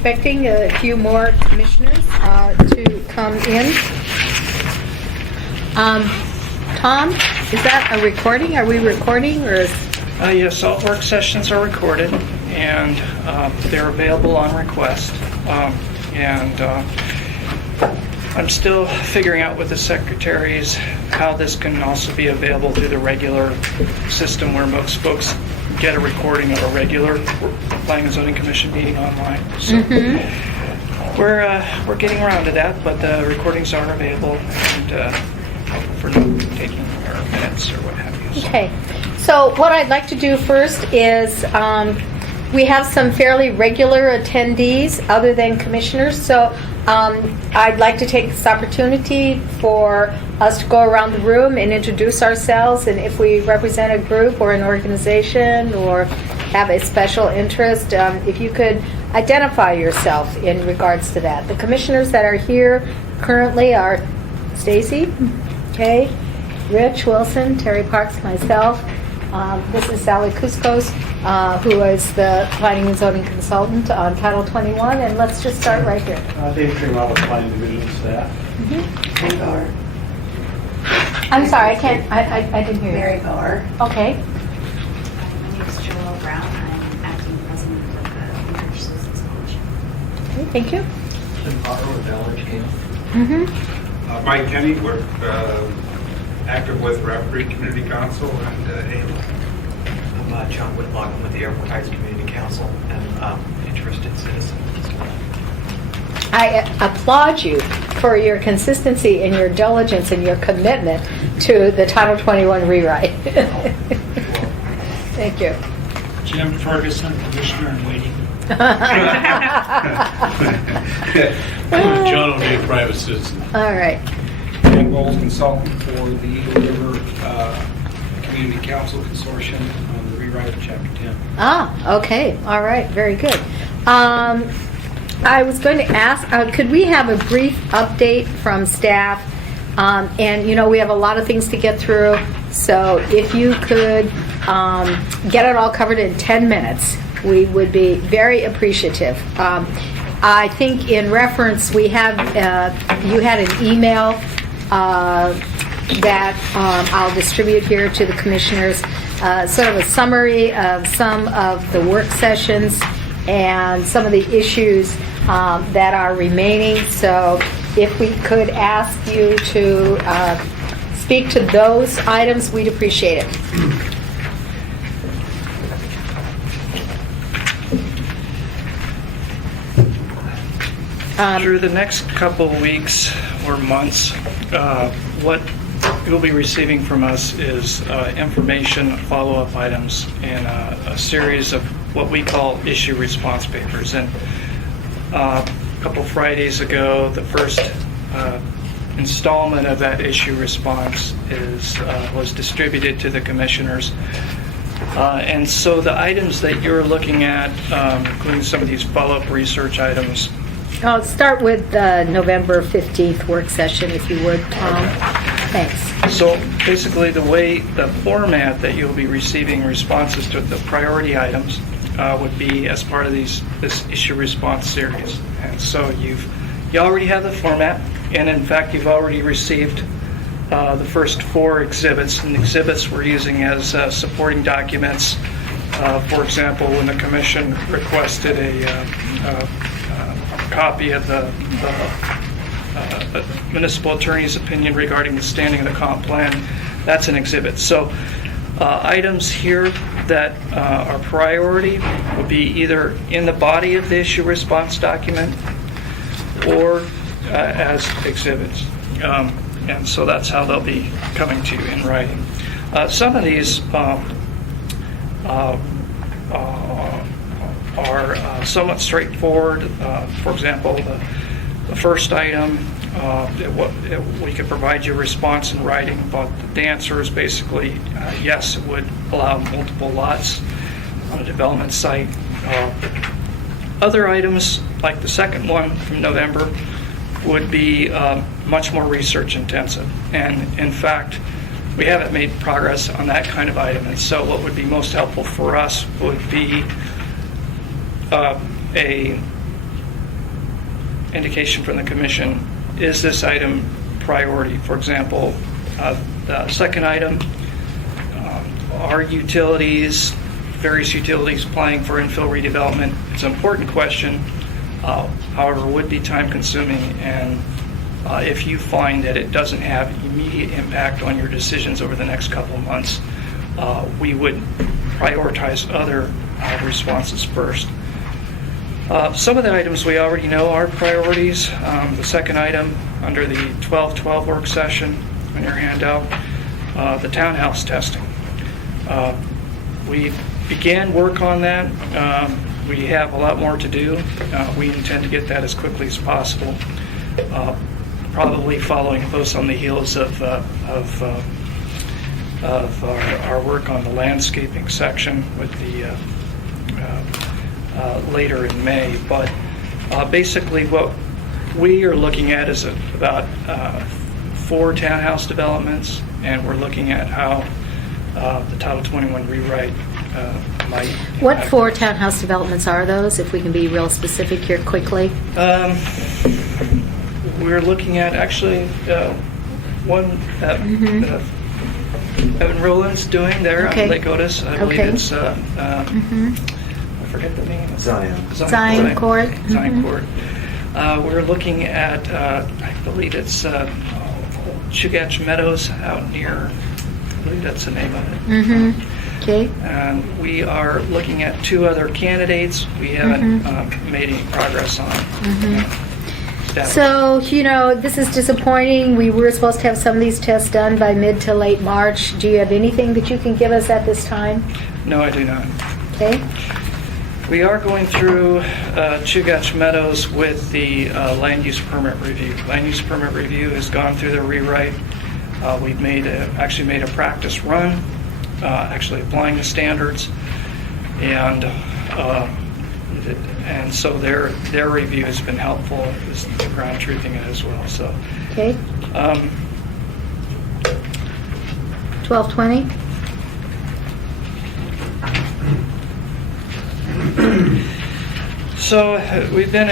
expecting a few more commissioners to come in. Tom, is that a recording? Are we recording, or is... Yes, all work sessions are recorded, and they're available on request. I'm still figuring out with the secretaries how this can also be available through the regular system where most folks get a recording of a regular Planning and Zoning Commission meeting online. So we're getting around to that, but the recordings are available and for taking our minutes or what have you. So. Okay. So what I'd like to do first is we have some fairly regular attendees other than commissioners. So I'd like to take this opportunity for us to go around the room and introduce ourselves, and if we represent a group or an organization or have a special interest, if you could identify yourself in regards to that. The commissioners that are here currently are Stacy, Kay, Rich Wilson, Terry Parks, myself. This is Sally Kuskos, who is the Planning and Zoning Consultant on Title 21, and let's just start right here. David Trimwell with Planning Division staff. Mary Gar. I'm sorry, I didn't hear you. Mary Gar. Okay. My name is Joelle Brown. I'm acting president of the English Citizens Coalition. Okay, thank you. Jim Potter with Village Game. Mike Kenny, we're active with Referee Community Council and AIM. I'm John Whitlock. I'm with the Airport Heights Community Council and interested citizen as well. I applaud you for your consistency and your diligence and your commitment to the Title 21 rewrite. Thank you. Jim Ferguson, Commissioner in Waiting. John O'Neill, private citizen. All right. Dan Bowles, consultant for the Eagle River Community Council Consortium on the rewrite of Chapter 10. Ah, okay. All right. Very good. I was going to ask, could we have a brief update from staff? And, you know, we have a lot of things to get through. So if you could get it all covered in 10 minutes, we would be very appreciative. I think in reference, we have, you had an email that I'll distribute here to the commissioners, sort of a summary of some of the work sessions and some of the issues that are remaining. So if we could ask you to speak to those items, we'd appreciate it. Through the next couple weeks or months, what you'll be receiving from us is information follow-up items in a series of what we call issue response papers. And a couple Fridays ago, the first installment of that issue response was distributed to the commissioners. And so the items that you're looking at, including some of these follow-up research items. I'll start with the November 15th work session, if you would, Tom. Thanks. So basically the format that you'll be receiving responses to the priority items would be as part of this issue response series. And so you already have the format, and in fact you've already received the first 4 exhibits. And exhibits we're using as supporting documents. For example, when the commission requested a copy of the municipal attorney's opinion regarding the standing of the comp plan, that's an exhibit. So items here that are priority would be either in the body of the issue response document or as exhibits. And so that's how they'll be coming to you in writing. Some of these are somewhat straightforward. For example, the first item, we could provide you a response in writing, but the answer is basically yes, it would allow multiple lots on a development site. Other items, like the second one from November, would be much more research intensive. And in fact, we haven't made progress on that kind of item. And so what would be most helpful for us would be a indication from the commission, is this item priority? For example, the second item, are utilities, various utilities applying for infill redevelopment? It's an important question, however, would be time consuming, and if you find that it doesn't have immediate impact on your decisions over the next couple of months, we would prioritize other responses first. Some of the items we already know are priorities. The second item under the 12-12 work session on your handout, the townhouse testing. We began work on that. We have a lot more to do. We intend to get that as quickly as possible, probably following close on the heels of our work on the landscaping section with the later in May. But basically what we are looking at is about 4 townhouse developments, and we're looking at how the Title 21 rewrite might impact. What 4 townhouse developments are those, if we can be real specific here quickly? We're looking at actually one that Evan Rowland's doing there Okay. on Lake Otis. I believe Okay. it's, I forget the name. Zion Court. Zion Court. We're looking at, I believe it's Chugach Meadows out near, I believe that's the name of it. Okay. And we are looking at 2 other candidates we haven't made any progress on. So, this is disappointing. We were supposed to have some of these tests done by mid to late March. Do you have anything that you can give us at this time? No, I do not. Okay. We are going through Chugach Meadows with the land use permit review. Land use permit review has gone through the rewrite. We've actually made a practice run, actually applying the standards, and so their review has been helpful, is the ground truthing it as well. So, Okay. 1220. So we've been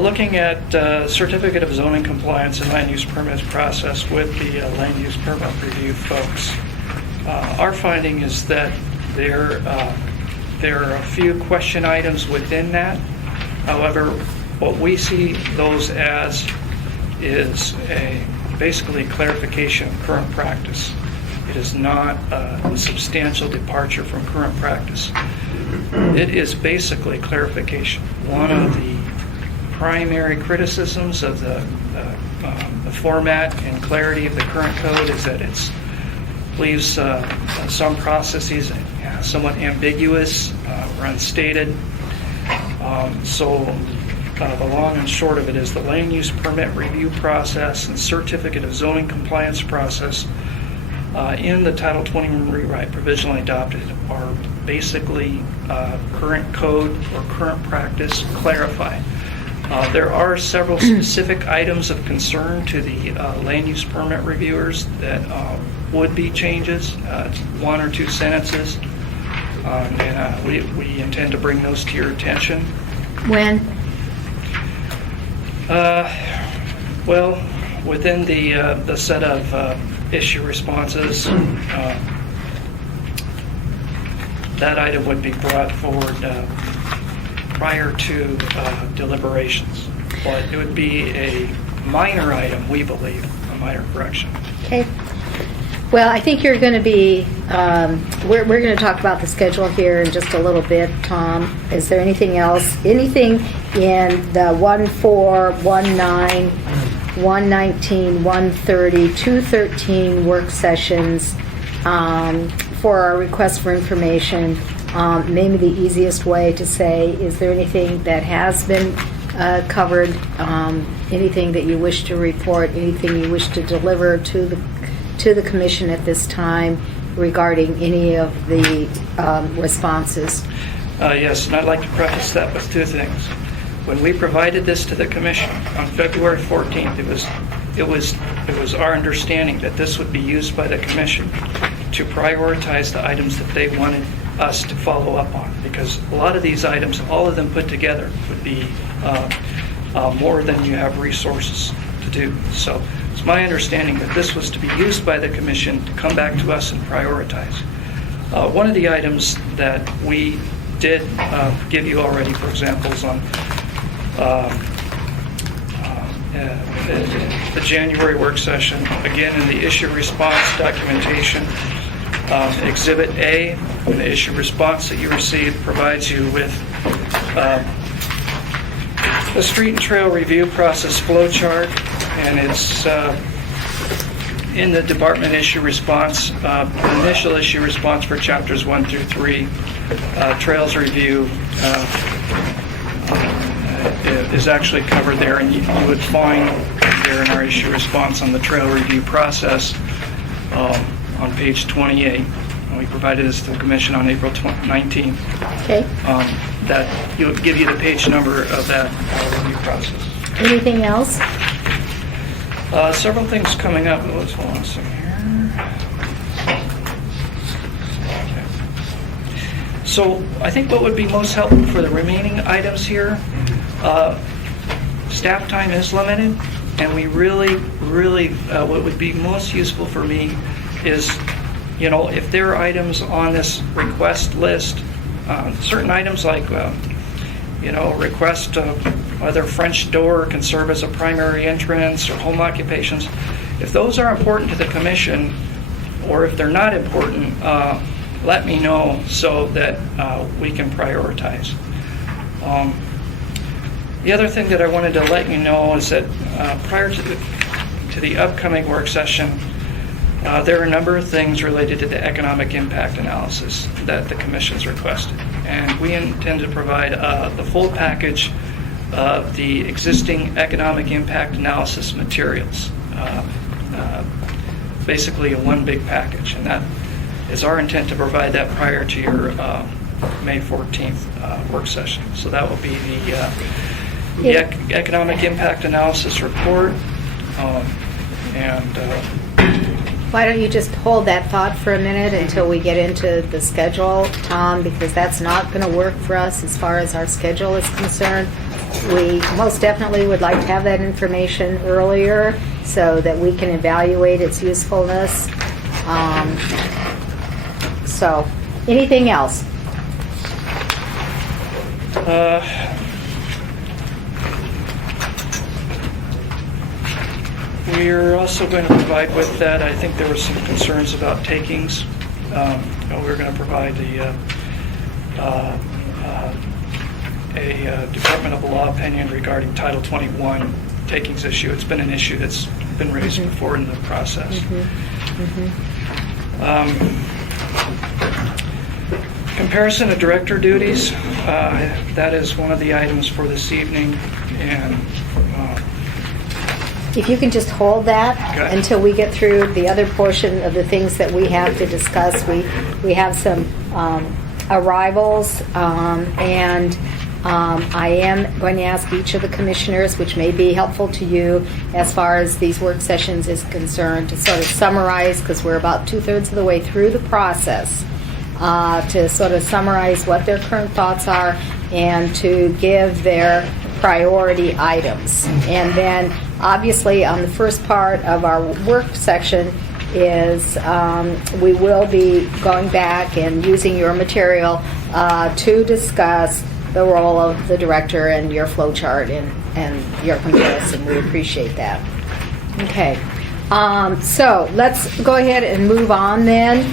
looking at certificate of zoning compliance and land use permits process with the land use permit review folks. Our finding is that there are a few question items within that. However, what we see those as is basically clarification of current practice. It is not a substantial departure from current practice. It is basically clarification. One of the primary criticisms of the format and clarity of the current code is that it leaves some processes somewhat ambiguous or unstated. So the long and short of it is the land use permit review process and certificate of zoning compliance process in the Title 21 rewrite provisionally adopted are basically current code or current practice clarified. There are several specific items of concern to the land use permit reviewers that would be changes, 1 or 2 sentences, and we intend to bring those to your attention. When? Well, within the set of issue responses, that item would be brought forward prior to deliberations. But it would be a minor item, we believe, a minor correction. Okay. Well, I think you're going to be, we're going to talk about the schedule here in just a little bit, Tom. Is there anything else, anything in the 1-4, 1-9, 119, 130, 213 work sessions for our request for information? Maybe the easiest way to say, is there anything that has been covered, anything that you wish to report, anything you wish to deliver to the commission at this time regarding any of the responses? Yes, and I'd like to preface that with 2 things. When we provided this to the commission on February 14th, it was our understanding that this would be used by the commission to prioritize the items that they wanted us to follow up on, because a lot of these items, all of them put together, would be more than you have resources to do. So it's my understanding that this was to be used by the commission to come back to us and prioritize. One of the items that we did give you already, for example, is on the January work session. Again, in the issue response documentation, Exhibit A, the issue response that you received, provides you with the street and trail review process flow chart, and it's in the department issue response, initial issue response for chapters 1 through 3, trails review is actually covered there, and you would find there in our issue response on the trail review process on page 28. And we provided this to the commission on April 19th. Okay. That will give you the page number of that review process. Anything else? Several things coming up. Let's hold on a second here. Okay. So I think what would be most helpful for the remaining items here, staff time is limited, and we really, what would be most useful for me is, if there are items on this request list, certain items like, request whether French door can serve as a primary entrance or home occupations. If those are important to the commission, or if they're not important, let me know so that we can prioritize. The other thing that I wanted to let you know is that prior to the upcoming work session, there are a number of things related to the economic impact analysis that the Commission's requested. And we intend to provide the full package of the existing economic impact analysis materials. Basically a one big package. And that is our intent to provide that prior to your May 14th work session. So that will be the economic impact analysis report. Why don't you just hold that thought for a minute until we get into the schedule, Tom, because that's not going to work for us as far as our schedule is concerned. We most definitely would like to have that information earlier so that we can evaluate its usefulness. So, anything else? We're also going to provide with that, I think there were some concerns about takings. We're going to provide a Department of Law opinion regarding Title 21 takings issue. It's been an issue that's been raised before in the process. Comparison of director duties, that is one of the items for this evening, and If you can just hold that Okay. until we get through the other portion of the things that we have to discuss. We have some arrivals, and I am going to ask each of the commissioners, which may be helpful to you as far as these work sessions is concerned, to sort of summarize, because we're about 2/3 of the way through the process, to sort of summarize what their current thoughts are and to give their priority items. And then obviously on the first part of our work section is we will be going back and using your material to discuss the role of the director and your flow chart and your comparison. We appreciate that. Okay. So let's go ahead and move on then.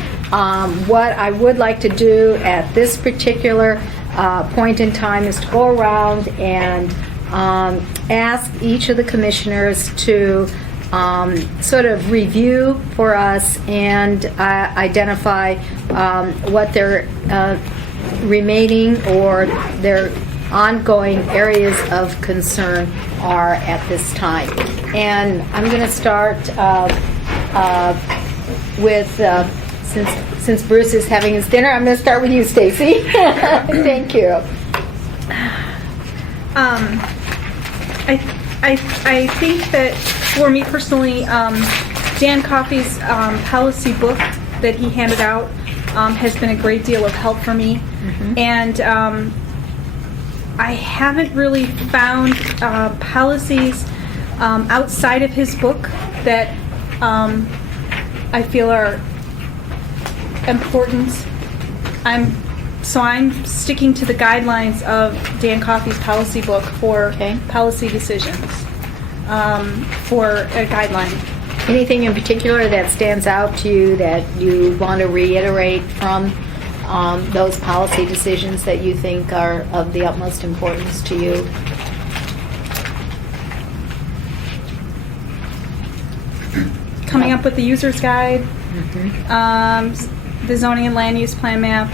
What I would like to do at this particular point in time is to go around and ask each of the commissioners to sort of review for us and identify what their remaining or their ongoing areas of concern are at this time. And I'm going to start with, since Bruce is having his dinner, I'm going to start with you, Stacy. Thank you. I think that for me personally, Dan Coffey's policy book that he handed out has been a great deal of help for me. And I haven't really found policies outside of his book that I feel are important. I'm sticking to the guidelines of Dan Coffey's policy book for policy decisions, for a guideline. Anything in particular that stands out to you that you want to reiterate from those policy decisions that you think are of the utmost importance to you? Coming up with the user's guide, the zoning and land use plan map,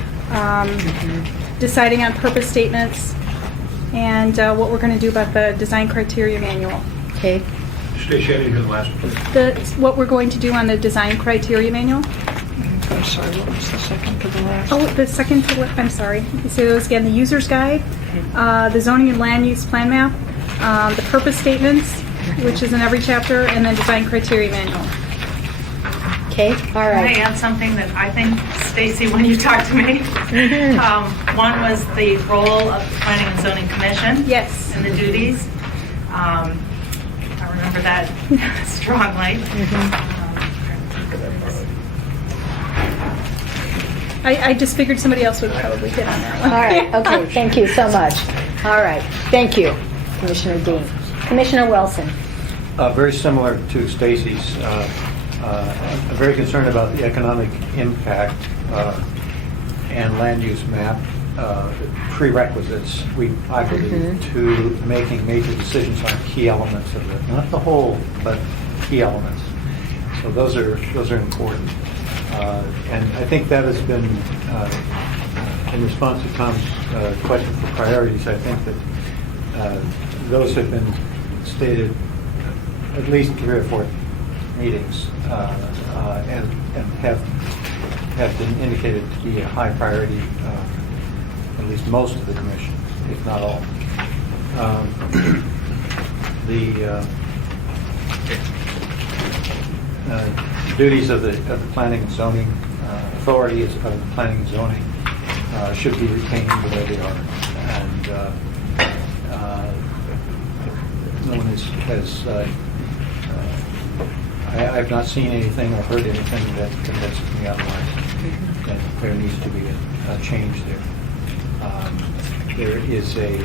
deciding on purpose statements, and what we're going to do about the design criteria manual. Okay. Stacy, I didn't hear the last one. What we're going to do on the design criteria manual. I'm sorry, what was the second to the last? Oh, the second to, I'm sorry. So those again, the user's guide, the zoning and land use plan map, the purpose statements, which is in every chapter, and then design criteria manual. Okay, all Can I right. add something that I think, Stacy, when you talked to me? One was the role of the Planning and Zoning Commission. Yes. And the duties. I remember that strongly. I just figured somebody else would probably hit on that one. All right, okay, thank you so much. All right, thank you, Commissioner Dean. Commissioner Wilson. Very similar to Stacy's. I'm very concerned about the economic impact and land use map prerequisites, I believe, to making major decisions on key elements of it. Not the whole, but key elements. So those are important. And I think that has been, in response to Tom's question for priorities, I think that those have been stated at least 3 or 4 meetings and have been indicated to be a high priority, at least most of the commission, if not all. The duties of the planning and zoning authorities of the planning and zoning should be retained the way they are, and no one has I've not seen anything or heard anything that convinces me otherwise. That there needs to be a change there. There is a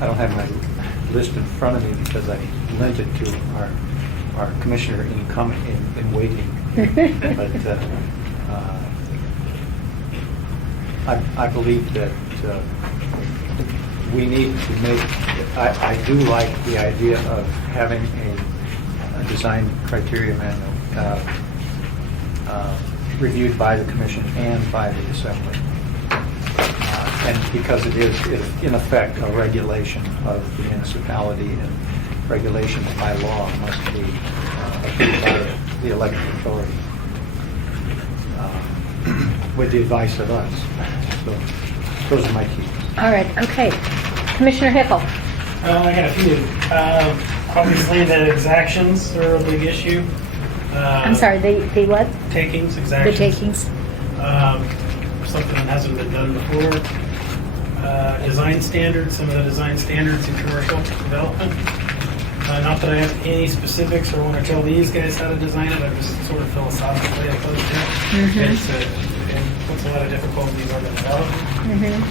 I don't have my list in front of me because I lent it to our commissioner in waiting. But I believe that we need to make. I do like the idea of having a design criteria manual reviewed by the commission and by the assembly. And because it is, in effect, a regulation of the municipality, and regulations by law must be approved by the elected authority with the advice of us. So those are my keys. All right, okay. Commissioner Hickle. I got a few. Obviously, the exactions are a big issue. I'm sorry, the what? Takings, The exactions. takings. Something that hasn't been done before. Design standards, some of the design standards in commercial development. Not that I have any specifics or want to tell these guys how to design it, I'm just sort of philosophically opposed to it. It puts a lot of difficulties on the development.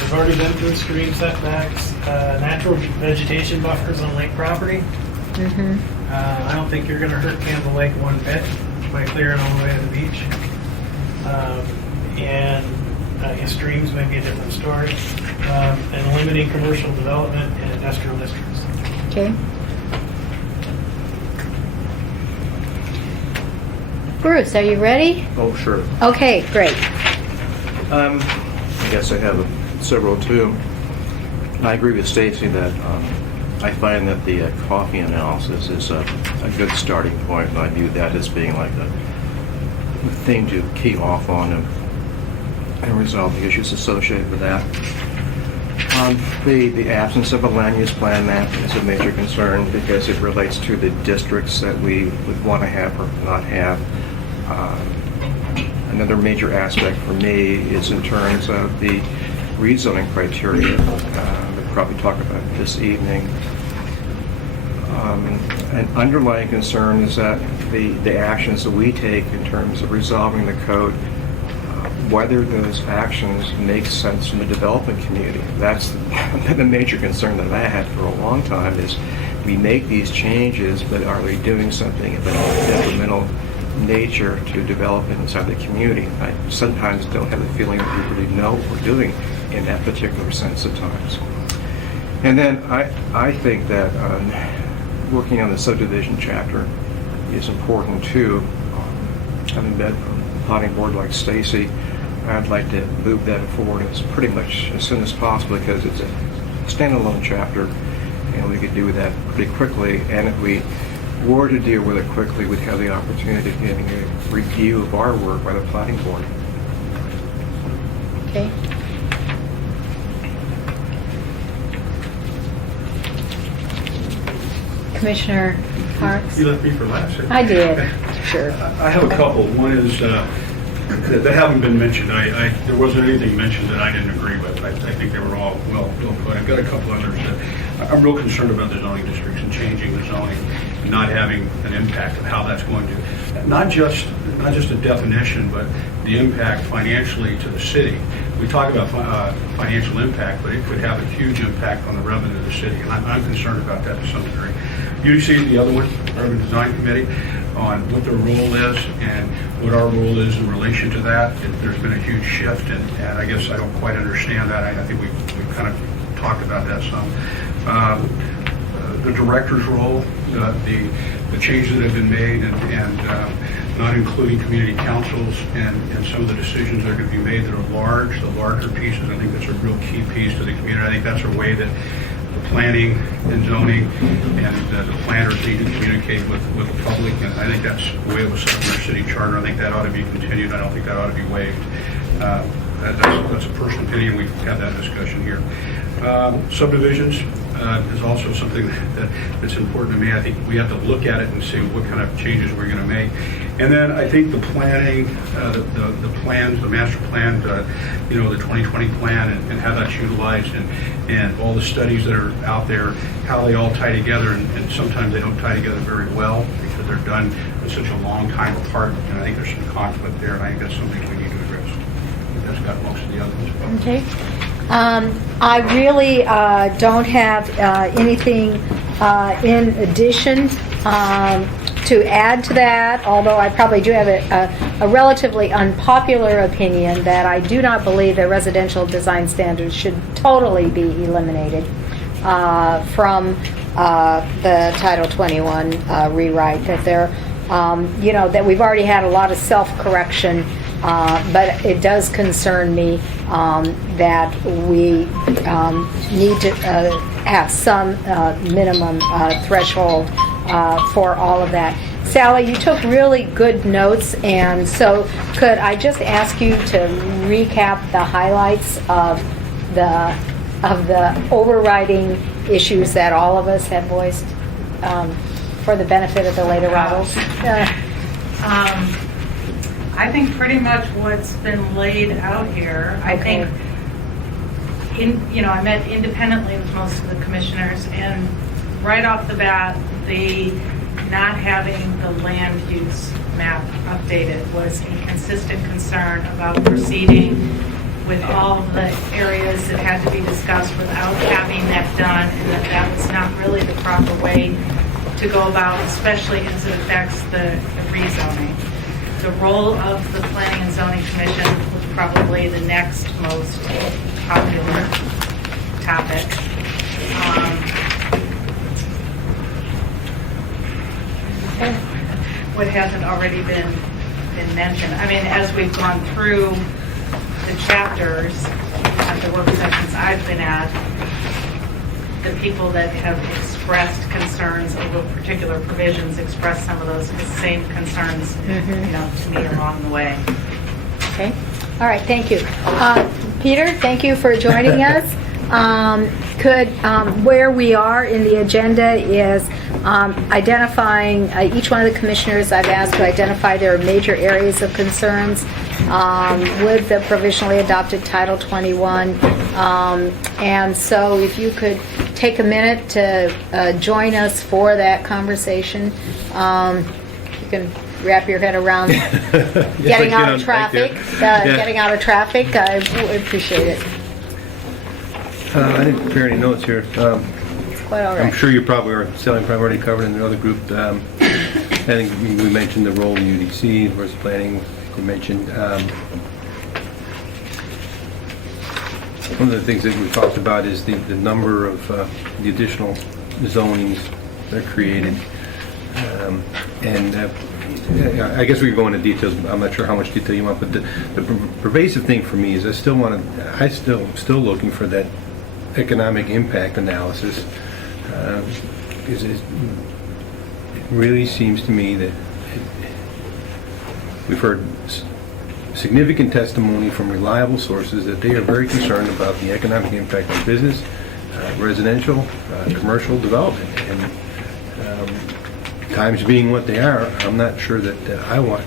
We've already been through stream setbacks, natural vegetation buffers on lake property. I don't think you're going to hurt Campbell Lake one bit by clearing all the way to the beach. And streams may be a different story. And limiting commercial development in industrial districts. Okay. Bruce, are you ready? Oh, sure. Okay, great. I guess I have several too. I agree with Stacy that I find that the coffee analysis is a good starting point, and I view that as being like a thing to key off on and resolve the issues associated with that. The absence of a land use plan map is a major concern because it relates to the districts that we would want to have or not have. Another major aspect for me is in terms of the rezoning criteria. We'll probably talk about this evening. An underlying concern is that the actions that we take in terms of resolving the code, whether those actions make sense in the development community. That's been a major concern that I had for a long time, is we make these changes, but are we doing something of a detrimental nature to development inside the community? I sometimes don't have the feeling that we really know what we're doing in that particular sense at times. And then I think that working on the subdivision chapter is important too. Having been on a planning board like Stacy, I'd like to move that forward as pretty much as soon as possible, because it's a standalone chapter and we could do that pretty quickly. And if we were to deal with it quickly, we'd have the opportunity of getting a review of our work by the planning board. Okay. Commissioner Parks? You left me for last. I did, sure. I have a couple. One is that haven't been mentioned. There wasn't anything mentioned that I didn't agree with. I think they were all well put. I've got a couple others that I'm real concerned about the zoning districts and changing the zoning and not having an impact of how that's going to, not just a definition, but the impact financially to the city. We talk about financial impact, but it could have a huge impact on the revenue of the city, and I'm concerned about that to some degree. UDC is the other one, Urban Design Committee, on what their role is and what our role is in relation to that. There's been a huge shift, and I guess I don't quite understand that. I think we've kind of talked about that some. The director's role, the changes that have been made, and not including community councils and some of the decisions that are going to be made that are large, the larger pieces. I think that's a real key piece to the community. I think that's a way that the planning and zoning and the planners need to communicate with the public, and I think that's the way it was set in our city charter. I think that ought to be continued. I don't think that ought to be waived. That's a personal opinion. We've had that discussion here. Subdivisions is also something that's important to me. I think we have to look at it and see what kind of changes we're going to make. And then I think the planning, the plans, the master plan, the 2020 plan, and how that's utilized, and all the studies that are out there, how they all tie together, and sometimes they don't tie together very well because they're done in such a long time apart. And I think there's some conflict there, and I think that's something we need to address. That's got most of the others. Okay. I really don't have anything in addition to add to that, although I probably do have a relatively unpopular opinion that I do not believe that residential design standards should totally be eliminated from the Title 21 rewrite, that they're, that we've already had a lot of self-correction, but it does concern me that we need to have some minimum threshold for all of that. Sally, you took really good notes, and so could I just ask you to recap the highlights of the overriding issues that all of us have voiced for the benefit of the late arrivals? I think pretty much what's been laid out here. I think, I met independently with most of the commissioners, and right off the bat, the not having the land use map updated was a consistent concern about proceeding with all of the areas that had to be discussed without having that done, and that was not really the proper way to go about, especially as it affects the rezoning. The role of the Planning and Zoning Commission was probably the next most popular topic. What hasn't already been mentioned. I mean, as we've gone through the chapters at the work sessions I've been at, the people that have expressed concerns over particular provisions expressed some of those same concerns, to me along the way. Okay. All right. Thank you. Peter, thank you for joining us. Where we are in the agenda is identifying, each one of the commissioners I've asked to identify their major areas of concerns with the provisionally adopted Title 21. And so if you could take a minute to join us for that conversation, you can wrap your head around getting out of traffic. Getting out of traffic, I would appreciate it. I didn't prepare any notes here. It's quite all right. I'm sure you probably are selling already covered in the other group. I think we mentioned the role of UDC versus planning. You mentioned one of the things that we talked about is the number of the additional zonings that are created. I guess we can go into details. I'm not sure how much detail you want, but the pervasive thing for me is I'm still looking for that economic impact analysis. Because it really seems to me that we've heard significant testimony from reliable sources that they are very concerned about the economic impact on business, residential, commercial development. And times being what they are, I'm not sure that I want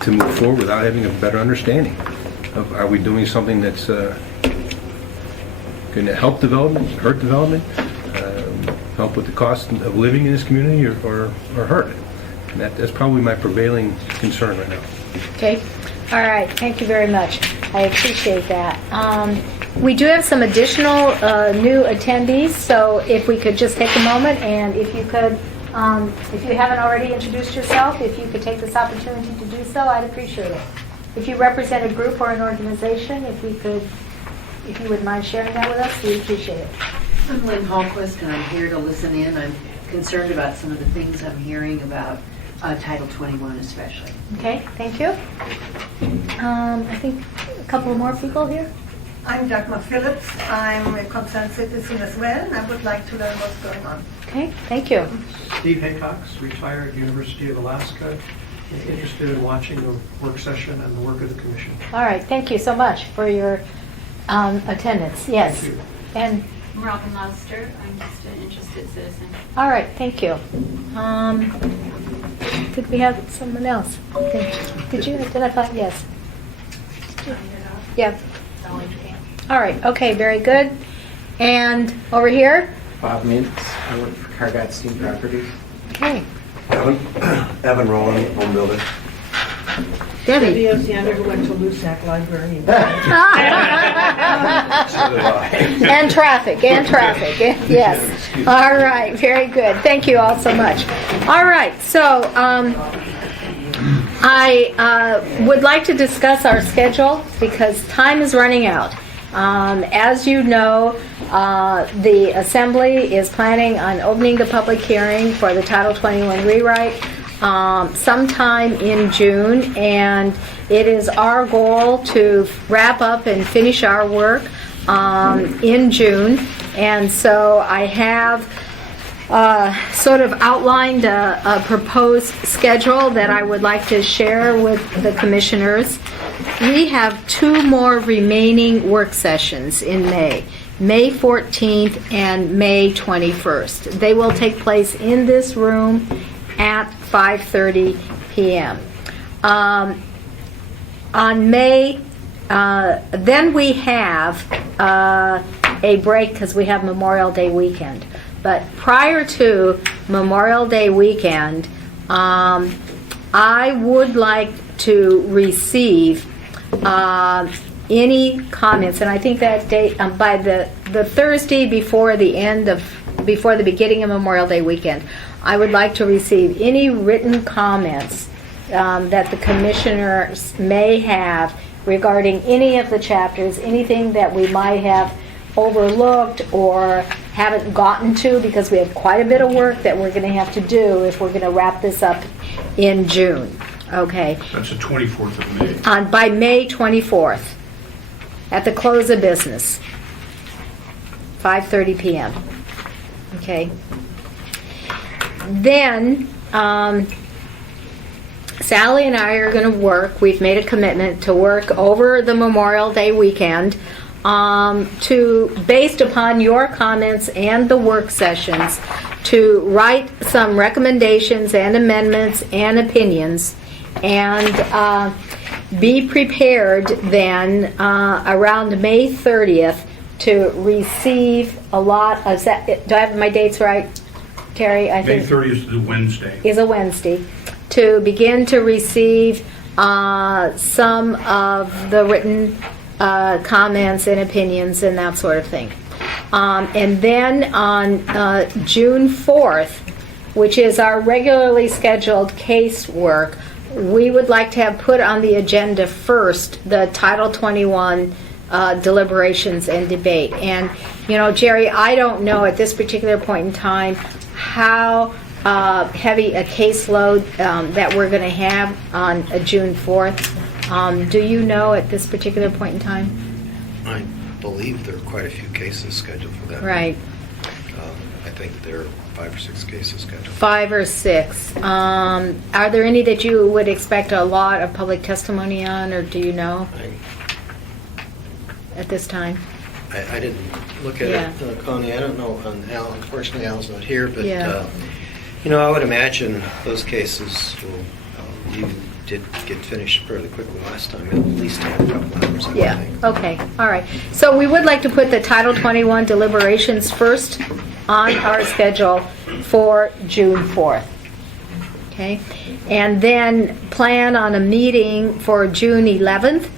to move forward without having a better understanding of, are we doing something that's going to help development, hurt development, help with the cost of living in this community, or hurt it? And that's probably my prevailing concern right now. Okay. All right. Thank you very much. I appreciate that. We do have some additional new attendees, so if we could just take a moment, and if you could, if you haven't already introduced yourself, if you could take this opportunity to do so, I'd appreciate it. If you represent a group or an organization, if you would mind sharing that with us, we'd appreciate it. I'm Lynn Hallquist, and I'm here to listen in. I'm concerned about some of the things I'm hearing about Title 21 especially. Okay, thank you. I think a couple more people here. I'm Dagmar Phillips. I'm a concerned citizen as well, and I would like to learn what's going on. Okay, thank you. Steve Haycox, retired University of Alaska, interested in watching the work session and the work of the commission. All right, thank you so much for your attendance. Yes. Thank you. And I'm Robin Lauster. I'm just an interested citizen. all right, thank you. Did we have someone else? Did you identify? Yes. Yeah. All right. Okay. Very good. And over here. Bob Mintz. I work for Cargat Steam Properties. Okay. Evan Rowland, home builder. Debbie. Oceander, who went to Lusac Library. And traffic. Yes. All right. Very good. Thank you all so much. All right. So I would like to discuss our schedule because time is running out. As you know, the Assembly is planning on opening the public hearing for the Title 21 rewrite sometime in June, and it is our goal to wrap up and finish our work in June. And so I have sort of outlined a proposed schedule that I would like to share with the commissioners. We have 2 more remaining work sessions in May, May 14th and May 21st. They will take place in this room at 5:30 p.m. On May, then we have a break because we have Memorial Day weekend. But prior to Memorial Day weekend, I would like to receive any comments, and I think that date by the Thursday before the beginning of Memorial Day weekend, I would like to receive any written comments that the commissioners may have regarding any of the chapters, anything that we might have overlooked or haven't gotten to, because we have quite a bit of work that we're going to have to do if we're going to wrap this up in June. Okay. That's the 24th of May. By May 24th, at the close of business, 5:30 p.m. Okay. Then Sally and I are going to work. We've made a commitment to work over the Memorial Day weekend based upon your comments and the work sessions, to write some recommendations and amendments and opinions. And be prepared then around May 30th to receive a lot of, do I have my dates right, Terry? I May think 30th is the Wednesday. is a Wednesday, to begin to receive some of the written comments and opinions and that sort of thing. And then on June 4th, which is our regularly scheduled casework, we would like to have put on the agenda first the Title 21 deliberations and debate. And, Jerry, I don't know at this particular point in time how heavy a caseload that we're going to have on June 4th. Do you know at this particular point in time? I believe there are quite a few cases scheduled for that. Right. I think there are 5 or 6 cases scheduled. 5 or 6. Are there any that you would expect a lot of public testimony on, or do you know at this time? I didn't look at it, Connie. I don't know on Al. Unfortunately, Al's not here, but I would imagine those cases will. You did get finished fairly quickly last time. At least a couple hours. I would think. Okay. All right. So we would like to put the Title 21 deliberations first on our schedule for June 4th. Okay? And then plan on a meeting for June 11th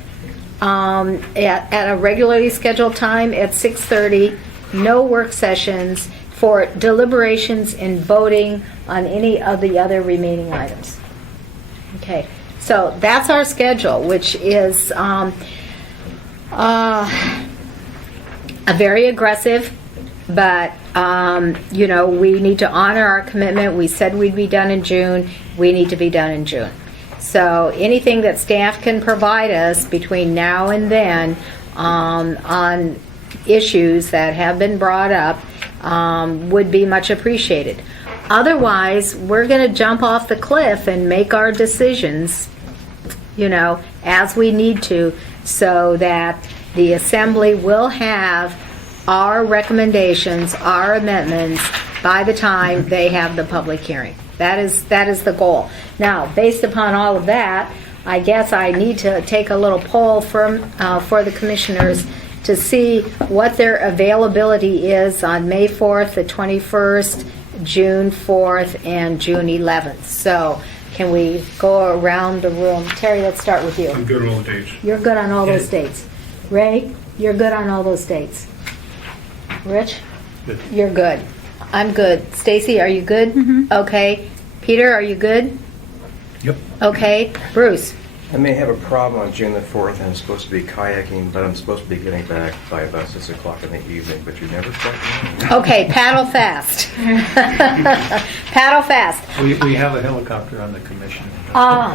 at a regularly scheduled time at 6:30. No work sessions for deliberations and voting on any of the other remaining items. Okay. So that's our schedule, which is a very aggressive, but we need to honor our commitment. We said we'd be done in June. We need to be done in June. So anything that staff can provide us between now and then on issues that have been brought up would be much appreciated. Otherwise, we're going to jump off the cliff and make our decisions, as we need to, so that the Assembly will have our recommendations, our amendments, by the time they have the public hearing. That is the goal. Now, based upon all of that, I guess I need to take a little poll for the commissioners to see what their availability is on May 4th, the 21st, June 4th, and June 11th. So can we go around the room? Terry, let's start with you. I'm good on all the dates. You're good on all those dates. Ray, you're good on all those dates. Rich? Good. You're good. I'm good. Stacy, are you good? Mm-hmm. Okay. Peter, are you good? Yep. Okay. Bruce? I may have a problem on June the 4th, and I'm supposed to be kayaking, but I'm supposed to be getting back by about 6 o'clock in the evening, but you never quite know. Okay, paddle fast. Paddle fast. We have a helicopter on the commission.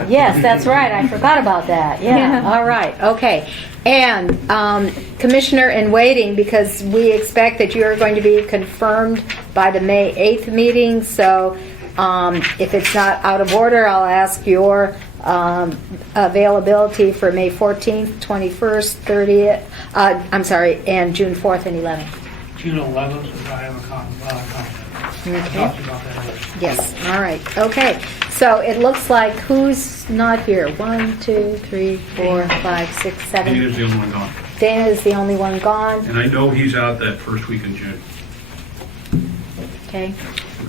Yes, that's right. I forgot about that. Yeah. All right. Okay. And Commissioner in waiting, because we expect that you are going to be confirmed by the May 8th meeting. So if it's not out of order, I'll ask your availability for May 14th, 21st, 30th, and June 4th and 11th. June 11th, I have a conflict. Okay. I talked about that earlier. Yes, all right, okay. So it looks like who's not here? 1, 2, 3, 4, 5, 6, 7. Dana's the only one gone. Dana is the only one gone. And I know he's out that first week in June. Okay.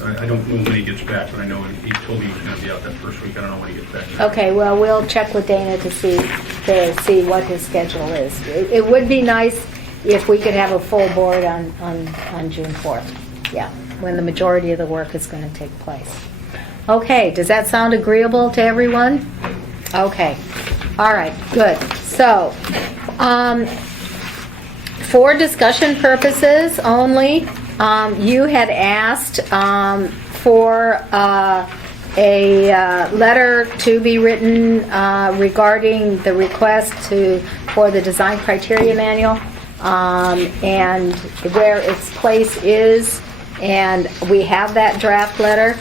I don't know when he gets back, but I know he told me he was going to be out that first week. I don't know when he gets back. Okay, well, we'll check with Dana to see what his schedule is. It would be nice if we could have a full board on June 4th. Yeah, when the majority of the work is going to take place. Okay, does that sound agreeable to everyone? Okay, all right, good. So, for discussion purposes only, you had asked for a letter to be written regarding the request for the design criteria manual and where its place is, and we have that draft letter.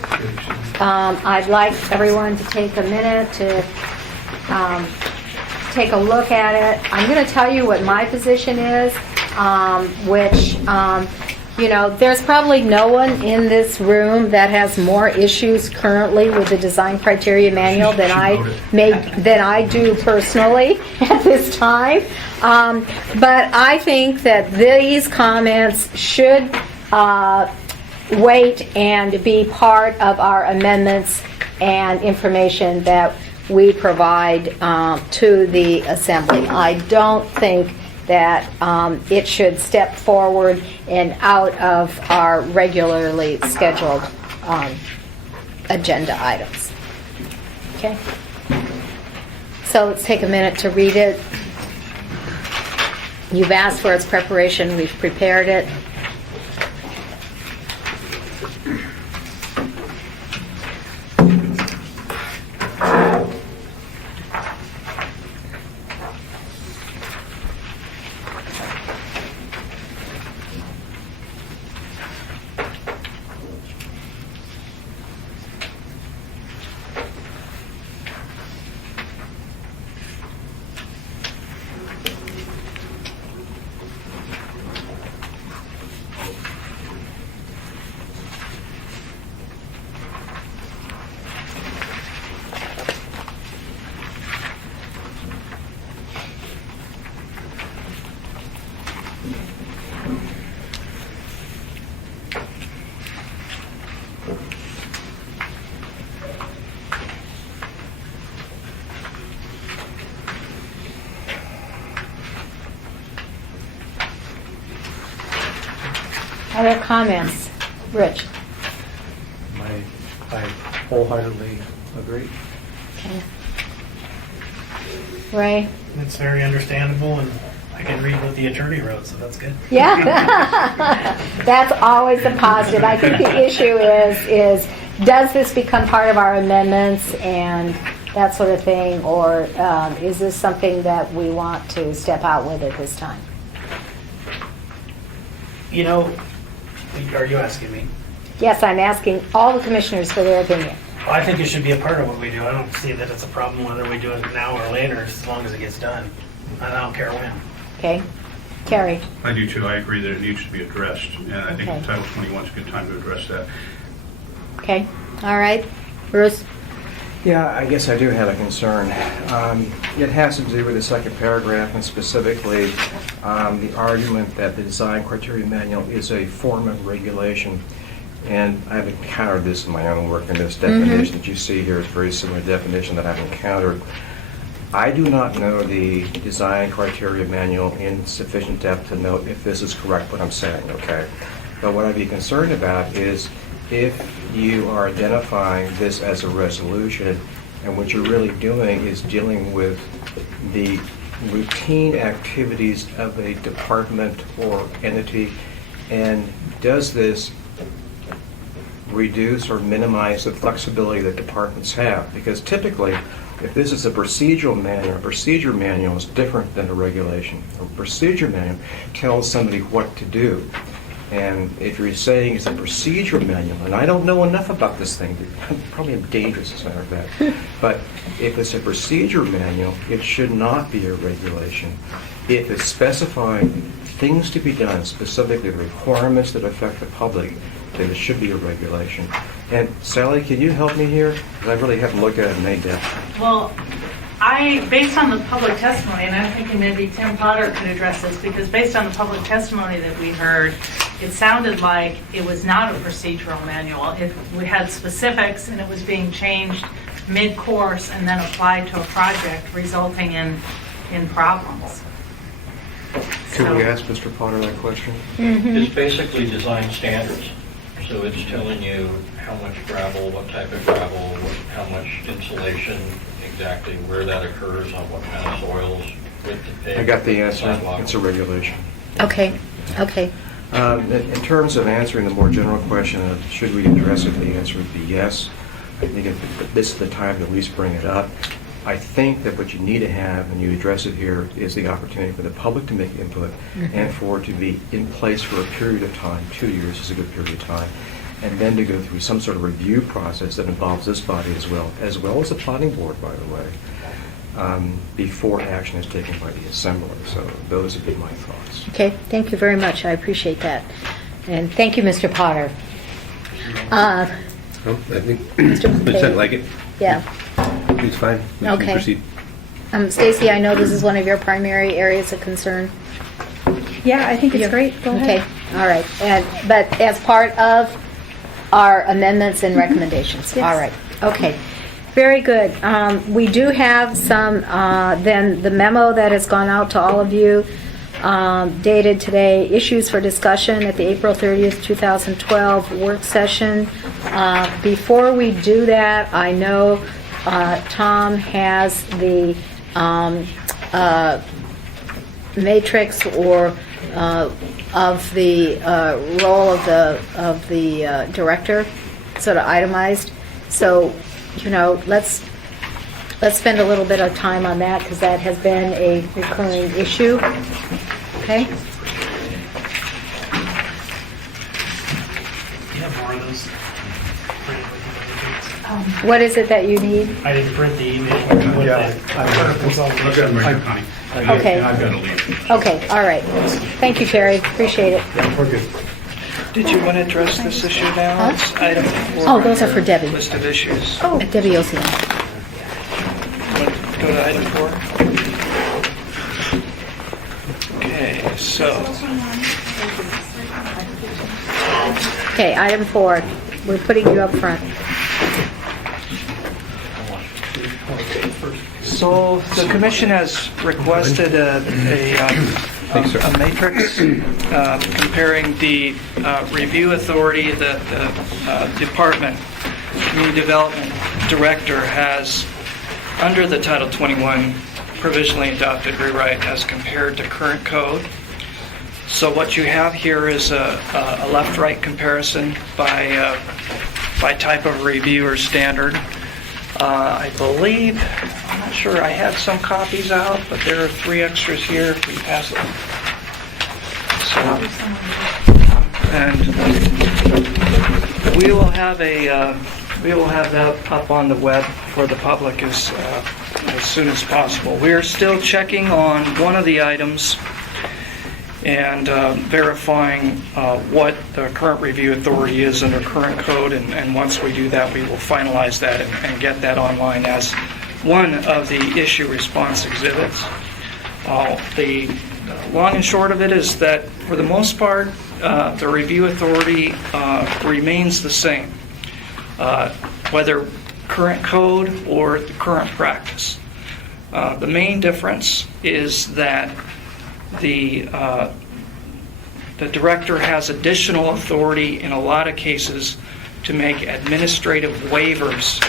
I'd like everyone to take a minute to take a look at it. I'm going to tell you what my position is, which you know, there's probably no one in this room that has more issues currently with the design criteria manual than I do personally at this time. But I think that these comments should wait and be part of our amendments and information that we provide to the Assembly. I don't think that it should step forward and out of our regularly scheduled agenda items. Okay? So let's take a minute to read it. You've asked for its preparation. We've prepared it. Other comments? Rich? I wholeheartedly agree. Okay. Ray? It's very understandable, and I can read what the attorney wrote, so that's good. Yeah. That's always a positive. I think the issue is does this become part of our amendments and that sort of thing, or is this something that we want to step out with at this time? You know, are you asking me? Yes, I'm asking all the commissioners for their opinion. I think it should be a part of what we do. I don't see that it's a problem whether we do it now or later, as long as it gets done. And I don't care when. Okay. Carrie? I do too. I agree that it needs to be addressed, and I think Okay. Title 21 is a good time to address that. Okay. All right. Bruce? Yeah, I guess I do have a concern. It has to do with the second paragraph, and specifically the argument that the design criteria manual is a form of regulation. And I've encountered this in my own work, and this definition that you see here is a very similar definition that I've encountered. I do not know the design criteria manual in sufficient depth to know if this is correct what I'm saying, okay? But what I'd be concerned about is if you are identifying this as a resolution, and what you're really doing is dealing with the routine activities of a department or entity, and does this reduce or minimize the flexibility that departments have? Because typically, if this is a procedural manual, a procedure manual is different than a regulation. A procedure manual tells somebody what to do. And if you're saying it's a procedure manual, and I don't know enough about this thing, probably I'm dangerous as a matter of fact, but if it's a procedure manual, it should not be a regulation. If it's specifying things to be done, specifically requirements that affect the public, then it should be a regulation. And Sally, can you help me here? Because I really haven't looked at it in any depth. Well, based on the public testimony, and I'm thinking maybe Tim Potter could address this, because based on the public testimony that we heard, it sounded like it was not a procedural manual. We had specifics, and it was being changed mid-course and then applied to a project, resulting in problems. Could we ask Mr. Potter that question? It's basically design standards. So it's telling you how much gravel, what type of gravel, how much insulation, exactly where that occurs, on what kind of soils, with the pavement. I got the answer. sidewalk. It's a regulation. Okay. Okay. In terms of answering the more general question of should we address it, the answer would be yes. I think if this is the time to at least bring it up. I think that what you need to have when you address it here is the opportunity for the public to make input and for it to be in place for a period of time. 2 years is a good period of time. And then to go through some sort of review process that involves this body as well as the planning board, by the way, before action is taken by the assembly. So those would be my thoughts. Okay. Thank you very much. I appreciate that. And thank you, Mr. Potter. Well, I think, Mr. I said like it. Yeah. It's fine. We can Okay. proceed. Stacy, I know this is one of your primary areas of concern. Yeah, I think it's great. Go ahead. Okay, all right. But as part of our amendments and recommendations? Yes. All right, okay. Very good. We do have some, then the memo that has gone out to all of you, dated today, issues for discussion at the April 30th, 2012 work session. Before we do that, I know Tom has the matrix or of the role of the director, sort of itemized. So, let's spend a little bit of time on that because that has been a recurring issue. Okay. You have more of those? What is it that you need? I didn't print the email. Okay. Okay. All right. Thank you, Terry. Appreciate it. We're good. Did you want to address this issue now? Huh? It's item 4. Oh, those are for Debbie. List of issues. Oh, Debbie Ocean. Go to item 4. Okay, so Okay, item 4. We're putting you up front. So the commission has requested a matrix comparing the review authority that the department community development director has under the Title 21 provisionally adopted rewrite as compared to current code. So what you have here is a left-right comparison by type of review or standard. I believe, I'm not sure, I had some copies out, but there are 3 extras here if we pass them. So, and we will have that up on the web for the public as soon as possible. We are still checking on one of the items and verifying what the current review authority is under current code, and once we do that, we will finalize that and get that online as one of the issue response exhibits. The long and short of it is that, for the most part, the review authority remains the same, whether current code or the current practice. The main difference is that the director has additional authority in a lot of cases to make administrative waivers,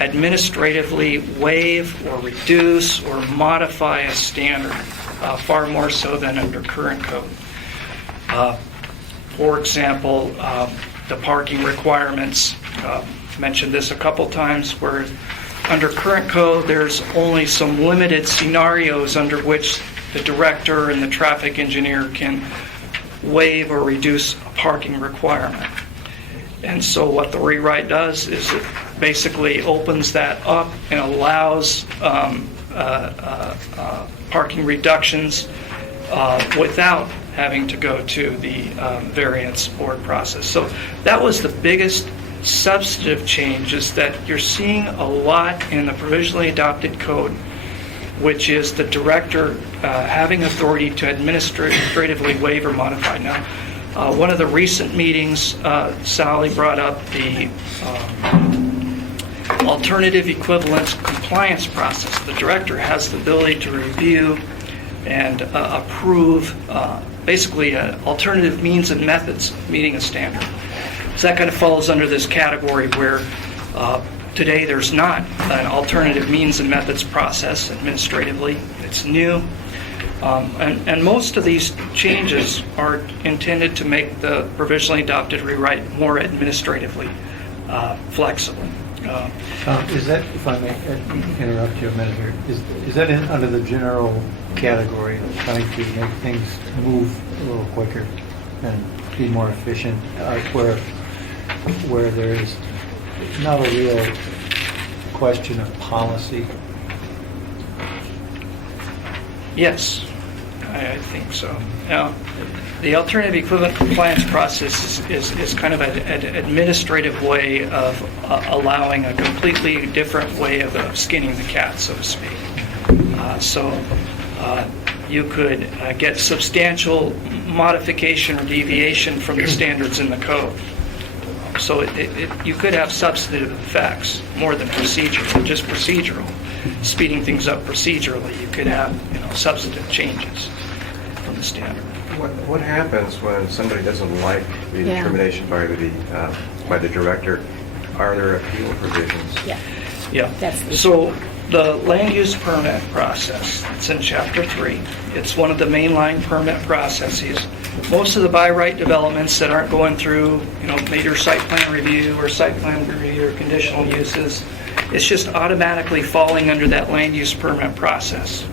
administratively waive or reduce or modify a standard, far more so than under current code. For example, the parking requirements, mentioned this a couple times, where under current code there's only some limited scenarios under which the director and the traffic engineer can waive or reduce a parking requirement. And so what the rewrite does is it basically opens that up and allows parking reductions without having to go to the variance board process. So that was the biggest substantive change, is that you're seeing a lot in the provisionally adopted code, which is the director having authority to administratively waive or modify. Now, one of the recent meetings, Sally brought up the alternative equivalence compliance process. The director has the ability to review and approve basically alternative means and methods meeting a standard. So that kind of falls under this category where today there's not an alternative means and methods process administratively. It's new. And most of these changes are intended to make the provisionally adopted rewrite more administratively flexible. Is that, if I may interrupt you a minute here, is that under the general category of trying to make things move a little quicker and be more efficient, where there's not a real question of policy? Yes. I think so. Now, the alternative equivalent compliance process is kind of an administrative way of allowing a completely different way of skinning the cat, so to speak. You could get substantial modification or deviation from the standards in the code. So you could have substantive effects more than procedural, just procedural. Speeding things up procedurally, you could have substantive changes from the standard. What happens when somebody doesn't like the determination by the director? Are there appeal provisions? Yeah. So the land use permit process, it's in Chapter 3. It's one of the mainline permit processes. Most of the by right developments that aren't going through, major site plan review or site plan review or conditional uses, it's just automatically falling under that land use permit process.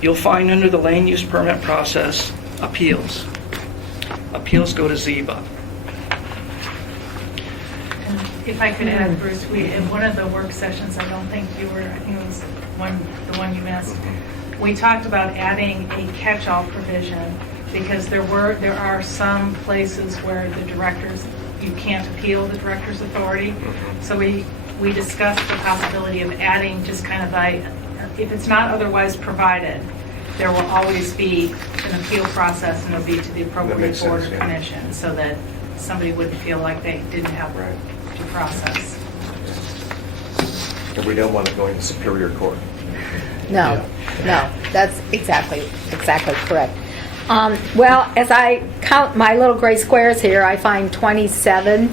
You'll find under the land use permit process appeals. Appeals go to ZEBA. If I could add, Bruce, in one of the work sessions, I don't think you were, I think it was the one you missed, we talked about adding a catch-all provision because there are some places where the directors, you can't appeal the director's authority. So we discussed the possibility of adding just kind of if it's not otherwise provided, there will always be an appeal process and it'll be to the appropriate board or commission so that somebody wouldn't feel like they didn't have due process. And we don't want to go into Superior Court. No, that's exactly correct. Well, as I count my little gray squares here, I find 27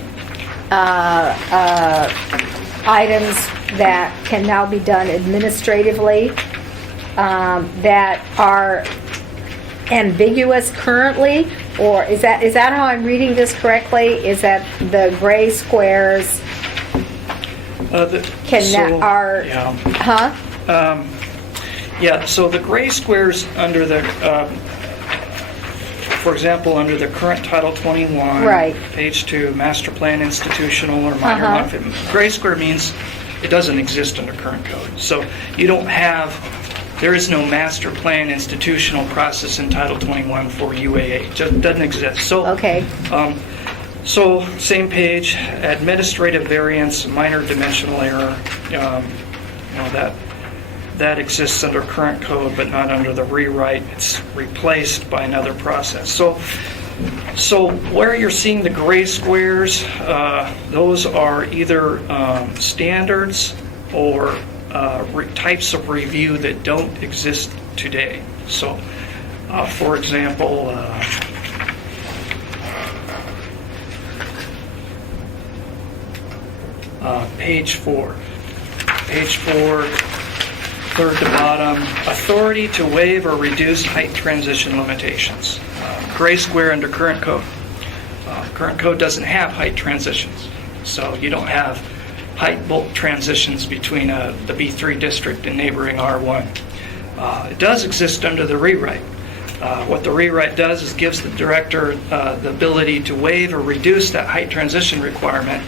items that can now be done administratively that are ambiguous currently, or is that how I'm reading this correctly? Is that the gray squares So the gray squares under the, for example, under the current Title 21, page 2, master plan institutional or minor modification. Gray square means it doesn't exist under current code. So there is no master plan institutional process in Title 21 for UAA. It just doesn't exist. So, so same page, administrative variance, minor dimensional error, that exists under current code, but not under the rewrite. It's replaced by another process. So where you're seeing the gray squares, those are either standards or types of review that don't exist today. So, for example, page 4. Page 4. Third to bottom, authority to waive or reduce height transition limitations. Gray square under current code. Current code doesn't have height transitions, so you don't have height bulk transitions between the B3 district and neighboring R1. It does exist under the rewrite. What the rewrite does is gives the director the ability to waive or reduce that height transition requirement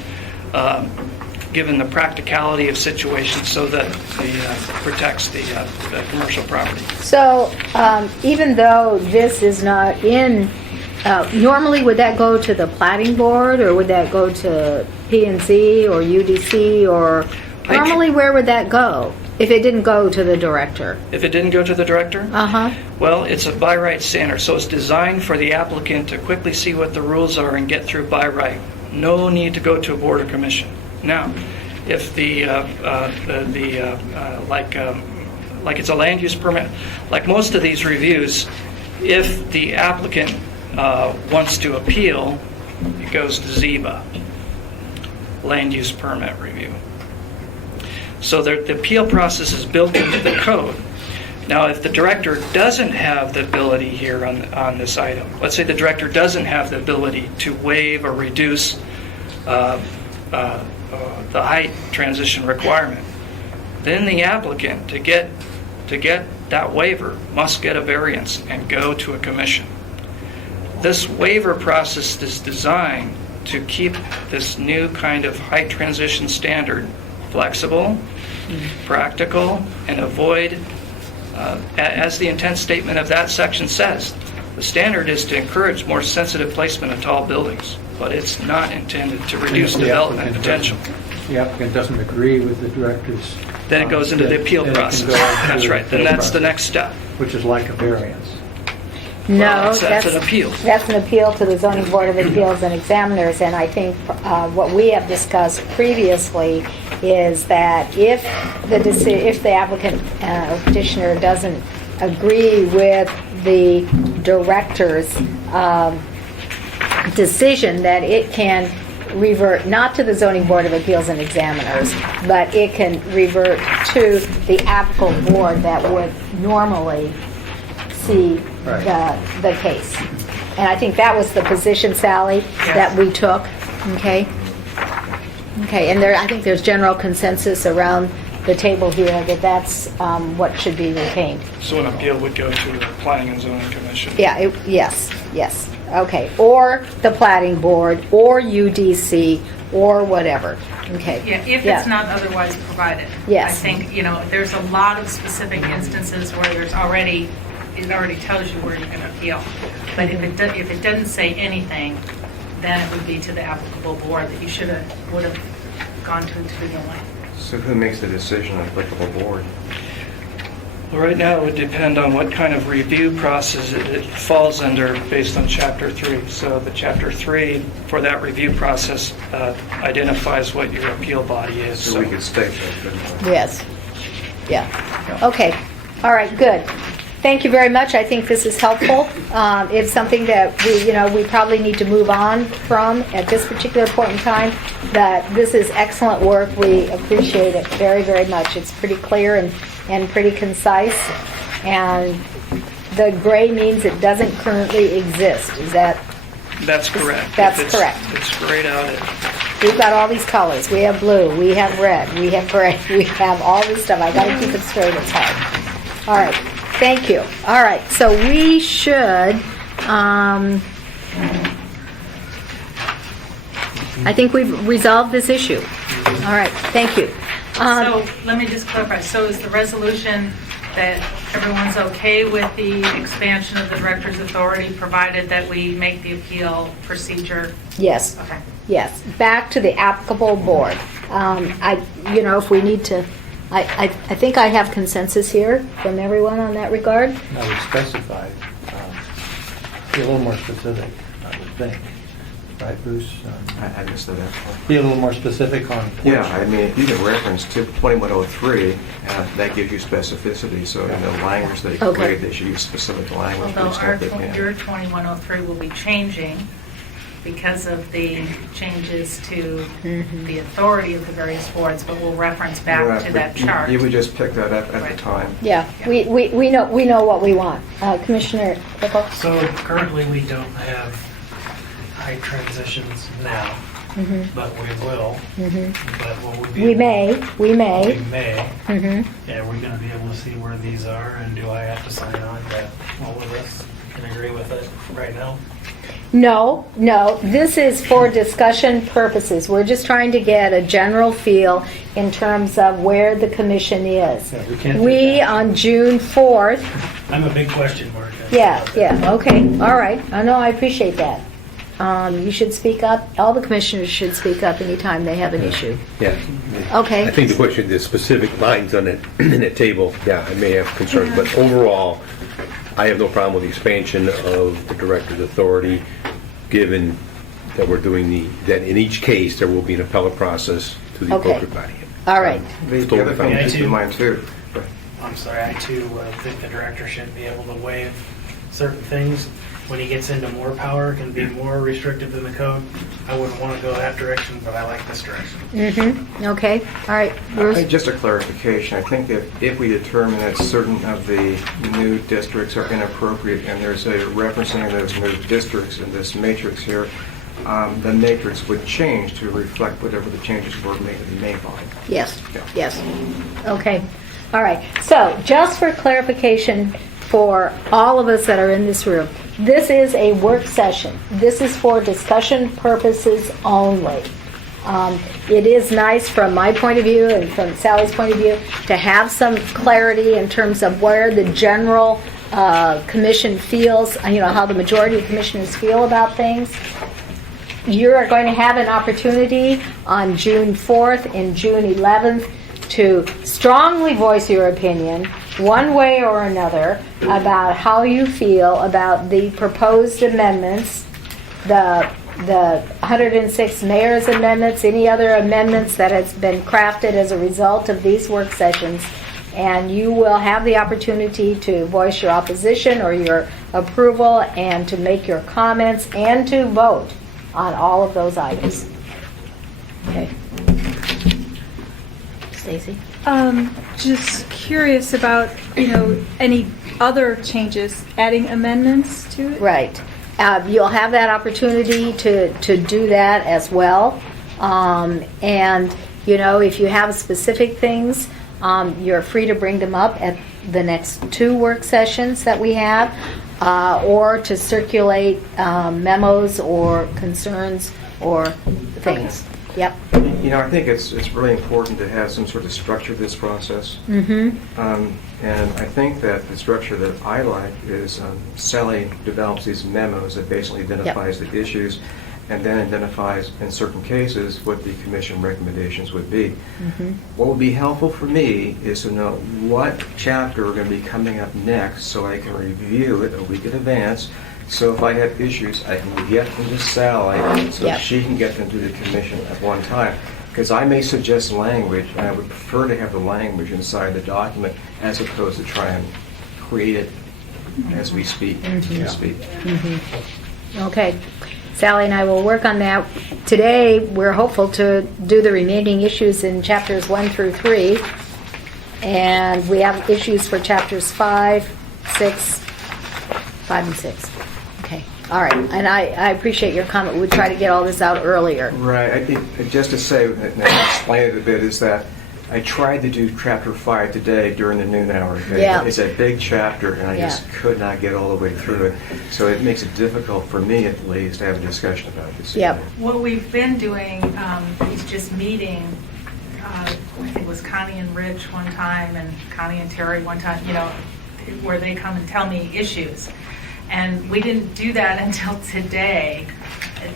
given the practicality of situations so that it protects the commercial property. So even though this is not in, normally would that go to the planning board or would that go to P&Z or UDC or normally where would that go if it didn't go to the director? If it didn't go to the director? Well, it's a by right standard, so it's designed for the applicant to quickly see what the rules are and get through by right. No need to go to a board or commission. Now, if like it's a land use permit, like most of these reviews, if the applicant wants to appeal, it goes to ZEBA, land use permit review. So the appeal process is built into the code. Now, if the director doesn't have the ability here on this item, let's say the director doesn't have the ability to waive or reduce the height transition requirement, then the applicant, to get that waiver, must get a variance and go to a commission. This waiver process is designed to keep this new kind of height transition standard flexible, practical, and avoid As the intent statement of that section says, the standard is to encourage more sensitive placement of tall buildings, but it's not intended to reduce If the development applicant potential. The applicant doesn't agree with the director's... Then it goes into the appeal then it can process. go into That's the right, then appeal that's the process, next step. Which is like a variance. No, That's an appeal. That's an appeal to the Zoning Board of Appeals and Examiners, and I think what we have discussed previously is that if the applicant or petitioner doesn't agree with the director's decision, that it can revert not to the Zoning Board of Appeals and Examiners, but it can revert to the applicable board that would normally see the case. And I think that was the position, Sally, that we took. Okay. Okay, and I think there's general consensus around the table here that that's what should be retained. So an appeal would go to the Planning and Zoning Commission. Yeah, yes. Okay, or the Plating Board, or UDC, or whatever. Okay. Yeah, if it's not otherwise provided. Yes. I think, there's a lot of specific instances where it already tells you where you can appeal. But if it doesn't say anything, then it would be to the applicable board that you would have gone to originally. So who makes the decision on applicable board? Well, right now, it would depend on what kind of review process it falls under based on Chapter 3. So the Chapter 3 for that review process identifies what your appeal body is. So we could state that, couldn't we? Yes. Yeah. Okay. All right, good. Thank you very much. I think this is helpful. It's something that we probably need to move on from at this particular point in time. But this is excellent work. We appreciate it very, very much. It's pretty clear and pretty concise. And the gray means it doesn't currently exist. Is that? That's correct. That's If correct. It's grayed out. We've got all these colors. We have blue. We have red. We have gray. We have all this stuff. I got to keep it straight. It's hard. All right. Thank you. All right, so we should, I think we've resolved this issue. All right, thank you. So let me just clarify. So is the resolution that everyone's okay with the expansion of the director's authority, provided that we make the appeal procedure? Yes. Okay. Yes, back to the applicable board. If we need to, I think I have consensus here from everyone on that regard. I would specify, be a little more specific, I would think. Right, Bruce? I missed that part. Be a little more specific on... Yeah, I mean, you can reference to 2103, that gives you specificity, so in the language they create, they should use specific language. Although your 2103 will be changing because of the changes to the authority of the various boards, but we'll reference back to that chart. You would just pick that up at the time. Yeah, we know what we want. Commissioner Pickle? So currently we don't have height transitions now, but we will. But what would be We may. We may. Mm-hmm. Yeah, we're going to be able to see where these are, and do I have to sign on that all of us can agree with it right now? No, this is for discussion purposes. We're just trying to get a general feel in terms of where the commission is. Yeah, we on June 4th. I'm a big question mark. Yeah, okay, all right. I know, I appreciate that. You should speak up. All the commissioners should speak up anytime they have an issue. Yeah. Okay. I think the question, the specific lines on it in that table, yeah, I may have concerns, but overall, I have no problem with the expansion of the director's authority, given that we're doing that in each case there will be an appellate process to the appropriate body. All right. The other thing to keep in mind too. I'm sorry, I too think the director should be able to waive certain things. When he gets into more power, can be more restrictive than the code. I wouldn't want to go that direction, but I like this direction. Okay. All right. Bruce? Just a clarification. I think that if we determine that certain of the new districts are inappropriate and there's a referencing of those new districts in this matrix here, the matrix would change to reflect whatever the changes were made in the main body. Yes. Yes. Okay. All right. So just for clarification for all of us that are in this room, this is a work session. This is for discussion purposes only. It is nice from my point of view and from Sally's point of view to have some clarity in terms of where the general commission feels, how the majority of commissioners feel about things. You are going to have an opportunity on June 4th and June 11th to strongly voice your opinion, one way or another, about how you feel about the proposed amendments, the 106 mayor's amendments, any other amendments that has been crafted as a result of these work sessions. And you will have the opportunity to voice your opposition or your approval and to make your comments and to vote on all of those items. Okay. Stacy? Just curious about, any other changes, adding amendments to it? Right. You'll have that opportunity to do that as well. And, if you have specific things, you're free to bring them up at the next 2 work sessions that we have, or to circulate memos or concerns or things. Yep. I think it's really important to have some sort of structure to this process. And I think that the structure that I like is Sally develops these memos that basically identifies the issues and then identifies, in certain cases, what the commission recommendations would be. What would be helpful for me is to know what chapter we're going to be coming up next so I can review it a week in advance. So if I have issues, I can get them to Sally so she can get them to the commission at one time. Because I may suggest language, and I would prefer to have the language inside the document as opposed to try and create it as we speak. Okay. Sally and I will work on that. Today, we're hopeful to do the remaining issues in chapters 1 through 3. And we have issues for chapters 5 and 6. Okay. All right. And I appreciate your comment. We'll try to get all this out earlier. Right. I think, just to say, and explain it a bit, is that I tried to do chapter 5 today during the noon hour. Okay? Yeah. It's a big chapter, and I just could not get all the way through it. So it makes it difficult for me, at least, to have a discussion about this. Yep. What we've been doing is just meeting, I think it was Connie and Rich one time and Connie and Terry one time, where they come and tell me issues. And we didn't do that until today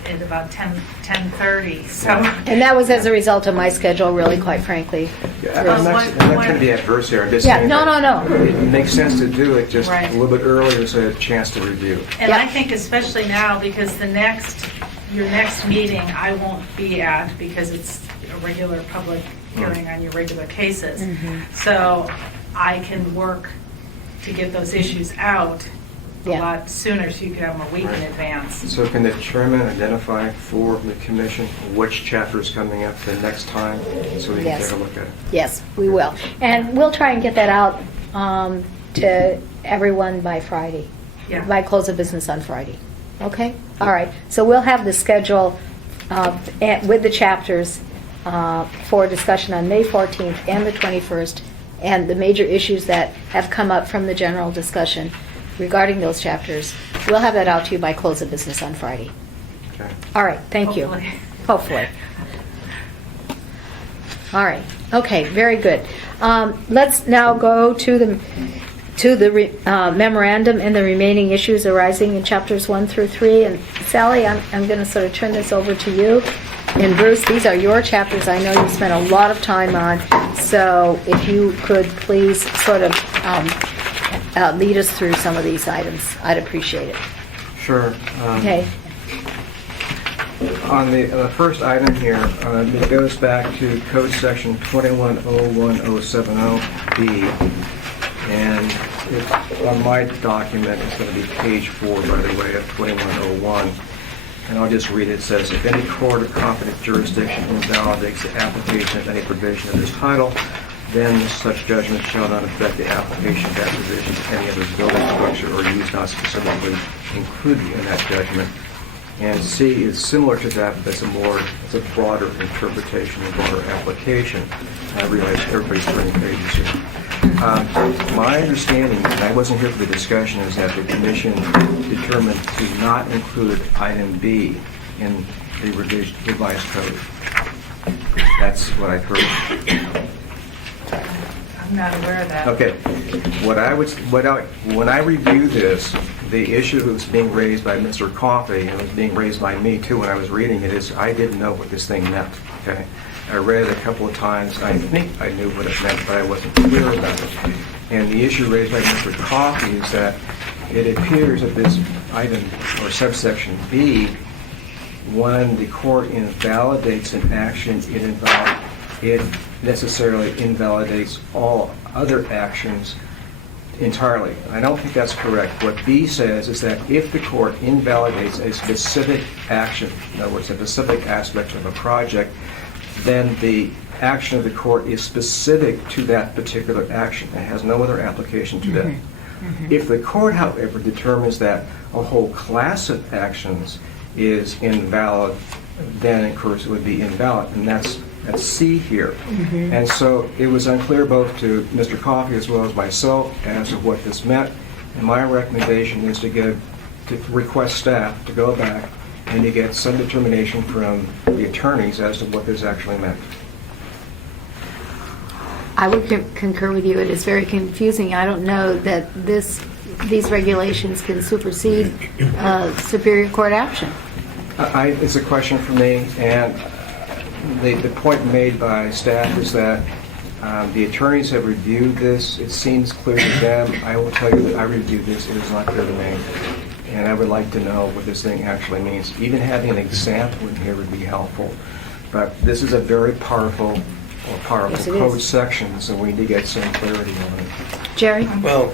at about 10:30. So. And that was as a result of my schedule, really, quite frankly. I'm not trying to be adverse here. I'm just saying no. It makes sense to do it just Right. a little bit earlier so I have a chance to review. And I think especially now, because your next meeting I won't be at because it's a regular public hearing on your regular cases. So I can work to get those issues out a lot sooner so you can have them a week in advance. So can the chairman identify for the commission which chapter is coming up the next time so we can take a look at it? Yes, we will. And we'll try and get that out to everyone by Friday, by close of business on Friday. Okay? All right. So we'll have the schedule with the chapters for discussion on May 14th and the 21st, and the major issues that have come up from the general discussion regarding those chapters. We'll have that out to you by close of business on Friday. Okay. All right. Thank you. Hopefully. All right. Okay. Very good. Let's now go to the memorandum and the remaining issues arising in chapters 1 through 3. And Sally, I'm going to sort of turn this over to you. And Bruce, these are your chapters I know you spent a lot of time on. So if you could please sort of lead us through some of these items, I'd appreciate it. Sure. Okay. On the first item here, it goes back to Code Section 2101.070B, and on my document, it's going to be page 4, by the way, of 2101. And I'll just read it. It says, if any court of competent jurisdiction invalidates the application of any provision of this title, then such judgment shall not affect the application of that provision to any other building structure or use not specifically included in that judgment. And C is similar to that, but it's a broader interpretation of our application. I realize everybody's turning pages here. My understanding, and I wasn't here for the discussion, is that the commission determined to not include item B in the revised code. That's what I've heard. I'm not aware of that. Okay, when I review this, the issue that was being raised by Mr. Coffey, and it was being raised by me too when I was reading it, is I didn't know what this thing meant, okay? I read it a couple of times, I think I knew what it meant, but I wasn't clear about it. And the issue raised by Mr. Coffey is that it appears that this item, or subsection B, when the court invalidates an action, it necessarily invalidates all other actions entirely. I don't think that's correct. What B says is that if the court invalidates a specific action, in other words, a specific aspect of a project, then the action of the court is specific to that particular action. It has no other application to that. If the court, however, determines that a whole class of actions is invalid, then of course it would be invalid, and that's C here. And so it was unclear both to Mr. Coffey as well as myself as to what this meant, and my recommendation is to request staff to go back and to get some determination from the attorneys as to what this actually meant. I would concur with you. It is very confusing. I don't know that these regulations can supersede Superior Court action. It's a question for me, and the point made by staff is that the attorneys have reviewed this. It seems clear to them. I will tell you that I reviewed this. It is not clear to me, and I would like to know what this thing actually means. Even having an example in here would be helpful, but this is a very powerful Yes, it code is. section, so we need to get some clarity on it. Jerry? Well,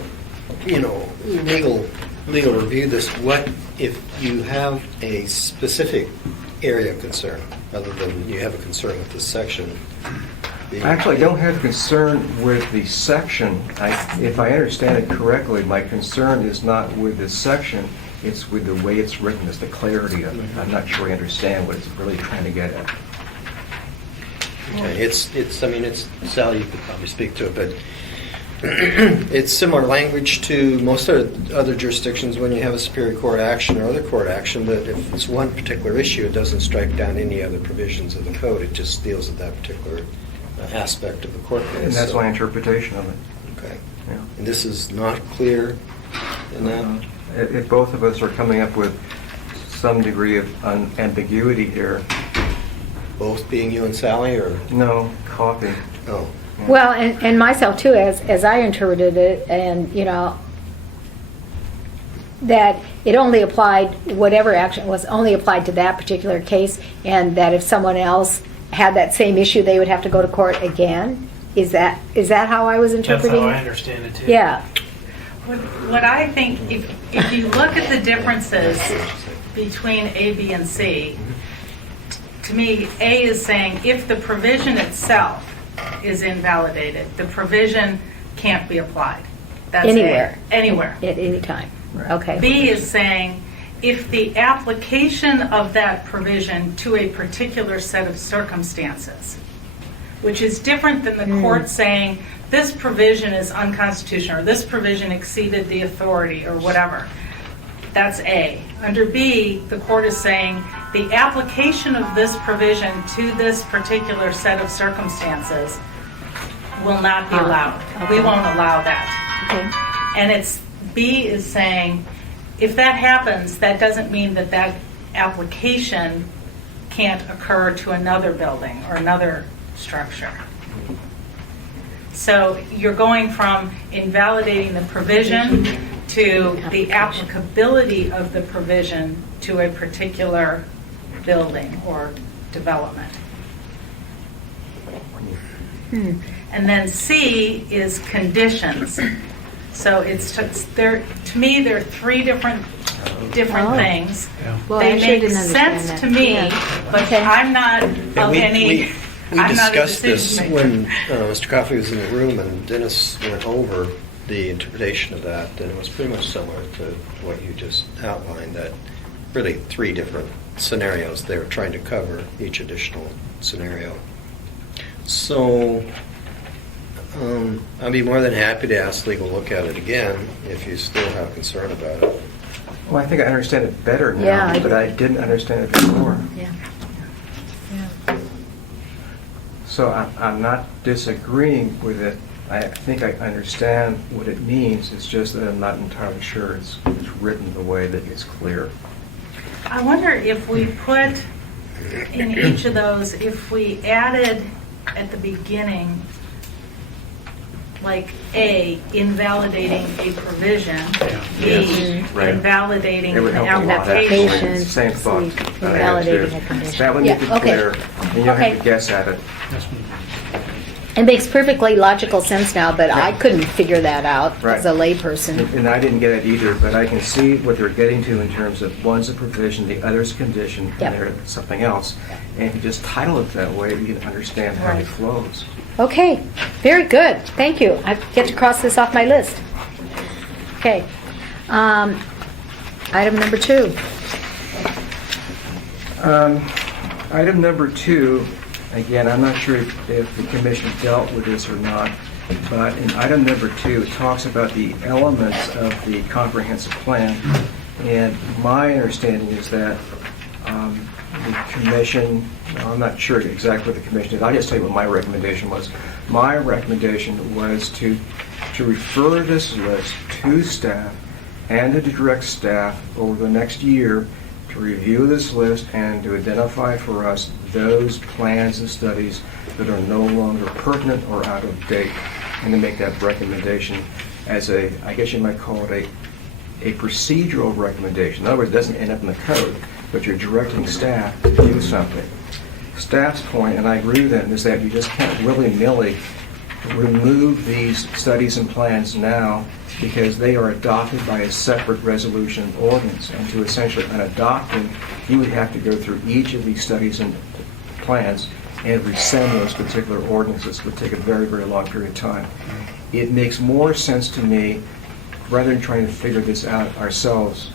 legal review this. What if you have a specific area of concern, other than you have a concern with this section? Actually, I don't have a concern with the section. If I understand it correctly, my concern is not with this section, it's with the way it's written, it's the clarity of it. I'm not sure I understand what it's really trying to get at. Okay, Sally, you could probably speak to it, but it's similar language to most other jurisdictions when you have a Superior Court action or other court action, that if it's one particular issue, it doesn't strike down any other provisions of the code. It just deals with that particular aspect of the court case. And that's my interpretation of it. Okay. Yeah. And this is not clear in that? If both of us are coming up with some degree of ambiguity here. Both being you and Sally, or? No, Coffey. Oh. Well, and myself too, as I interpreted it, and that it only applied, whatever action was only applied to that particular case, and that if someone else had that same issue, they would have to go to court again. Is that how I was interpreting That's how it? I understand it too. Yeah. What I think, if you look at the differences between A, B, and C, to me, A is saying if the provision itself is invalidated, the provision can't be applied. That's Anywhere. A. Anywhere. At any time. Okay. B is saying if the application of that provision to a particular set of circumstances, which is different than the court saying this provision is unconstitutional or this provision exceeded the authority or whatever. That's A. Under B, the court is saying the application of this provision to this particular set of circumstances will not be allowed. We won't allow that. Okay. And B is saying if that happens, that doesn't mean that application can't occur to another building or another structure. So you're going from invalidating the provision to the applicability of the provision to a particular building or development. And then C is conditions. So to me, there are three different things. Well, They I sure make didn't understand sense that. to me, Yeah. but Okay. I'm not of any. We I'm not a discussed this decision when maker. Mr. Coffey was in the room and Dennis went over the interpretation of that, and it was pretty much similar to what you just outlined, that really three different scenarios they were trying to cover, each additional scenario. So I'd be more than happy to ask legal look at it again if you still have concern about it. Well, I think I understand it better now, Yeah, I but do. I didn't understand it before. Yeah. So I'm not disagreeing with it. I think I understand what it means. It's just that I'm not entirely sure it's written the way that it's clear. I wonder if we put in each of those, if we added at the beginning, like A, invalidating a provision, B, Yes, right. invalidating It would an help a lot, application. actually. Same thought. Invalidating a condition. That would Yeah, make it okay. clear, and you don't Okay. have to guess at it. It makes perfectly logical sense now, but I couldn't figure that out as a layperson. And I didn't get it either, but I can see what they're getting to in terms of one's a provision, the other's a condition, Yep. and there's something else. And if you just title it that way, you can understand how it flows. Okay, very good. Thank you. I get to cross this off my list. Okay. Item number 2. Item number 2, again, I'm not sure if the commission dealt with this or not, but in item number 2, it talks about the elements of the comprehensive plan. And my understanding is that the commission, well, I'm not sure exactly what the commission did. I'll just tell you what my recommendation was. My recommendation was to refer this list to staff and to direct staff over the next year to review this list and to identify for us those plans and studies that are no longer pertinent or out of date, and to make that recommendation as a, I guess you might call it a procedural recommendation. In other words, it doesn't end up in the code, but you're directing staff to do something. Staff's point, and I agree with them, is that you just can't willy-nilly remove these studies and plans now because they are adopted by a separate resolution ordinance. And to essentially unadopt them, you would have to go through each of these studies and plans and rescind those particular ordinances. It would take a very, very long period of time. It makes more sense to me, rather than trying to figure this out ourselves,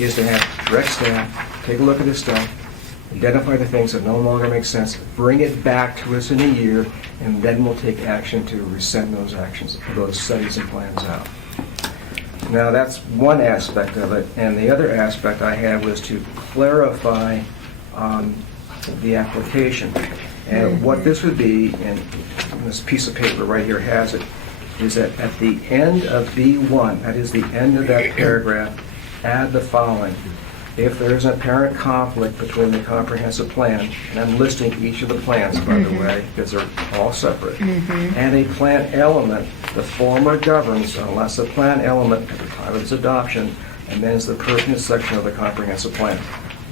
is to have direct staff take a look at this stuff, identify the things that no longer make sense, bring it back to us in a year, and then we'll take action to rescind those actions, those studies and plans out. Now, that's one aspect of it, and the other aspect I had was to clarify the application. And what this would be, and this piece of paper right here has it, is that at the end of B1, that is the end of that paragraph, add the following. If there is an apparent conflict between the comprehensive plan, and I'm listing each of the plans, by the way, because they're all separate, and a plan element, the former governs unless the plan element at the time of its adoption amends the pertinent section of the comprehensive plan.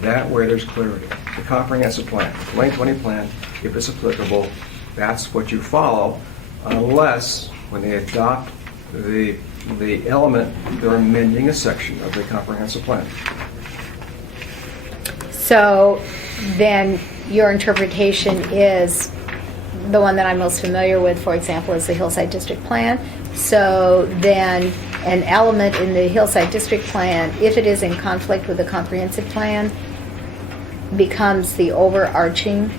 That way there's clarity. The comprehensive plan, the 2020 plan, if it's applicable, that's what you follow, unless when they adopt the element, they're amending a section of the comprehensive plan. So then your interpretation is the one that I'm most familiar with, for example, is the Hillside District Plan. So then an element in the Hillside District Plan, if it is in conflict with the comprehensive plan, becomes the overarching.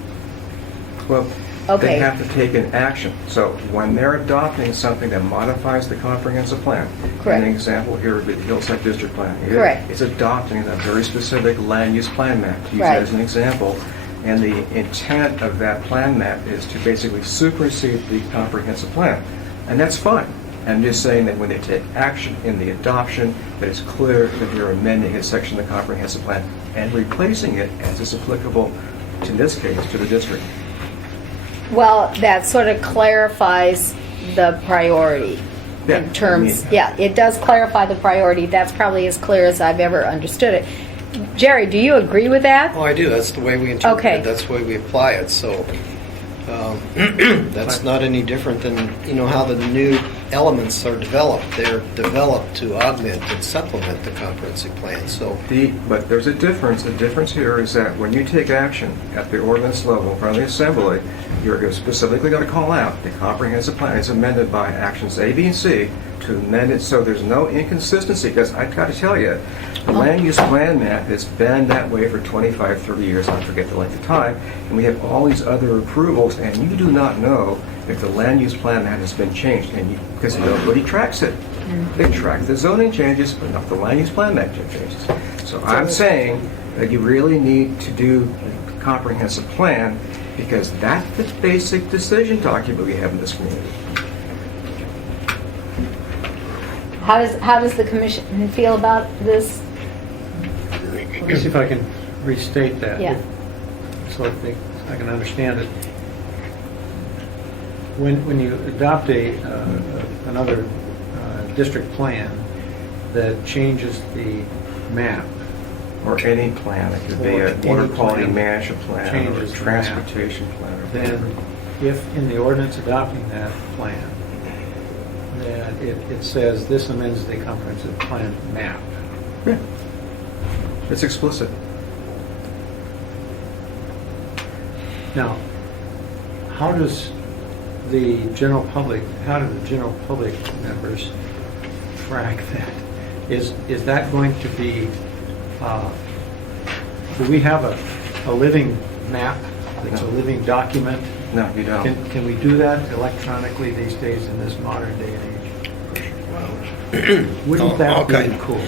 Well, Okay. they have to take an action. So when they're adopting something that modifies the comprehensive plan, Correct. an example here would be the Hillside District Plan. Correct. It's adopting a very specific land use plan map, to use Right. that as an example. And the intent of that plan map is to basically supersede the comprehensive plan. And that's fine. I'm just saying that when they take action in the adoption, that it's clear that they're amending a section of the comprehensive plan and replacing it as is applicable, in this case, to the district. Well, that sort of clarifies the priority Yeah, in terms, I mean- yeah, it does clarify the priority. That's probably as clear as I've ever understood it. Jerry, do you agree with that? Oh, I do. That's the way we interpret Okay. it. That's the way we apply it. So that's not any different than, how the new elements are developed. They're developed to augment and supplement the comprehensive plan. So But there's a difference. The difference here is that when you take action at the ordinance level in front of the assembly, you're specifically going to call out the comprehensive plan is amended by actions A, B, and C to amend it so there's no inconsistency. Because I've got to tell you, the land use plan map has been that way for 25, 30 years, I forget the length of time, and we have all these other approvals, and you do not know if the land use plan map has been changed, and because nobody tracks it. They track the zoning changes, but not the land use plan map changes. So I'm saying that you really need to do a comprehensive plan, because that's the basic decision document we have in this community. How does the commission feel about this? Let me see if I can restate that. Yeah. So I can understand it. When you adopt another district plan that changes the map, Or any plan, it could be Or a water any quality plan management plan, or a changes the map, transportation plan. or then if in the ordinance adopting that plan, that it says this amends the comprehensive plan map. Yeah. It's explicit. Now, how do the general public members track that? Is that going to be, do we have a living map that's a living document? No, you don't. Can we do that electronically these days in this modern day and age? Wouldn't that be cool?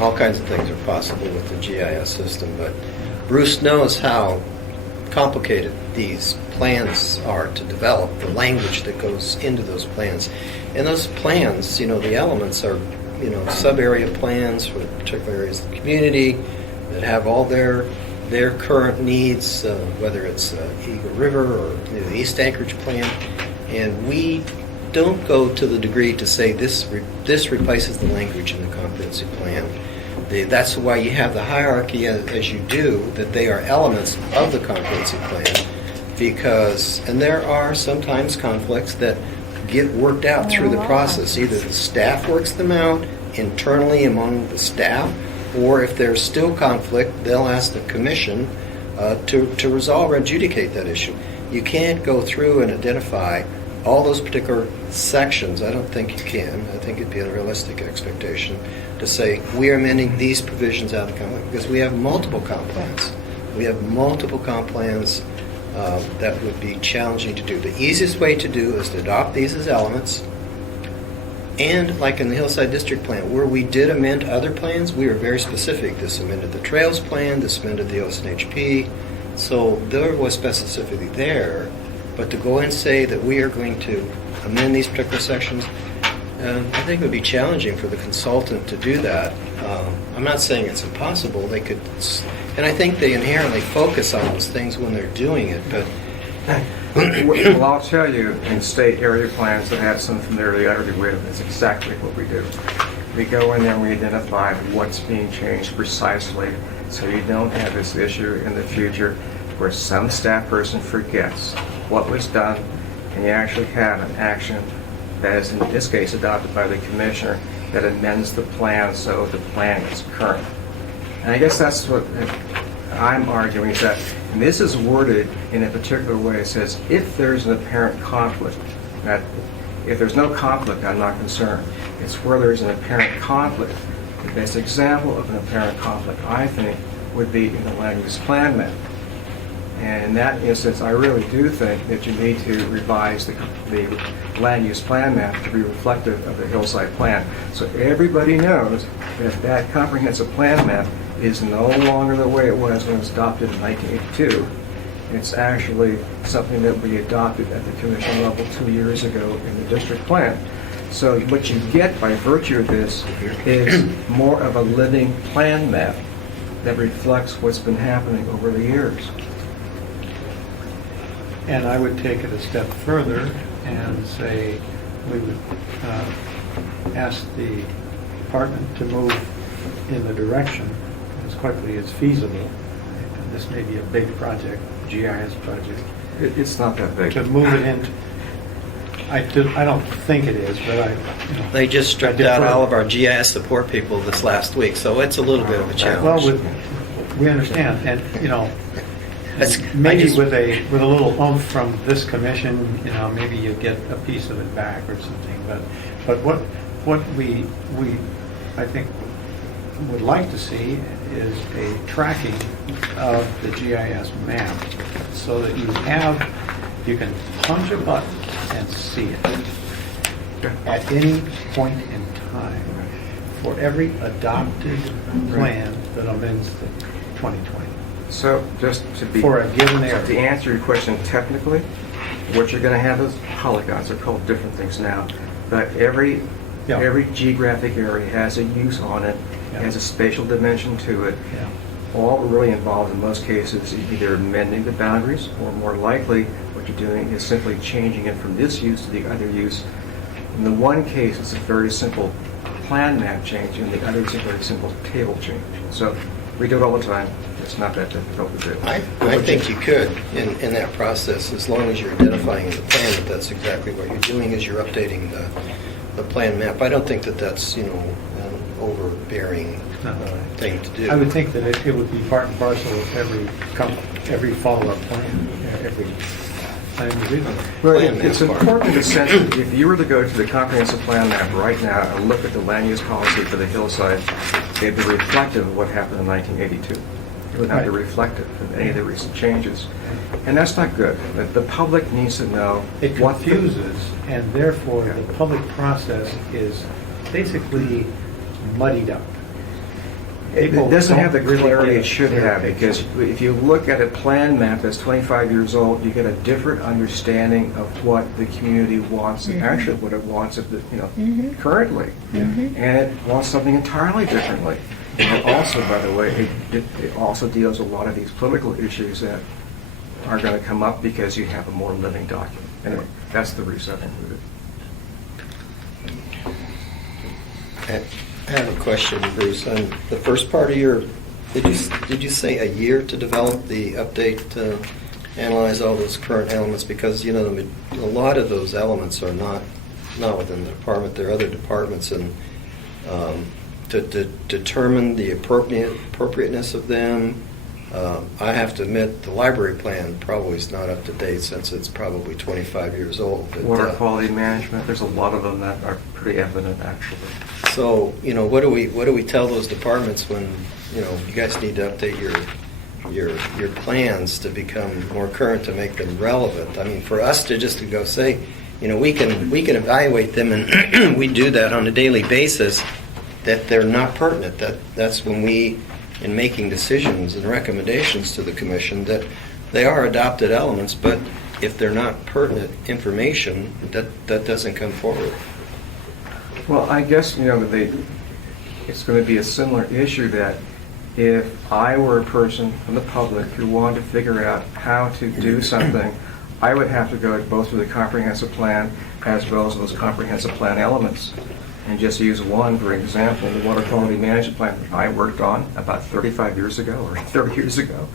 All kinds of things are possible with the GIS system, but Bruce knows how complicated these plans are to develop, the language that goes into those plans. And those plans, the elements are, sub-area plans for particular areas of the community that have all their current needs, whether it's Eagle River or the East Anchorage plan. And we don't go to the degree to say this replaces the language in the comprehensive plan. That's why you have the hierarchy as you do, that they are elements of the comprehensive plan. And there are sometimes conflicts that get worked out through the process. Either the staff works them out internally among the staff, or if there's still conflict, they'll ask the commission to resolve or adjudicate that issue. You can't go through and identify all those particular sections. I don't think you can. I think it'd be a realistic expectation to say we are amending these provisions out of the comp plan, because we have multiple comp plans. We have multiple comp plans that would be challenging to do. The easiest way to do is to adopt these as elements. And like in the Hillside District Plan, where we did amend other plans, we were very specific. This amended the Trails Plan, this amended the OSNHP. So there was specificity there. But to go and say that we are going to amend these particular sections, I think it would be challenging for the consultant to do that. I'm not saying it's impossible. They could, and I think they inherently focus on those things when they're doing it. But well, I'll tell you, in state area plans that have some familiarity with, it's exactly what we do. We go in there and we identify what's being changed precisely, so you don't have this issue in the future where some staff person forgets what was done, and you actually have an action that is, in this case, adopted by the commissioner that amends the plan so the plan is current. And I guess that's what I'm arguing, is that, and this is worded in a particular way. It says, if there's an apparent conflict, that if there's no conflict, I'm not concerned. It's where there's an apparent conflict. The best example of an apparent conflict, I think, would be in the land use plan map. And in that instance, I really do think that you need to revise the land use plan map to be reflective of the Hillside plan. So everybody knows that that comprehensive plan map is no longer the way it was when it was adopted in 1982. It's actually something that we adopted at the commission level 2 years ago in the district plan. So what you get by virtue of this is more of a living plan map that reflects what's been happening over the years. And I would take it a step further and say we would ask the department to move in the direction as quickly as feasible. And this may be a big project, GIS project. It's not that big. To move it into, I don't think it is, but they just stripped out all of our GIS support people this last week, so it's a little bit of a challenge. Well, we understand, and maybe with a little oomph from this commission, maybe you get a piece of it back or something. But what we I think would like to see is a tracking of the GIS map, so that you can punch a button and see it at any point in time for every adopted plan that amends the 2020. So just to be... For a given area. To answer your question technically, what you're going to have is polygons. They're called different things now. But every geographic area has a use on it, has a spatial dimension to it. All we're really involved in most cases is either amending the boundaries, or more likely what you're doing is simply changing it from this use to the other use. In the one case, it's a very simple plan map change, and the other is a very simple table change. So we do it all the time. It's not that difficult to do. I think you could, in that process, as long as you're identifying in the plan that that's exactly what you're doing, is you're updating the plan map. I don't think that that's, an overbearing thing to do. I would think that it would be part and parcel of every follow-up plan, every plan review. Well, it's important in the sense that if you were to go to the comprehensive plan map right now and look at the land use policy for the hillside, it'd be reflective of what happened in 1982. It would not be reflective of any of the recent changes. And that's not good. The public needs to know it confuses, and therefore the public process is basically muddied up. It doesn't have the clarity it should have, because if you look at a plan map that's 25 years old, you get a different understanding of what the community wants, and actually what it wants currently. And it wants something entirely differently. And also, by the way, it also deals with a lot of these political issues that are going to come up because you have a more living document. Anyway, that's the reason I included it. I have a question, Bruce. On the first part of your, did you say a year to develop the update to analyze all those current elements? Because a lot of those elements are not within the department. There are other departments, and to determine the appropriateness of them, I have to admit the library plan probably is not up to date since it's probably 25 years old. But, water quality management, there's a lot of them that are pretty evident actually. So, what do we tell those departments when, you guys need to update your plans to become more current, to make them relevant? I mean, for us to just go say, we can evaluate them, and we do that on a daily basis, that they're not pertinent. That's when we, in making decisions and recommendations to the commission, that they are adopted elements, but if they're not pertinent information, that doesn't come forward. Well, I guess, it's going to be a similar issue that if I were a person from the public who wanted to figure out how to do something, I would have to go both through the comprehensive plan as well as those comprehensive plan elements. And just use one, for example, the water quality management plan I worked on about 35 years ago or 30 years ago.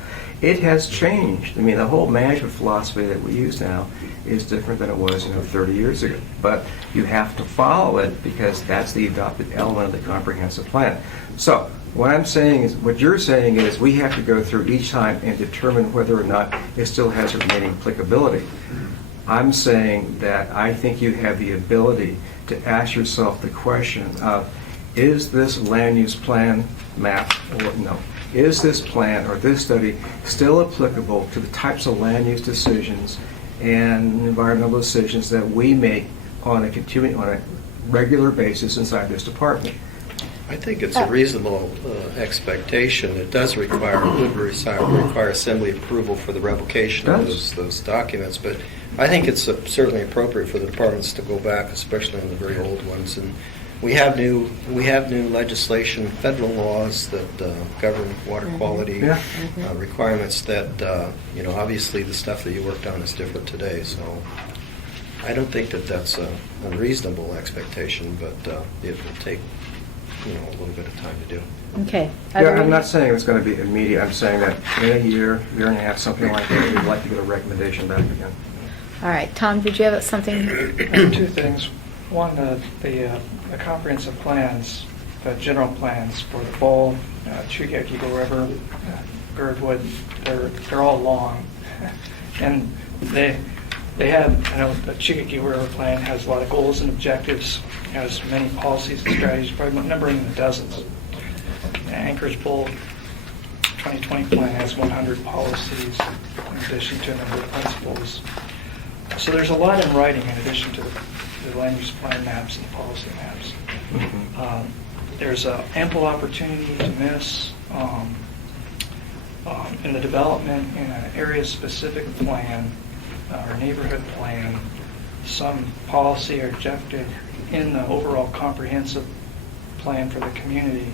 It has changed. I mean, the whole management philosophy that we use now is different than it was, 30 years ago. But you have to follow it because that's the adopted element of the comprehensive plan. So what I'm saying is, what you're saying is we have to go through each time and determine whether or not it still has remaining applicability. I'm saying that I think you have the ability to ask yourself the question of, is this land use plan map, or no, is this plan or this study still applicable to the types of land use decisions and environmental decisions that we make on a regular basis inside this department? I think it's a reasonable expectation. It does require assembly approval for the revocation of those documents, but I think it's certainly appropriate for the departments to go back, especially on the very old ones. And we have new legislation, federal laws that govern water quality requirements. That obviously the stuff that you worked on is different today. So I don't think that that's a reasonable expectation, but it will take a little bit of time to do. Okay. Yeah, I'm not saying it's going to be immediate. I'm saying that in a year and a half, something like that, we'd like to get a recommendation back again. All right, Tom, did you have something? Two things. One, the comprehensive plans, the general plans for the Bowl, Chugach Eagle River, Girdwood, they're all long, and they have, the Chugach Eagle River plan has a lot of goals and objectives, has many policies and strategies, probably numbering in the dozens. Anchorage Bowl 2020 plan has 100 policies in addition to a number of principles. So there's a lot in writing in addition to the land use plan maps and the policy maps. There's ample opportunity to miss. in the development in an area-specific plan or neighborhood plan, some policy or objective in the overall comprehensive plan for the community,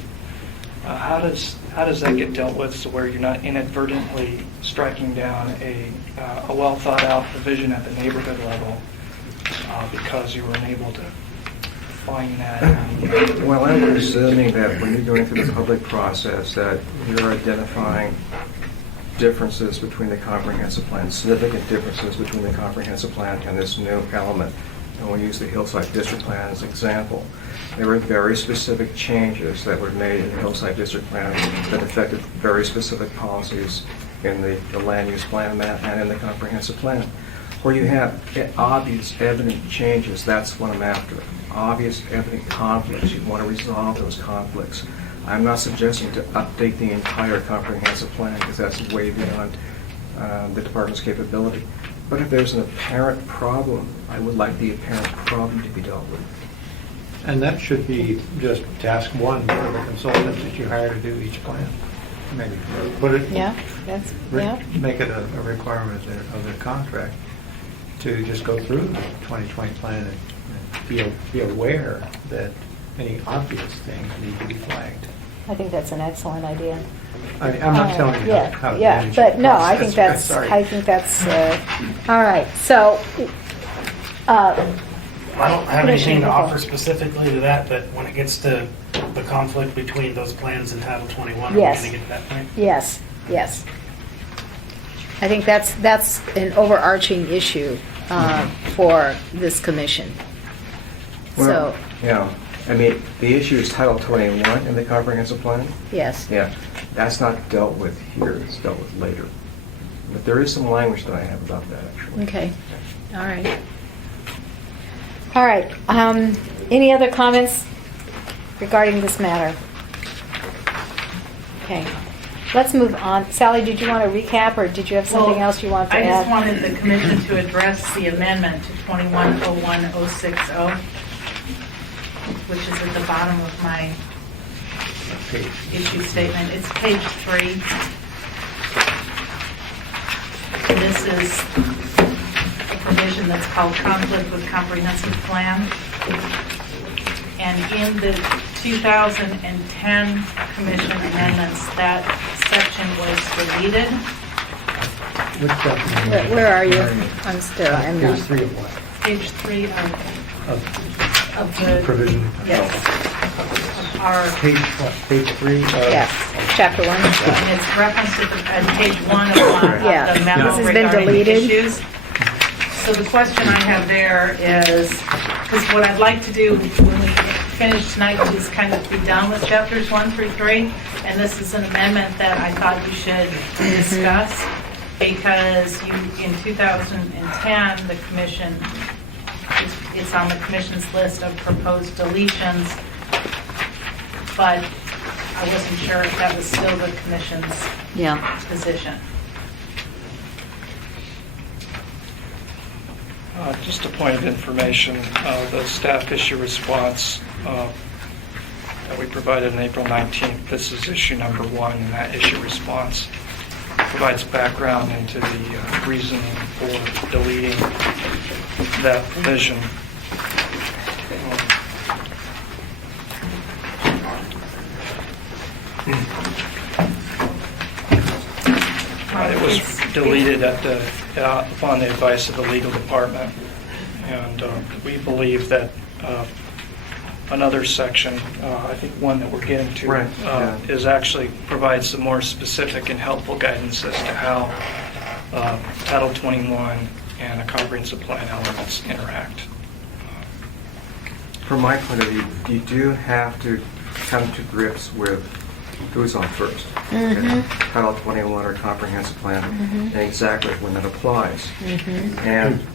how does that get dealt with so where you're not inadvertently striking down a well thought out provision at the neighborhood level because you were unable to find that? Well, I'm assuming that when you're going through the public process that you're identifying differences between the comprehensive plan, significant differences between the comprehensive plan and this new element. And we'll use the Hillside District Plan as an example. There were very specific changes that were made in the Hillside District Plan that affected very specific policies in the land use plan and in the comprehensive plan. Where you have obvious, evident changes, that's what I'm after. Obvious, evident conflicts. You want to resolve those conflicts. I'm not suggesting to update the entire comprehensive plan because that's way beyond the department's capability. But if there's an apparent problem, I would like the apparent problem to be dealt with. And that should be just task one for the consultant that you hire to do each plan. Maybe put it. Yeah, that's, yeah. Make it a requirement of their contract to just go through the 2020 plan and be aware that any obvious things need to be flagged. I think that's an excellent idea. I'm not telling you how to yeah, manage but the no, process. I think that's all right. So, I don't have anything to Commissioner offer Nicol. specifically to that, but when it gets to the conflict between those plans and Title 21, Yes. are we going to get to that point? yes, yes. I think that's an overarching issue for this commission. Well, So, yeah. I mean, the issue is Title 21 in the comprehensive plan. yes. Yeah, that's not dealt with here, it's dealt with later. But there is some language that I have about that, actually. Okay. All right. All right. Any other comments regarding this matter? Okay. Let's move on. Sally, did you want to recap, or did you have something else you want to I add? just wanted the commission to address the amendment to 2101060, which is at the bottom of my issue statement. It's page 3. This is a provision that's called conflict with comprehensive plan. And in the 2010 commission amendments, that section was deleted. Where are you? I'm still. I'm Page not. 3 of what? Page 3 of the... Provision. Yes. Of our... Page what? Page 3? Yes. Chapter 1. And it's referenced at page 1 of Yeah. the memo This has been regarding deleted. issues. So the question I have there is, because what I'd like to do when we finish tonight is kind of be done with chapters 1 through 3, and this is an amendment that I thought you should discuss, because in 2010, the commission, it's on the commission's list of proposed deletions, but I wasn't sure if that was still the commission's position. Just a point of information, the staff issue response that we provided on April 19th, this is issue number 1, and that issue response provides background into the reasoning for deleting that provision. It was deleted upon the advice of the legal department, and we believe that another section, I think one that we're getting to, Right, yeah. is actually provides some more specific and helpful guidance as to how Title 21 and a comprehensive plan elements interact. From my point of view, you do have to come to grips with who's on first. Mhm. Title 21 or comprehensive plan, Mhm. and exactly when that applies. Mhm. And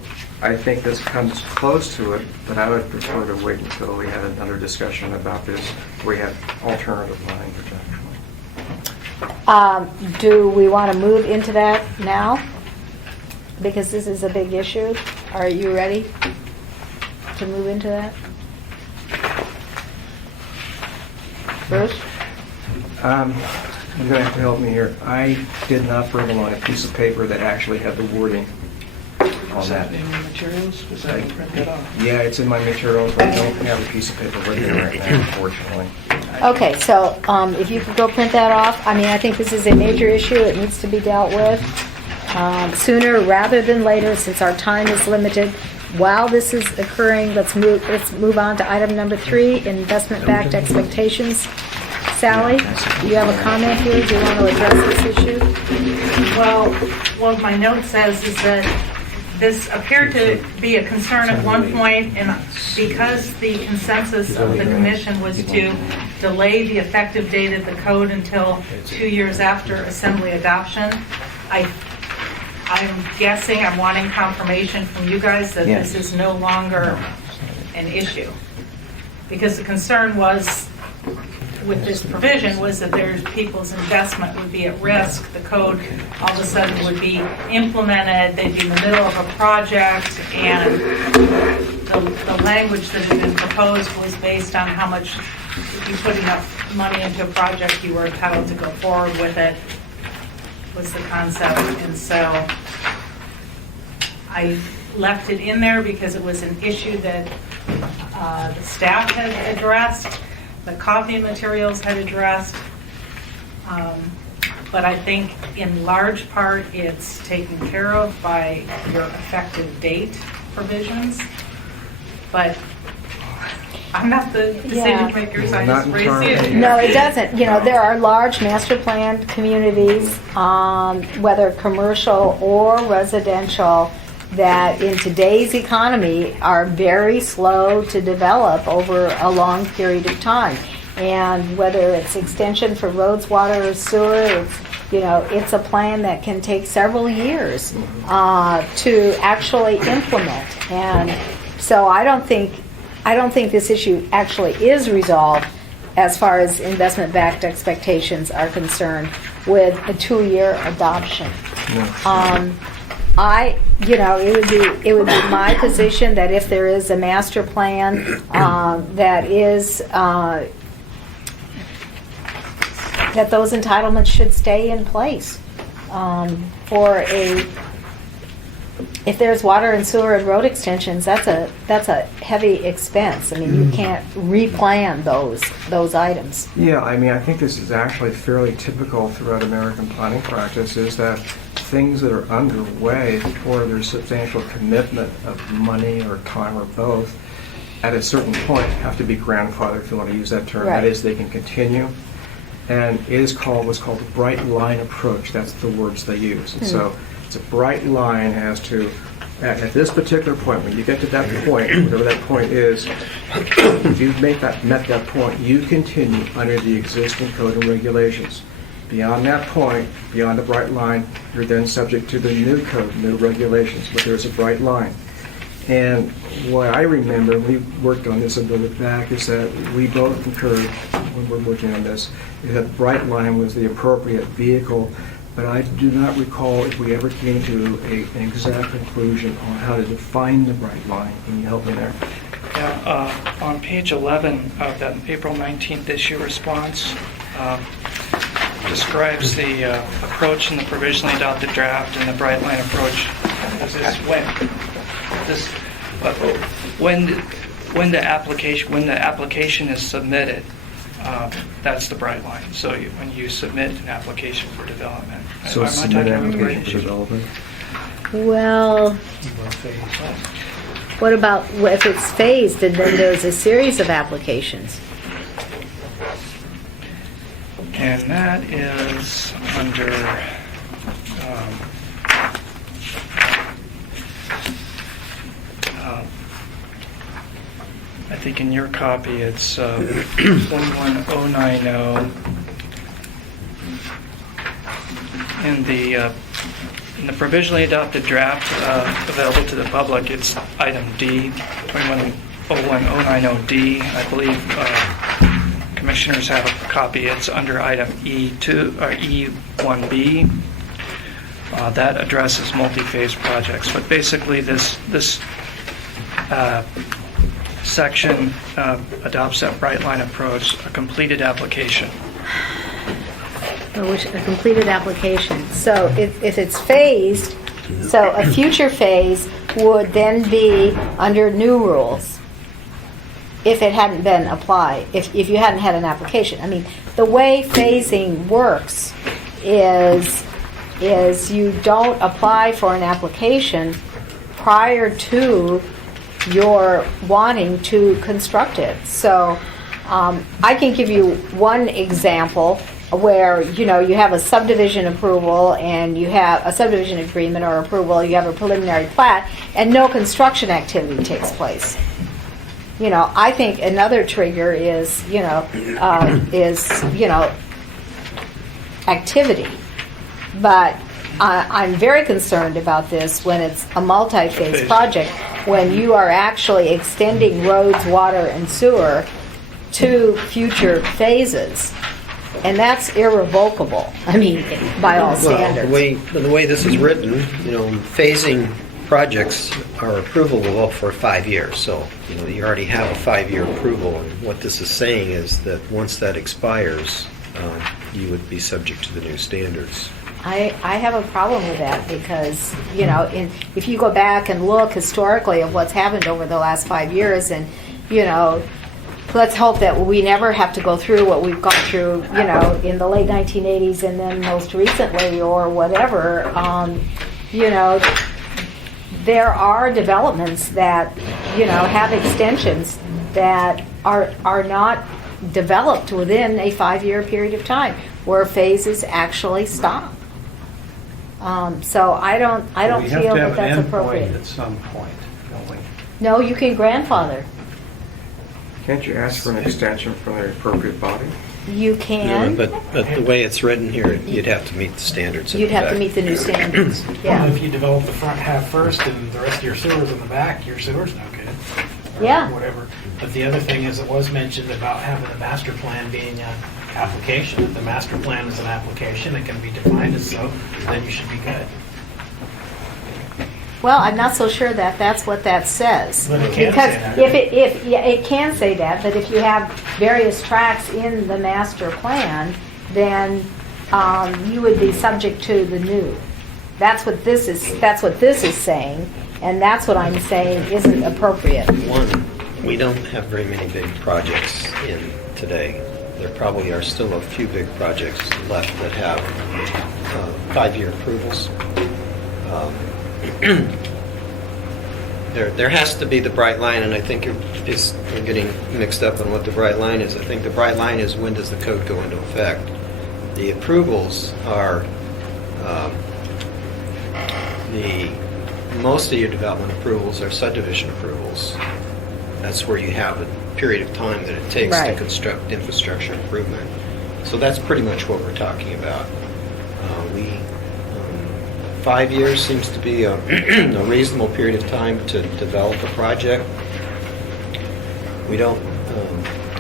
I think this comes close to it, but I would prefer to wait until we had another discussion about this, where we have alternative language, actually. Do we want to move into that now? Because this is a big issue. Are you ready to move into that? Bruce? You're going to have to help me here. I did not bring along a piece of paper that actually had the wording on Is that. that in your materials? Because I didn't print that off. Yeah, it's in my materials, but I don't have a piece of paper with me right now, unfortunately. Okay, so if you could go print that off, I mean, I think this is a major issue. It needs to be dealt with sooner rather than later, since our time is limited. While this is occurring, let's move on to item number 3, investment-backed expectations. Sally, do you have a comment here? Do you want to address this issue? Well, what my note says is that this appeared to be a concern at one point, and because the consensus of the commission was to delay the effective date of the code until 2 years after assembly adoption, I'm guessing, I'm wanting confirmation from you guys that this is no longer an issue. Because the concern was, with this provision, was that there's people's investment would be at risk. The code all of a sudden would be implemented, they'd be in the middle of a project, and the language that had been proposed was based on how much, if you put enough money into a project, you were entitled to go forward with it, was the concept. And so I left it in there because it was an issue that the staff had addressed, the copy materials had addressed, but I think in large part it's taken care of by your effective date provisions. But I'm not the decision maker, so I just raise the issue. No, it doesn't. You know, there are large master planned communities, whether commercial or residential, that in today's economy are very slow to develop over a long period of time. And whether it's extension for roads, water, or sewer, it's a plan that can take several years to actually implement. And so I don't think this issue actually is resolved as far as investment-backed expectations are concerned with a 2-year adoption. It would be my position that if there is a master plan that those entitlements should stay in place if there's water and sewer and road extensions, that's a heavy expense. I mean, you can't replan those items. Yeah, I mean, I think this is actually fairly typical throughout American planning practice, is that things that are underway or there's substantial commitment of money or time or both, at a certain point have to be grandfathered, if you want to use that term. Right. That is, they can continue. And it is what's called the bright line approach. That's the words they use. And so it's a bright line as to, at this particular point, when you get to that point, whatever that point is, if you've met that point, you continue under the existing code and regulations. Beyond that point, beyond the bright line, you're then subject to the new code, new regulations, but there's a bright line. And what I remember, we worked on this a little bit back, is that we both concurred when we're working on this, is that bright line was the appropriate vehicle, but I do not recall if we ever came to an exact conclusion on how to define the bright line. Can you help me there? Yeah, on page 11 of that April 19th issue response, describes the approach in the provisionally adopted draft and the bright line approach. When the application is submitted, that's the bright line. So when you submit an application for development. So submit an application for development. Well, what about if it's phased and then there's a series of applications? And that is under I think in your copy it's 21090. In the provisionally adopted draft available to the public, it's item D, 2101090D. I believe commissioners have a copy. It's under item E2 or E1B. That addresses multi-phase projects. But basically, this section adopts that bright line approach, a completed application. A completed application. So if it's phased, so a future phase would then be under new rules if it hadn't been applied, if you hadn't had an application. I mean, the way phasing works is you don't apply for an application prior to your wanting to construct it. So I can give you one example where you have a subdivision approval and you have a subdivision agreement or approval, you have a preliminary plat, and no construction activity takes place. I think another trigger is activity. But I'm very concerned about this when it's a multi-phase project, when you are actually extending roads, water, and sewer to future phases. And that's irrevocable, I mean, by all standards. Well, the way this is written, phasing projects are approvable for 5 years. So, you already have a 5-year approval. And what this is saying is that once that expires, you would be subject to the new standards. I have a problem with that because, if you go back and look historically of what's happened over the last 5 years, and, let's hope that we never have to go through what we've gone through, in the late 1980s and then most recently or whatever. There are developments that, have extensions that are not developed within a 5-year period of time where phases actually stop. So I don't feel that that's appropriate. We have to have an endpoint at some point, don't we? No, you can grandfather. Can't you ask for an extension from the appropriate body? You can. But the way it's written here, you'd have to meet the standards. You'd have to meet the new standards. Yeah. Well, if you develop the front half first and the rest of your sewer's in the back, your sewer's no good. Or Yeah. whatever. But the other thing is, it was mentioned about having the master plan being an application. If the master plan is an application, it can be defined as so, then you should be good. Well, I'm not so sure that that's what that says. But it can Because say that. it can say that, but if you have various tracks in the master plan, then you would be subject to the new. That's what this is saying, and that's what I'm saying isn't appropriate. One, we don't have very many big projects in today. There probably are still a few big projects left that have 5-year approvals. There has to be the bright line, and I think we're getting mixed up on what the bright line is. I think the bright line is, when does the code go into effect? The approvals are most of your development approvals are subdivision approvals. That's where you have a period of time that it takes to construct infrastructure improvement. So that's pretty much what we're talking about. 5 years seems to be a reasonable period of time to develop a project. We don't,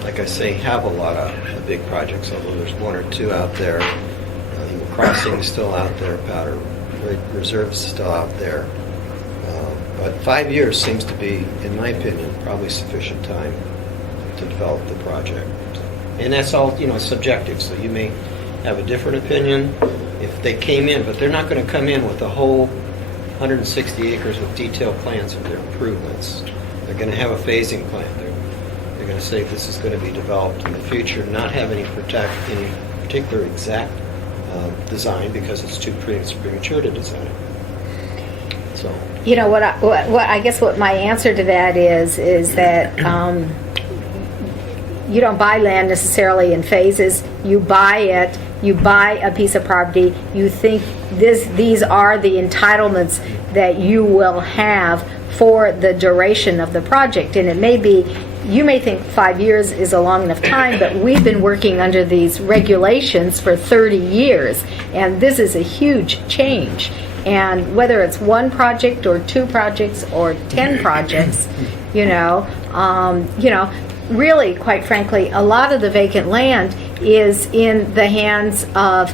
like I say, have a lot of big projects, although there's one or two out there. Eagle Crossing is still out there, Powder Reserve is still out there. But 5 years seems to be, in my opinion, probably sufficient time to develop the project. And that's all, subjective, so you may have a different opinion if they came in, but they're not going to come in with the whole 160 acres with detailed plans of their improvements. They're going to have a phasing plan. They're going to say this is going to be developed in the future, not have any particular exact design because it's premature to design. So, what I guess what my answer to that is that you don't buy land necessarily in phases. You buy it. You buy a piece of property. You think these are the entitlements that you will have for the duration of the project, and it may be. You may think 5 years is a long enough time, but we've been working under these regulations for 30 years, and this is a huge change. And whether it's one project or 2 projects or 10 projects, really, quite frankly, a lot of the vacant land is in the hands of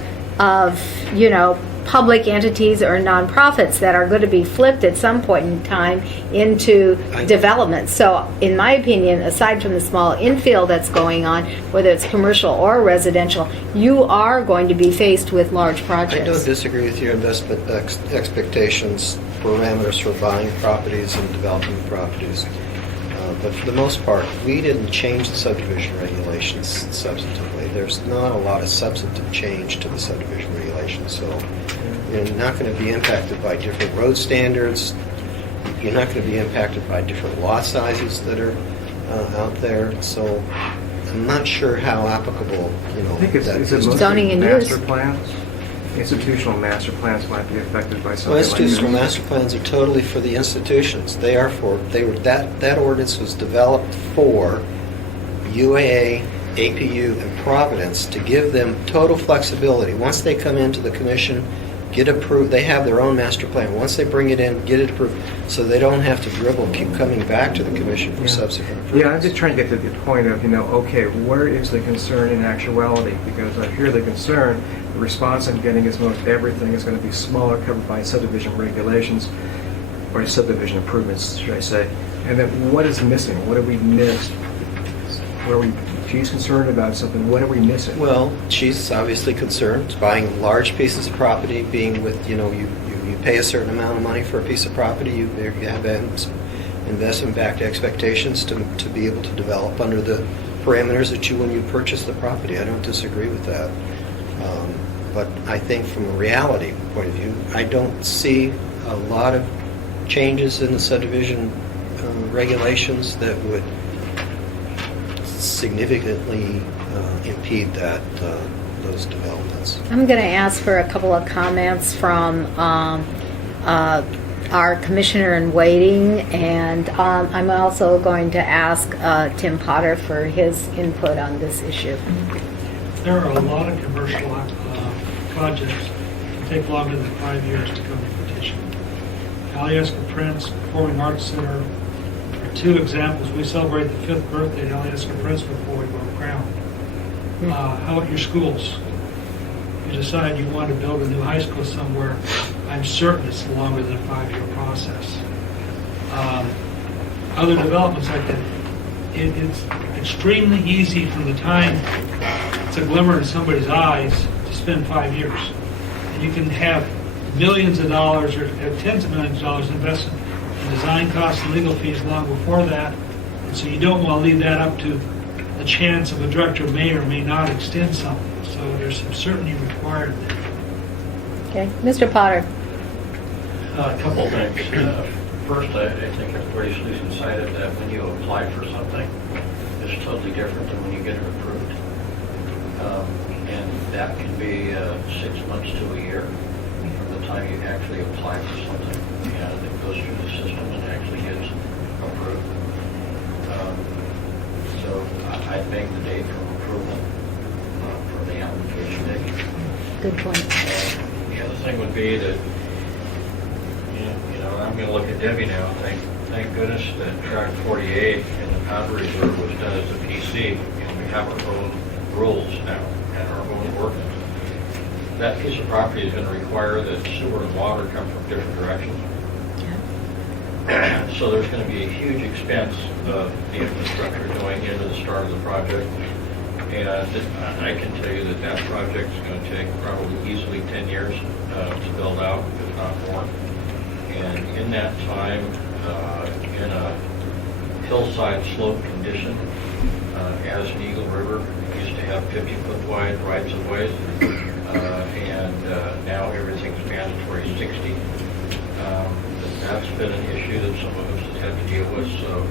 public entities or nonprofits that are going to be flipped at some point in time into development. So in my opinion, aside from the small infill that's going on, whether it's commercial or residential, you are going to be faced with large projects. I don't disagree with your investment expectations, parameters for buying properties and developing properties. But for the most part, we didn't change the subdivision regulations substantively. There's not a lot of substantive change to the subdivision regulations, so you're not going to be impacted by different road standards. You're not going to be impacted by different lot sizes that are out there. So I'm not sure how applicable, I think it's mostly zoning and master use. plans. Institutional master plans might be affected by something Well, like institutional this. master plans are totally for the institutions. That ordinance was developed for UAA, APU, and Providence to give them total flexibility. Once they come into the commission, get approved, they have their own master plan. Once they bring it in, get it approved, so they don't have to keep coming back to the commission for subsequent approvals. Yeah, I'm just trying to get to the point of, okay, where is the concern in actuality? Because I hear the concern, the response I'm getting is most everything is going to be smaller, covered by subdivision regulations, or subdivision improvements, should I say. And then what is missing? What have we missed? She's concerned about something. What are we missing? Well, she's obviously concerned, buying large pieces of property, being with, you pay a certain amount of money for a piece of property, you have investment-backed expectations to be able to develop under the parameters that when you purchase the property. I don't disagree with that. But I think from a reality point of view, I don't see a lot of changes in the subdivision regulations that would significantly impede those developments. I'm going to ask for a couple of comments from our commissioner in waiting, and I'm also going to ask Tim Potter for his input on this issue. There are a lot of commercial projects that take longer than 5 years to come to fruition. Alyeska Prince, Performing Arts Center are two examples. We celebrate the 5th birthday of Alyeska Prince before we broke ground. How about your schools? You decide you want to build a new high school somewhere, I'm certain it's longer than a 5-year process. Other developments like that, it's extremely easy from the time it's a glimmer in somebody's eyes to spend 5 years. And you can have millions of dollars or have tens of millions of dollars invested in design costs and legal fees long before that. And so you don't want to leave that up to the chance of a director may or may not extend something. So there's some certainty required there. Okay, Mr. Potter. A couple things. First, I think everybody's losing sight of that when you apply for something, it's totally different than when you get it approved. And that can be 6 months to a year from the time you actually apply for something and it goes through the system and actually gets approved. So I think the date from approval for the application date. Good point. The other thing would be that, I'm going to look at Debbie now. Thank goodness that Track 48 in the Powder Reserve was done as a PC, and we have our own rules now and our own ordinance. That piece of property is going to require that sewer and water come from different directions. So there's going to be a huge expense of the infrastructure going into the start of the project. And I can tell you that project is going to take probably easily 10 years to build out, if not more. And in that time, in a hillside slope condition, as in Eagle River, we used to have 50-foot wide rights of ways, and now everything's mandatory 60. That's been an issue that some of us have had to deal with. So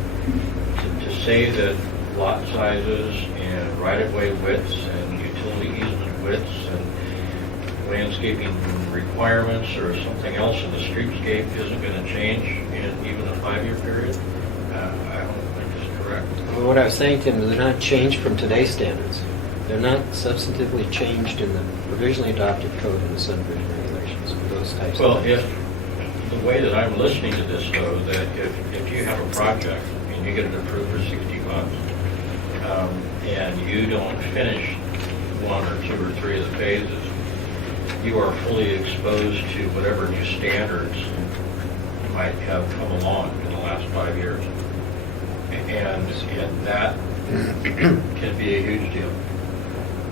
to say that lot sizes and right-of-way widths and utility easement widths and landscaping requirements or something else in the streetscape isn't going to change in even a 5-year period, I don't think is correct. Well, what I was saying, Tim, they're not changed from today's standards. They're not substantively changed in the provisionally adopted code and the subdivision regulations for those types of things. The way that I'm listening to this, though, that if you have a project and you get it approved for 60 months, and you don't finish 1 or 2 or 3 of the phases, you are fully exposed to whatever new standards might have come along in the last 5 years. And that can be a huge deal.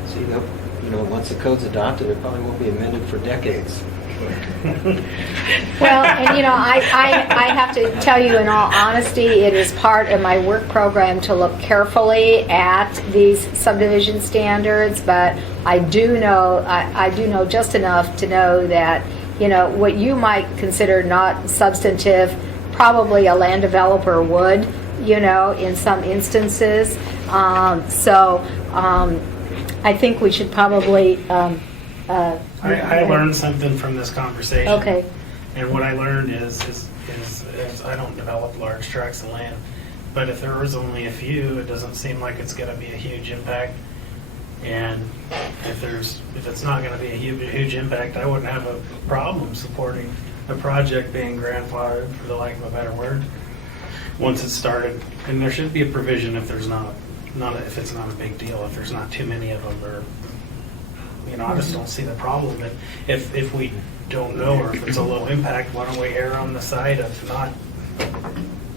See, though, once the code's adopted, it probably won't be amended for decades. Well, and I have to tell you in all honesty, it is part of my work program to look carefully at these subdivision standards, but I do know just enough to know that, what you might consider not substantive, probably a land developer would, in some instances. I think we should probably I learned something from this conversation. Okay. And what I learned is I don't develop large tracts of land, but if there is only a few, it doesn't seem like it's going to be a huge impact. And if it's not going to be a huge impact, I wouldn't have a problem supporting a project being grandfathered, for the lack of a better word, once it's started. And there should be a provision if there's if it's not a big deal, if there's not too many of them, or I just don't see the problem. But if we don't know, or if it's a low impact, why don't we err on the side of not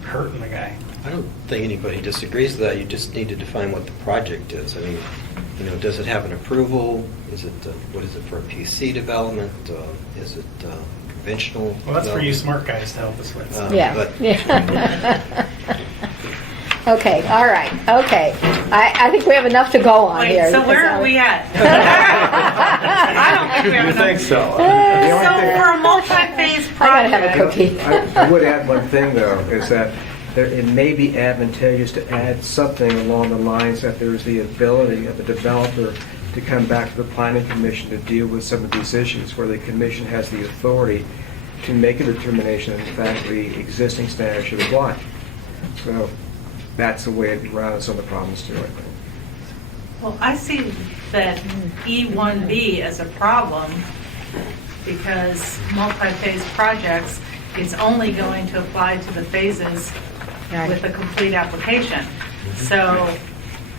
hurting the guy? I don't think anybody disagrees with that. You just need to define what the project is. I mean, does it have an approval? Is it what is it for a PC development? Is it conventional? Well, that's for you smart guys to help us with. Okay, all right, okay. I think we have enough to go on Wait, here. so where are we at? I don't think we have enough. think so? So for a multi-phase project. I gotta have a cookie. I would add one thing, though, is that it may be advantageous to add something along the lines that there is the ability of the developer to come back to the planning commission to deal with some of these issues, where the commission has the authority to make a determination that in fact the existing standard should apply. So that's the way it runs on the problems too, I think. Well, I see that E1B as a problem because multi-phase projects is only going to apply to the phases with a complete application. So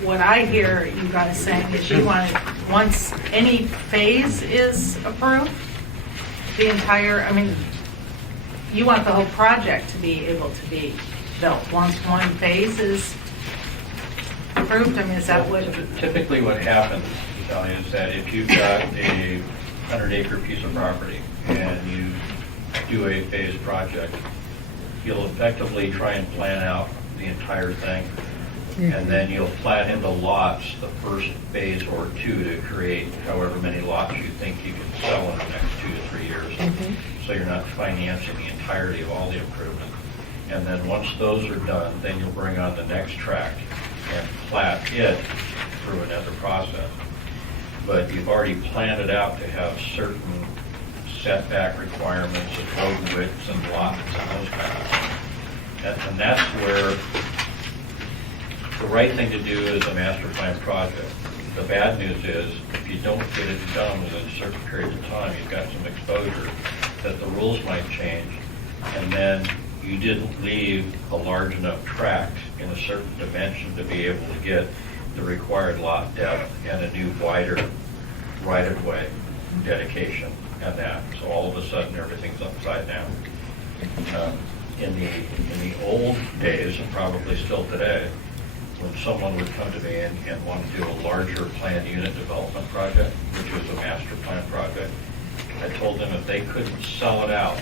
what I hear you guys saying is you want, once any phase is approved, the entire, you want the whole project to be able to be built. Once one phase is approved, is that what? Typically what happens, is that if you've got a 100-acre piece of property and you do a phased project, you'll effectively try and plan out the entire thing. And then you'll plat into lots the first phase or two to create however many lots you think you can sell in the next 2 to 3 years. So you're not financing the entirety of all the improvement. And then once those are done, then you'll bring on the next tract and plat it through another process. But you've already planned it out to have certain setback requirements of road widths and lots and those kinds of things. And that's where the right thing to do is a master plan project. The bad news is if you don't get it done within a certain period of time, you've got some exposure that the rules might change, and then you didn't leave a large enough tract in a certain dimension to be able to get the required lot depth and a new wider right-of-way dedication and that. So all of a sudden everything's upside down. In the old days, and probably still today, when someone would come to me and want to do a larger planned unit development project, which was a master plan project, I told them if they couldn't sell it out,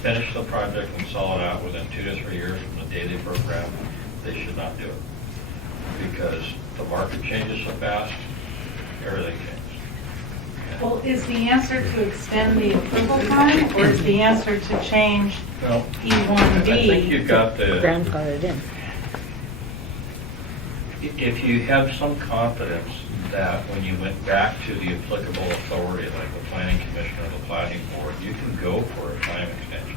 finish the project and sell it out within 2 to 3 years from the day they broke ground, they should not do it. Because the market changes so fast, everything changes. Well, is the answer to extend the approval time, or is the answer to change E1B? I think you've got the grandfathered in. If you have some confidence that when you went back to the applicable authority, like the planning commission or the planning board, you can go for a time extension.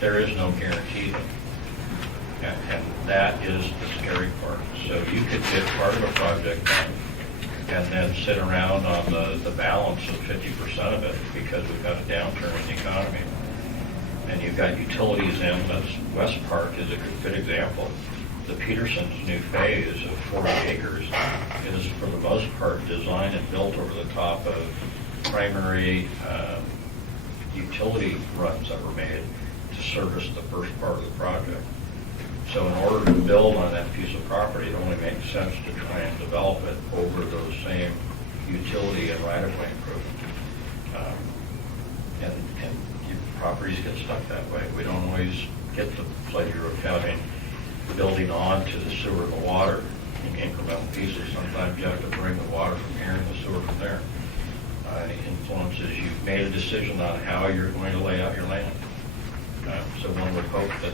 There is no guarantee though. And that is the scary part. So you could get part of a project done and then sit around on the balance of 50% of it because we've got a downturn in the economy. And you've got utilities in, West Park is a good example. The Peterson's new phase of 40 acres is, for the most part, designed and built over the top of primary utility runs that were made to service the first part of the project. So in order to build on that piece of property, it only makes sense to try and develop it over those same utility and right-of-way improvements. And properties get stuck that way. We don't always get the pleasure of having building on to the sewer and the water in incremental pieces. Sometimes you have to bring the water from here and the sewer from there. It influences, you've made a decision on how you're going to lay out your land. So one would hope that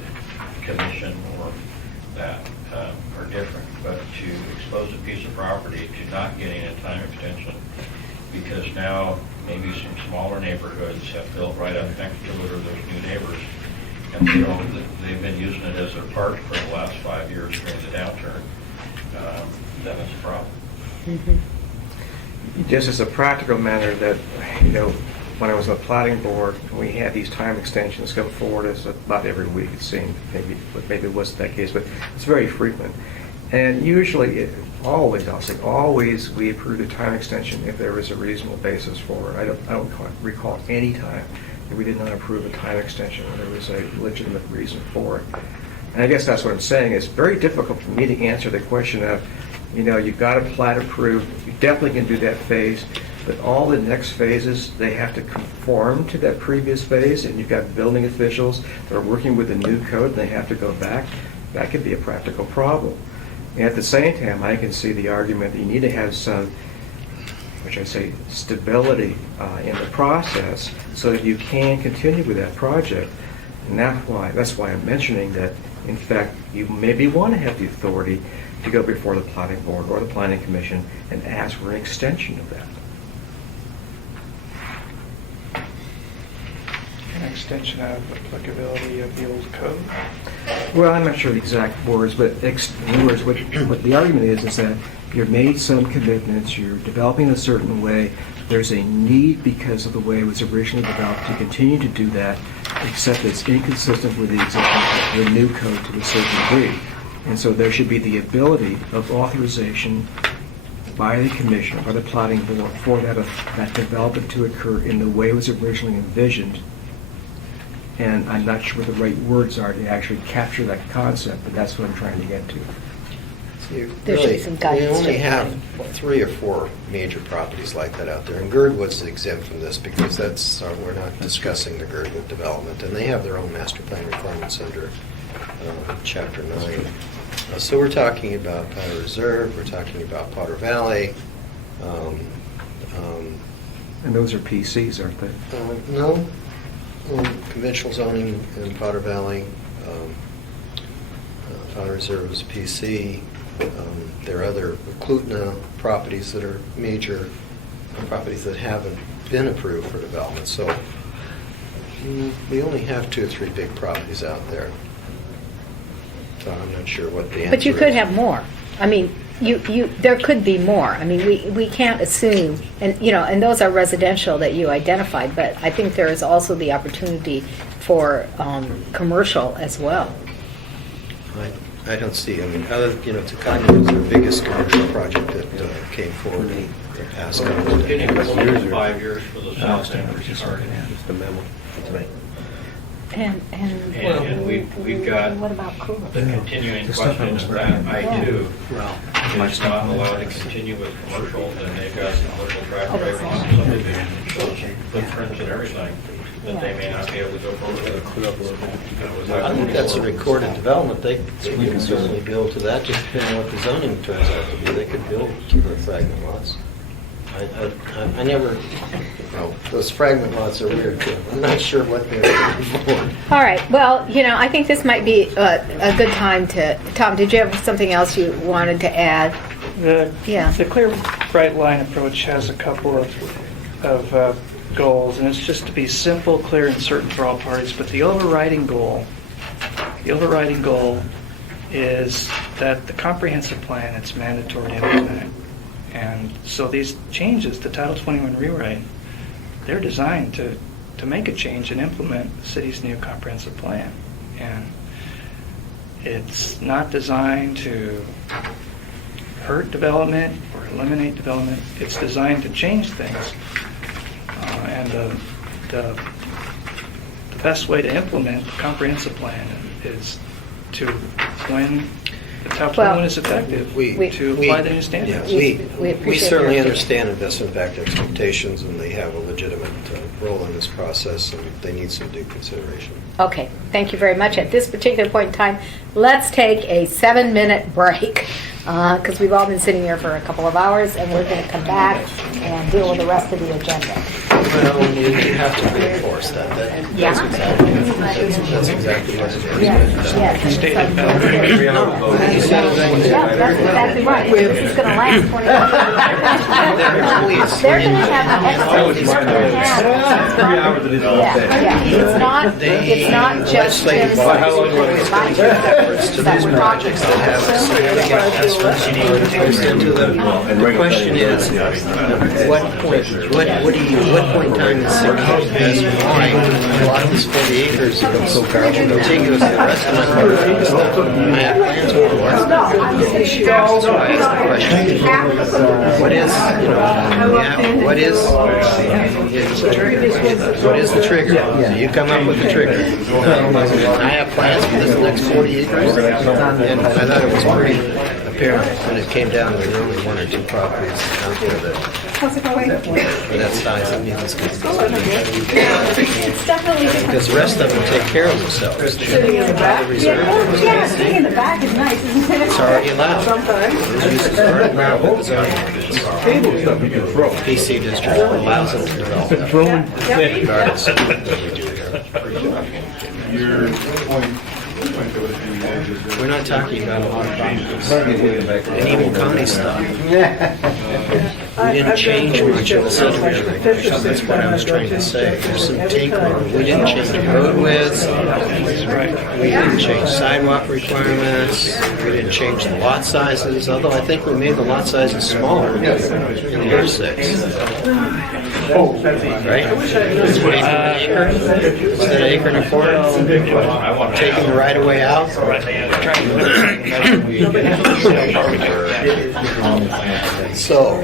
commission or that are different, but to expose a piece of property to not getting a time extension because now maybe some smaller neighborhoods have built right up next to it or there's new neighbors and they've been using it as their park for the last 5 years during the downturn, then it's a problem. Just as a practical matter that, when I was on the planning board, we had these time extensions come forward as about every week, it seemed. Maybe it wasn't that case, but it's very frequent. And usually, always we approve the time extension if there is a reasonable basis for it. I don't recall any time that we did not approve a time extension when there was a legitimate reason for it. And I guess that's what I'm saying. It's very difficult for me to answer the question of, you've got a plat approved, you definitely can do that phase, but all the next phases, they have to conform to that previous phase, and you've got building officials that are working with the new code, and they have to go back. That could be a practical problem. And at the same time, I can see the argument that you need to have some, stability in the process so that you can continue with that project. And that's why I'm mentioning that, in fact, you maybe want to have the authority to go before the planning board or the planning commission and ask for an extension of that. An extension of applicability of the old code. Well, I'm not sure the exact words, but in other words, what the argument is that you've made some commitments, you're developing a certain way, there's a need because of the way it was originally developed to continue to do that, except it's inconsistent with the new code to a certain degree. And so there should be the ability of authorization by the commission, by the planning board, for that development to occur in the way it was originally envisioned. And I'm not sure what the right words are to actually capture that concept, but that's what I'm trying to get to. There should be some guidance. We only have 3 or 4 major properties like that out there, and Girdwood's exempt from this because we're not discussing the Girdwood development, and they have their own master plan requirements under Chapter 9. So we're talking about Potter Reserve, we're talking about Potter Valley. And those are PCs, aren't they? No. Conventional zoning in Potter Valley. Potter Reserve is PC. There are other Klutna properties that are major properties that haven't been approved for development. So we only have 2 or 3 big properties out there. So I'm not sure what the answer is. But you could have more. I mean, there could be more. I mean, we can't assume, and those are residential that you identified, but I think there is also the opportunity for commercial as well. I don't see. I mean, Takanya was our biggest commercial project that came forward in the past couple of years. 5 years for the South Standard. Just the memo. That's right. And we've got what about Cool? the continuing question of that I-2 is not allowed to continue with commercial, then they've got commercial traffic right on subdivision, shows footprints and everything, that they may not be able to go forward with. I think that's a recorded development. They can certainly build to that, just depending on what the zoning turns out to be. They could build to the fragment lots. I never, those fragment lots are weird too. I'm not sure what they're for. All right. Well, I think this might be a good time to. Tom, did you have something else you wanted to add? The clear, bright line approach has a couple of goals, and it's just to be simple, clear, and certain for all parties. But the overriding goal is that the comprehensive plan, it's mandatory to implement it. And so these changes to Title 21 rewrite, they're designed to make a change and implement the city's new comprehensive plan. And it's not designed to hurt development or eliminate development. It's designed to change things And the best way to implement a comprehensive plan is to, when the top 21 is effective, to apply the new standards. We certainly understand investment backed expectations, and they have a legitimate role in this process, and they need some due consideration. Okay, thank you very much. At this particular point in time, let's take a 7-minute break because we've all been sitting here for a couple of hours, and we're going to come back and deal with the rest of the agenda. Well, you have to reinforce that. That's exactly what it is. Yes. Stated No, you said it. Yeah, that's exactly right. This is going to last 20 minutes. They're going to have an It's not just legislative bodies always going to give efforts to these projects that have a significant investment into them. The question is, what point in time is significant investment line? A lot of these 40 acres are so contiguous, the rest of my part is not. I have plans for more. So I ask the question, what is the trigger? So you come up with the trigger. I have plans for this next 40 acres, and I thought it was pretty apparent when it came down to there were only 1 or 2 properties out there that for that size that need this kind of because the rest of them take care of themselves. Sitting in the back? Yeah, sitting in the back is nice, isn't it? It's already allowed. Sometimes. Those uses are already allowed with the zoning ordinance. PC district allows them to develop that. Regardless of what we do here. We're not talking about a lot of properties. And even county stuff. We didn't change much of the subdivision regulations. That's what I was trying to say. There's some tinkering. We didn't change the road widths. We didn't change sidewalk requirements. We didn't change the lot sizes, although I think we made the lot sizes smaller in the R6. Right? Acre instead of acre and a quarter. Taking the right of way out. So,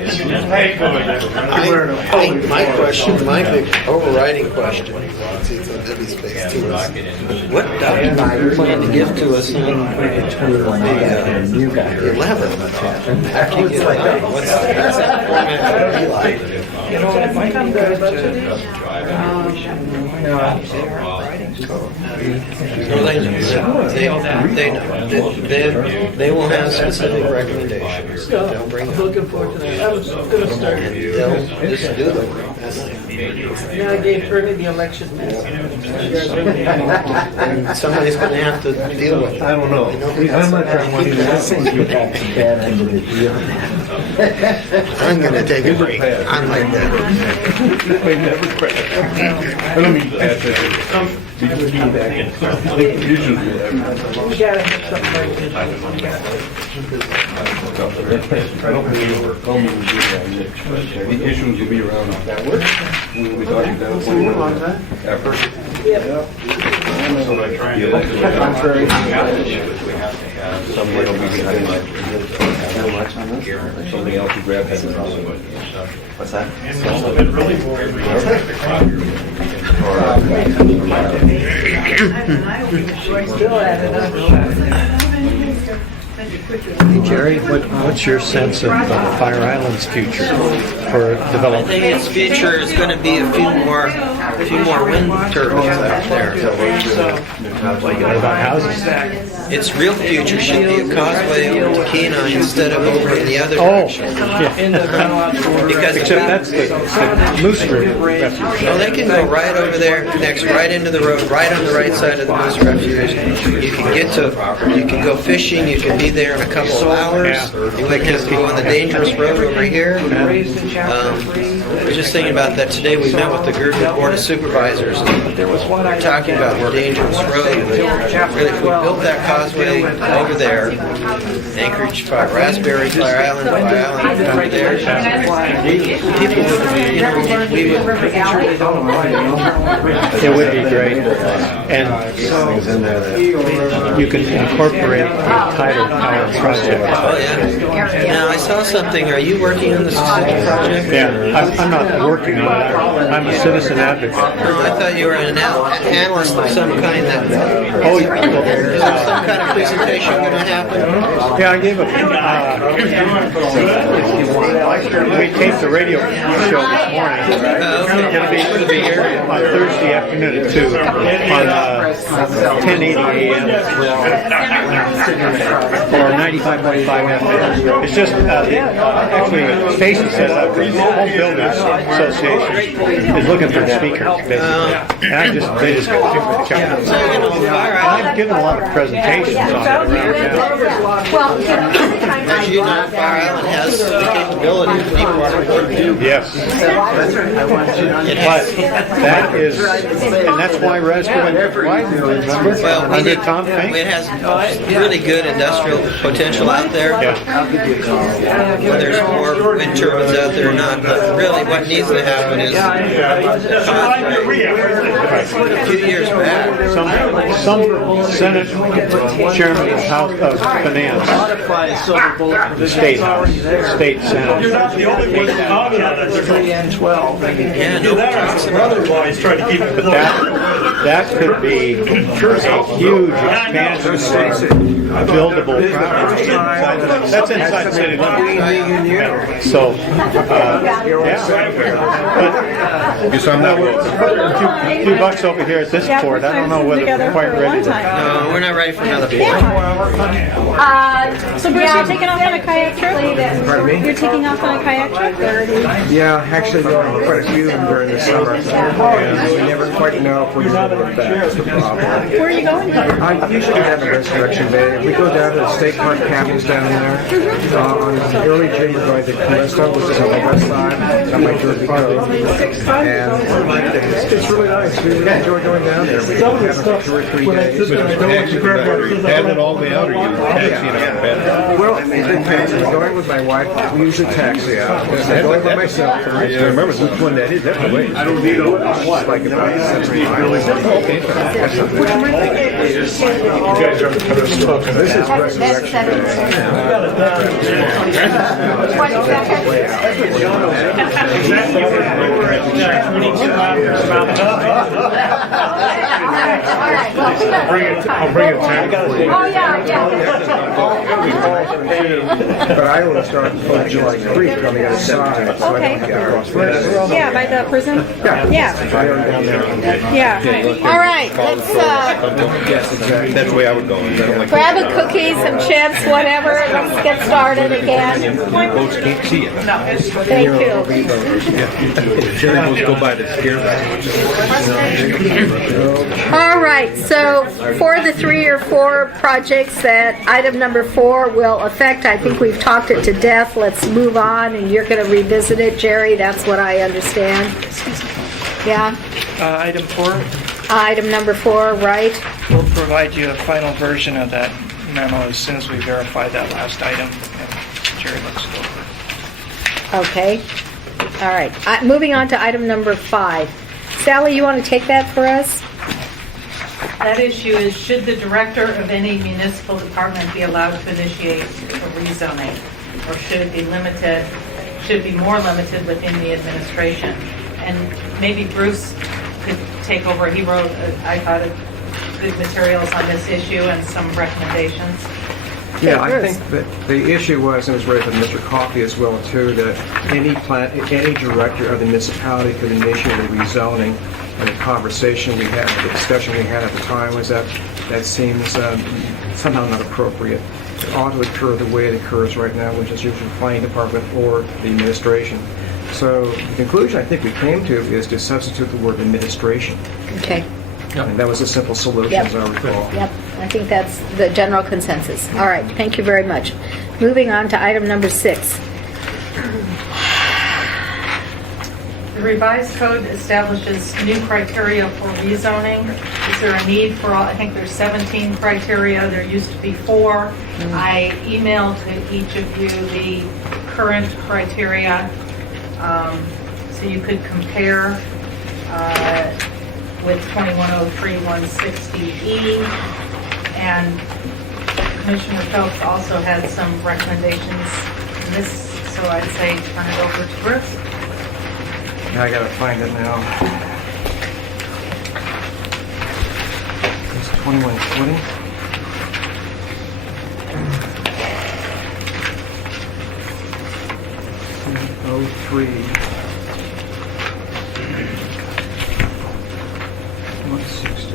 my question, my big overriding question, what document do you plan to give to us on the 11th? After you get it done, what's that format going to be like? You know, it might be good They will have specific recommendations. They'll bring them. Looking forward to that. I was going to start. And they'll just do them. Now I gave Ernie the election. And somebody's going to have to deal with it. I don't know. I'm not sure I want I'm going to take a break. I'm like that. I don't mean to add that. We gotta have something like this. I don't believe we're going to do that. The issues will be around that work. We will be talking about effort. Yep. Somebody will be behind something else to grab that. What's that? Still at it. Hey, Jerry, what's your sense of Fire Island's future for development? I think its future is going to be a few more wind turbines out there. What about houses? Its real future should be a causeway over to Kenai instead of over in the other direction. Because except that's the Moose Refuge. Oh, they can go right over there, connects right into the road, right on the right side of the Moose Refuge. You can go fishing, you can be there in a couple of hours. You wouldn't have to go on the dangerous road over here. I was just thinking about that today. We met with the group of Board of Supervisors, and we were talking about the dangerous road. Really, if we built that causeway over there, Anchorage, Raspberry, Fire Island, over there, people would, we would It would be great. And you can incorporate the title of our project. Oh, yeah. Now, I saw something. Are you working on the specific project? Yeah, I'm not working on it. I'm a citizen advocate. Oh, I thought you were an analyst of some kind. That Oh, is there some kind of presentation going to happen? yeah, I gave a. We taped the radio show this morning. It'll be here on Thursday afternoon at 2 on 1080 AM or 95.5 FM. It's just actually Stacy said the Home Builders Association is looking for speakers, basically. And they just got check. I've given a lot of presentations on it around town. As you know, Fire Island has the capability of deep water work. Yes. But that is, and that's why Rescue and Wiseman, remember? Well, Under Tom Fink? it has really good industrial potential out there. Whether there's more wind turbines out there or not, but really what needs to happen is a few years back. Some Senate Chairman of House of Finance, the State House, State Senate. You're not the only one who's commented on it. There's 3 and 12. Yeah, no, Otherwise, trying to keep it below. That could be a huge expansion of buildable property. That's inside city limits. So, Guess I'm not voting. a few bucks over here at this port. I don't know whether we're quite ready to. No, we're not ready for another port. So Bruce, you're taking off on a kayak trip? Pardon me? You're taking off on a kayak trip? Yeah, actually, there are quite a few of them during the summer. And we never quite know if we're going to go back. That's the problem. Where are you going? I usually have a Resurrection Bay. We go down to the state park cabins down there. On early June, we're going to Callisto, which is on the west side. That might do it because. And it's really nice. We really enjoy going down there. We have it for 2 or 3 days. Paddling all the way out, or you taxiing out of bed? Well, it depends. If I'm going with my wife, we usually taxi out. If I'm going with myself, I remember which one that is. That's the way. I don't need a it's like about 70 miles. This is Resurrection I'll bring it back. But I only start on July 3rd on the other side. So I don't get across the Yeah, by the prison? Yeah. Yeah. All right, let's That's the way I would go. I don't like grab a cookie, some chips, whatever. Let's get started again. Folks can't see it. Thank you. Jerry goes go by the scare All right, so for the 3 or 4 projects that item number 4 will affect, I think we've talked it to death. Let's move on, and you're going to revisit it, Jerry. That's what I understand. Yeah? Item 4, Item number 4, right? we'll provide you a final version of that memo as soon as we verify that last item, and Jerry looks it over. Okay. All right. Moving on to item number 5. Sally, you want to take that for us? That issue is, should the director of any municipal department be allowed to initiate a rezoning? Or should it be limited, should it be more limited within the administration? And maybe Bruce could take over. He wrote, I thought, good materials on this issue and some recommendations. Yeah, I think that the issue was, and it was raised by Mr. Coffey as well too, that any director of the municipality could initiate a rezoning. And the conversation we had, the discussion we had at the time was that seems somehow not appropriate. It ought to occur the way it occurs right now, which is usually the planning department or the administration. So the conclusion I think we came to is to substitute the word administration. Okay. And that was a simple solution, as I recall. Yep, I think that's the general consensus. All right, thank you very much. Moving on to item number 6. The revised code establishes new criteria for rezoning. Is there a need for all, I think there's 17 criteria, there used to be 4. I emailed to each of you the current criteria, so you could compare. with 2103-160E. And Commissioner Phelps also had some recommendations in this, so I'd say turn it over to Bruce. Now I gotta find it now. It's 2120. Oh, 3. 160.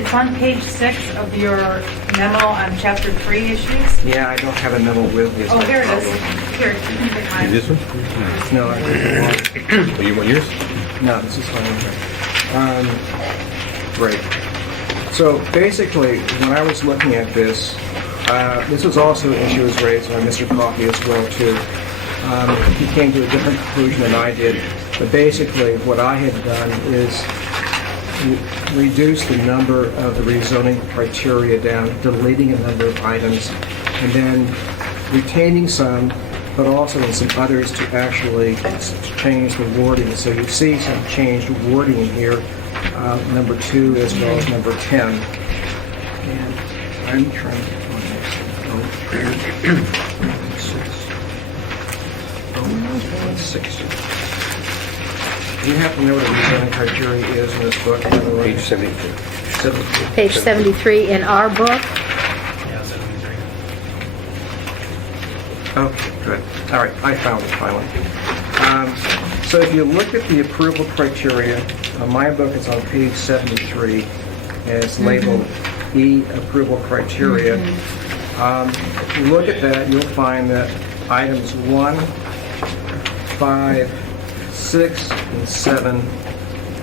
It's on page 6 of your memo on chapter 3 issues. Yeah, I don't have a memo with me. Oh, here it is. Here, you can take mine. This one? No, I think Oh, you want yours? no, this is fine. Great. So basically, when I was looking at this, this was also an issue was raised by Mr. Coffey as well too. He came to a different conclusion than I did, but basically what I had done is reduce the number of the rezoning criteria down, deleting a number of items, and then retaining some, but also in some others to actually change the wording. So you see some changed wording in here, number 2 as well as number 10. And I'm trying to find this. 60. Do you happen to know what a rezoning criteria is in this book? Page 73. Page 73 in our book. Yeah, 73. Okay, good. All right, I found it finally. So if you look at the approval criteria, my book is on page 73, and it's labeled E approval criteria. If you look at that, you'll find that items 1, 5, 6, and 7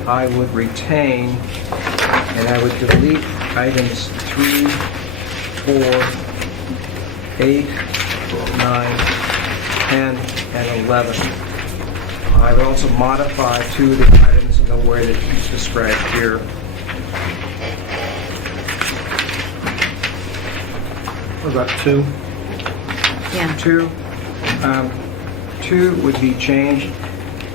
I would retain, and I would delete items 3, 4, 8, 9, 10, and 11. I would also modify 2 of the items in the way that he's described here. What about 2? Yeah. 2 would be changed.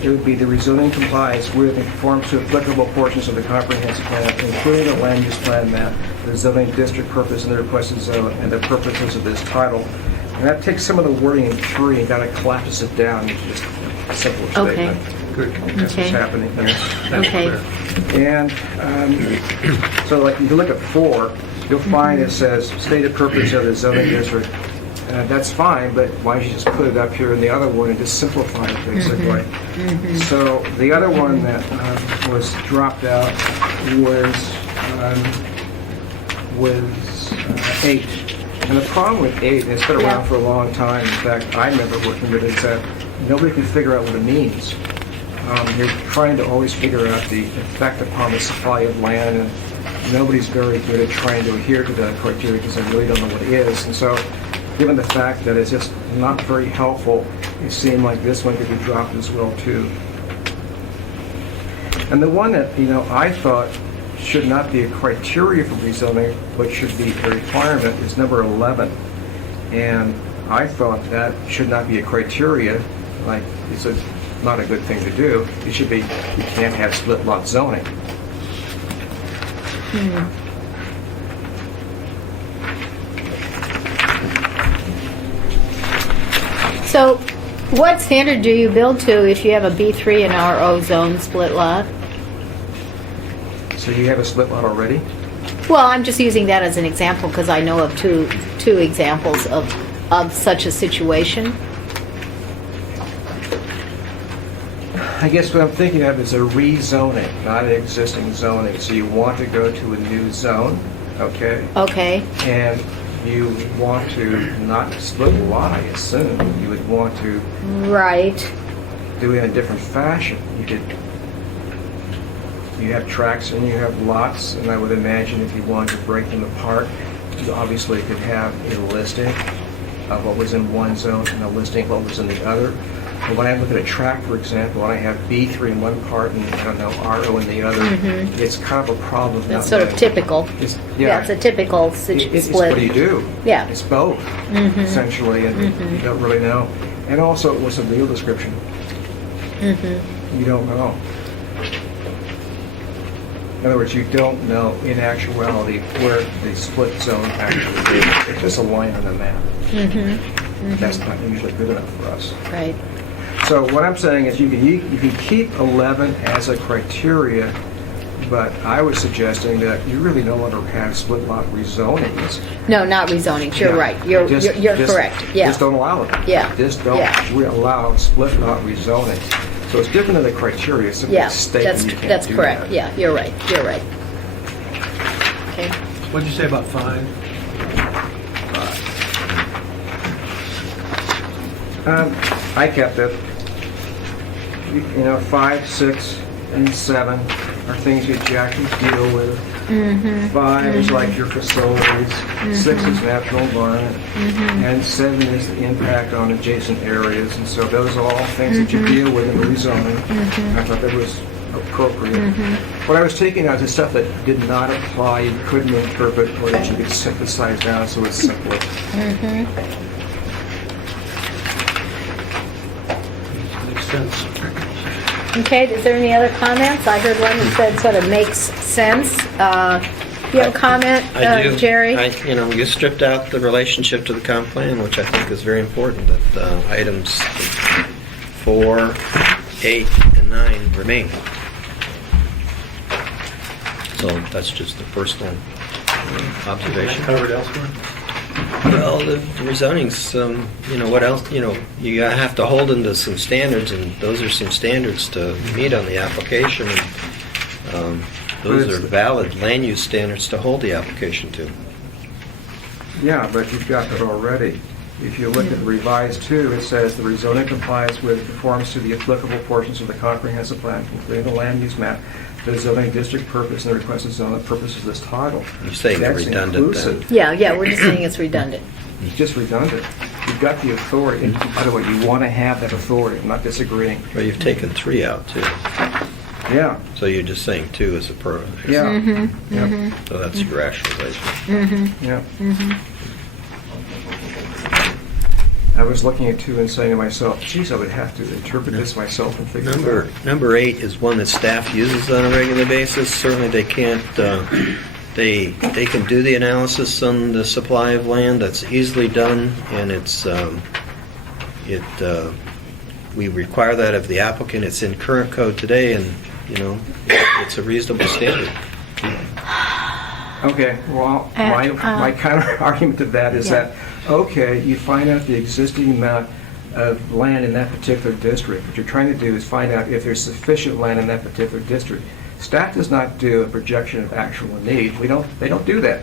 It would be the rezoning complies with and conforms to applicable portions of the comprehensive plan, including the land use plan map, the zoning district purpose and the requested zone, and the purposes of this title. And that takes some of the wording in 3 and kind of collapses it down into just a simpler statement. Good. That's what's happening there. Okay. And so like if you look at 4, you'll find it says stated purpose of the zoning district. That's fine, but why don't you just put it up here in the other one and just simplify it basically. So the other one that was dropped out was 8. And the problem with 8, and it's been around for a long time, in fact, I remember working with it, is that nobody can figure out what it means. You're trying to always figure out the effect upon the supply of land, and nobody's very good at trying to adhere to that criteria because they really don't know what it is. And so, given the fact that it's just not very helpful, it seemed like this one could be dropped as well too. And the one that, I thought should not be a criteria for rezoning, but should be a requirement, is number 11. And I thought that should not be a criteria, like it's not a good thing to do. It should be, you can't have split lot zoning. So what standard do you build to if you have a B3 and RO zone split lot? So you have a split lot already? Well, I'm just using that as an example because I know of two examples of such a situation. I guess what I'm thinking of is a rezoning, not an existing zoning. So you want to go to a new zone, okay? Okay. And you want to not split the lot, I assume. You would want to do it in a different fashion. You have tracts and you have lots, and I would imagine if you wanted to break them apart, you obviously could have a listing of what was in one zone and a listing of what was in the other. But when I look at a tract, for example, and I have B3 in one part and, RO in the the other, it's kind of a problem. That's sort of typical. It's a typical split. It's what do you do? Yeah. It's both, essentially, and you don't really know. And also, it was a legal description. You don't know. In other words, you don't know in actuality where the split zone actually is. It's just a line on the map. That's not usually good enough for us. Right. So what I'm saying is you can keep 11 as a criteria, but I was suggesting that you really no longer have split lot rezonings. No, not rezonings. You're Yeah. right. You're Just- correct. Yeah. Just don't allow it. Yeah. Just don't Yeah. allow split lot rezoning. So it's different than the criteria, simply Yeah, stating you can't that's do correct. that. Yeah, you're right. You're right. Okay. What'd you say about 5? I kept it. You know, 5, 6, and 7 are things that you actually deal with. 5 is like your facilities, 6 is natural environment, and 7 is the impact on adjacent areas. And so those are all things that you deal with in the rezoning. I thought that was appropriate. What I was taking out is the stuff that did not apply, you couldn't interpret, or that you could synthesize down so it's simpler. Makes sense. Okay, is there any other comments? I heard one that said sort of makes sense. You have a comment, I do. Jerry? You stripped out the relationship to the comp plan, which I think is very important, that items 4, 8, and 9 remain. So that's just a personal observation. Covered elsewhere? Well, the rezonings, what else, you have to hold into some standards, and those are some standards to meet on the application. And those are valid land use standards to hold the application to. Yeah, but you've got that already. If you look at revised 2, it says the rezoning complies with conforms to the applicable portions of the comprehensive plan, including the land use map, the zoning district purpose, and the requested zoning purpose of this title. You're saying they're That's redundant inclusive. then? Yeah, we're just saying it's redundant. It's just redundant. You've got the authority, and by the way, you want to have that authority. I'm not disagreeing. Well, you've taken 3 out too. Yeah. So you're just saying 2 is a per. Yeah. Yep. So that's your rationalization. Yeah. I was looking at 2 and saying to myself, geez, I would have to interpret this myself and figure it out. Number 8 is one that staff uses on a regular basis. Certainly they can't, they can do the analysis on the supply of land. That's easily done, and we require that of the applicant. It's in current code today, and, it's a reasonable standard. Okay, well, my counter argument to that is that, okay, you find out the existing amount of land in that particular district. What you're trying to do is find out if there's sufficient land in that particular district. Staff does not do a projection of actual need. They don't do that.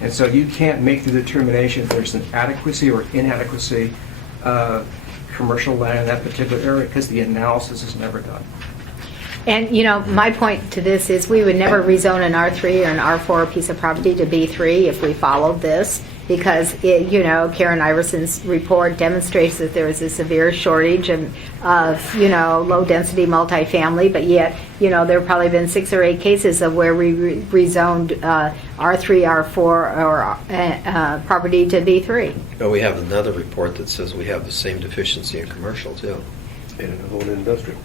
And so you can't make the determination if there's an adequacy or inadequacy of commercial land in that particular area because the analysis is never done. And, my point to this is we would never rezone an R3 or an R4 piece of property to B3 if we followed this, because, Karen Iverson's report demonstrates that there is a severe shortage of low-density multifamily, but yet, there have probably been 6 or 8 cases of where we rezoned R3, R4, or property to B3. But we have another report that says we have the same deficiency in commercial, too. And in industrial.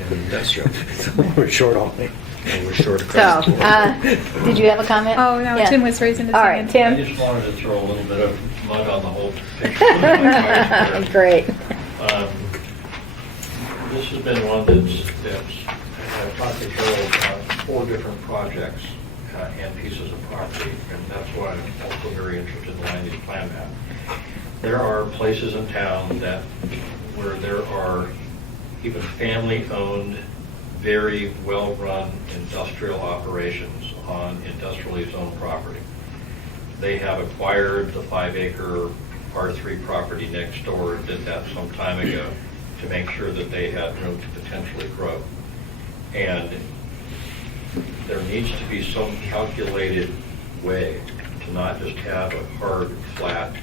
And industrial. So we're short all day. And we're short So, across the board. did you have a comment? Oh, no, Yeah. Tim was raising his All hand. right, Tim. I just wanted to throw a little bit of mud on the whole picture. Great. This has been one that's I've talked to Joe about 4 different projects and pieces of property, and that's why I'm also very interested in the land use plan map. There are places in town where there are even family-owned, very well-run industrial operations on industrially zoned property. They have acquired the 5-acre R3 property next door, did that some time ago, to make sure that they had room to potentially grow. And there needs to be some calculated way to not just have a hard, flat,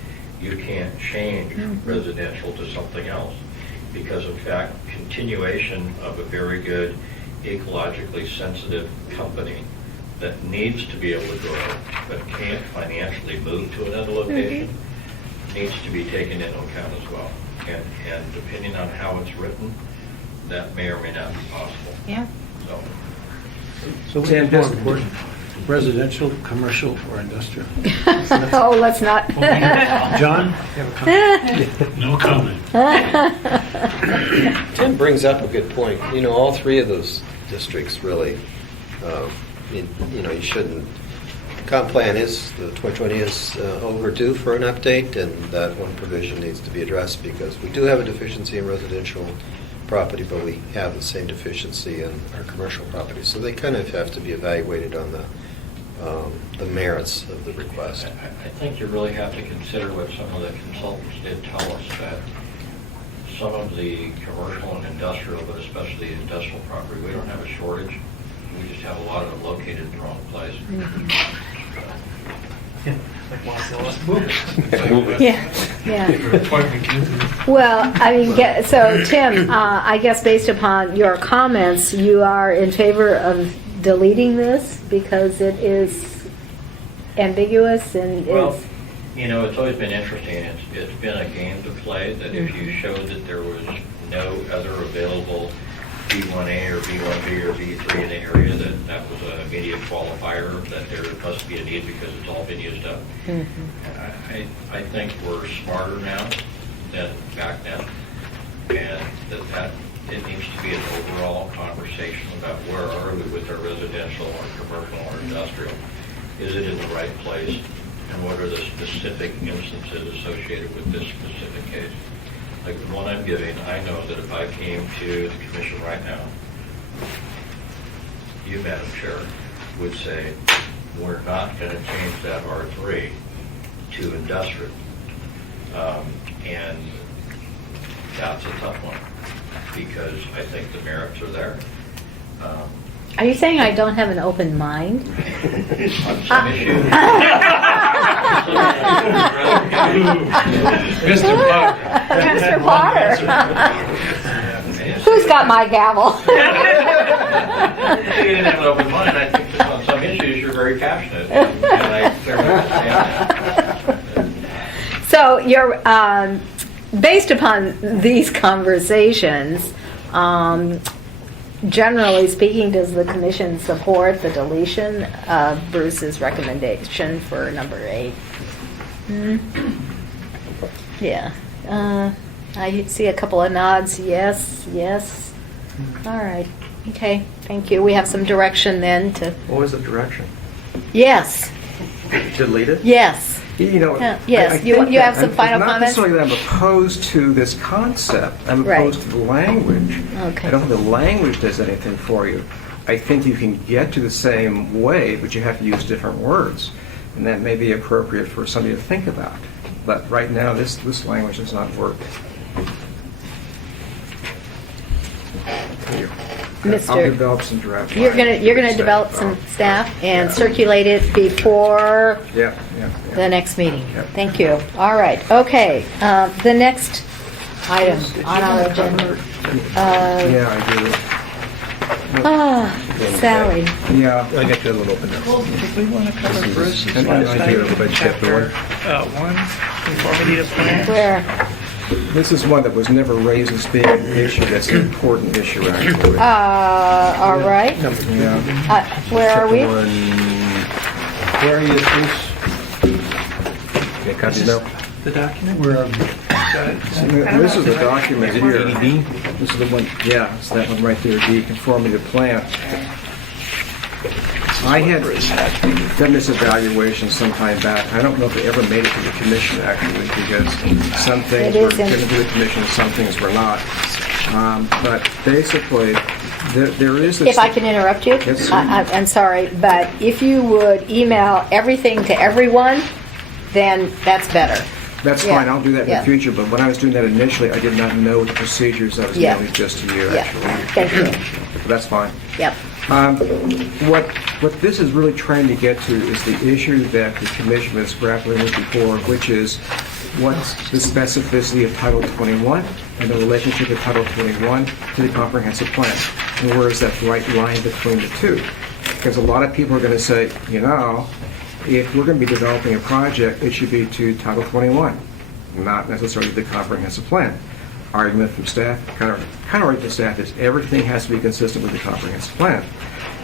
you can't change residential to something else. Because in fact, continuation of a very good ecologically sensitive company that needs to be able to grow but can't financially move to another location needs to be taken into account as well. And depending on how it's written, that may or may not be possible. Yeah. So, So what's more important, residential, commercial, or industrial? Oh, let's not. John? You have a comment? No comment. Tim brings up a good point. You know, all three of those districts really, you shouldn't, comp plan is, the 2020 is overdue for an update, and that one provision needs to be addressed because we do have a deficiency in residential property, but we have the same deficiency in our commercial property. So they kind of have to be evaluated on the merits of the request. I think you really have to consider what some of the consultants did tell us, that some of the commercial and industrial, but especially industrial property, we don't have a shortage. We just have a lot of it located in the wrong place. Like Wasilla. Yeah. Well, I mean, so Tim, I guess based upon your comments, you are in favor of deleting this because it is ambiguous and Well, it's... it's always been interesting. It's been a game to play that if you showed that there was no other available B1A or B1B or B3 in the area, that was an immediate qualifier, that there must be a need because it's all been used up. And I think we're smarter now than back then, and that it needs to be an overall conversation about where are we with our residential or commercial or industrial. Is it in the right place? And what are the specific instances associated with this specific case? Like the one I'm giving, I know that if I came to the commission right now, you, Madam Chair, would say, we're not going to change that R3 to industrial. And that's a tough one, because I think the merits are there. Are you saying I don't have an open mind? On some issues. Mr. Potter. Mr. Potter. Who's got my gavel? You didn't have an open mind. I think that on some issues you're very passionate, and I clearly understand that. So you're, based upon these conversations, generally speaking, does the commission support the deletion of Bruce's recommendation for number 8? Yeah. I see a couple of nods. Yes, yes. All right. Okay. Thank you. We have some direction then to. What was the direction? Yes. Delete it? Yes. Yes. You have some final comments? Not necessarily that I'm opposed to this concept. I'm opposed to the language. Okay. I don't think the language does anything for you. I think you can get to the same way, but you have to use different words. And that may be appropriate for somebody to think about. But right now, this language does not work. I'll develop some draft. You're gonna develop some staff and circulate it before the next meeting. Thank you. All right. Okay. The next item on our agenda. Yeah, I do. Sally. Yeah. I got that a little open Well, do we want to cover Bruce's I last do, item, but chapter 1, conformity to plan? Where? This is one that was never raised as being an issue. That's an important issue, actually. All right. Yeah. Where are we? Where are you, Bruce? Okay, copy now. The document? Where are we? This is the document here. D? This is the one, yeah, it's that one right there, D, conformity to plan. I had done this evaluation some time back. I don't know if it ever made it to the commission, actually, because some things were given to the commission, some things were not. But basically, there is this... If I can interrupt you? Yes, I'm sorry, but if you would email everything to everyone, then that's better. That's fine, I'll do that in the future, but when I was doing that initially, I did not know the procedures. I was mailing just to you, actually. Thank you. That's fine. Yep. What this is really trying to get to is the issue that the commission was grappling with before, which is what's the specificity of Title 21 and the relationship of Title 21 to the comprehensive plan, and where is that right line between the two? Because a lot of people are going to say, if we're going to be developing a project, it should be to Title 21, not necessarily the comprehensive plan. argument from staff, counter argument from staff is everything has to be consistent with the comprehensive plan.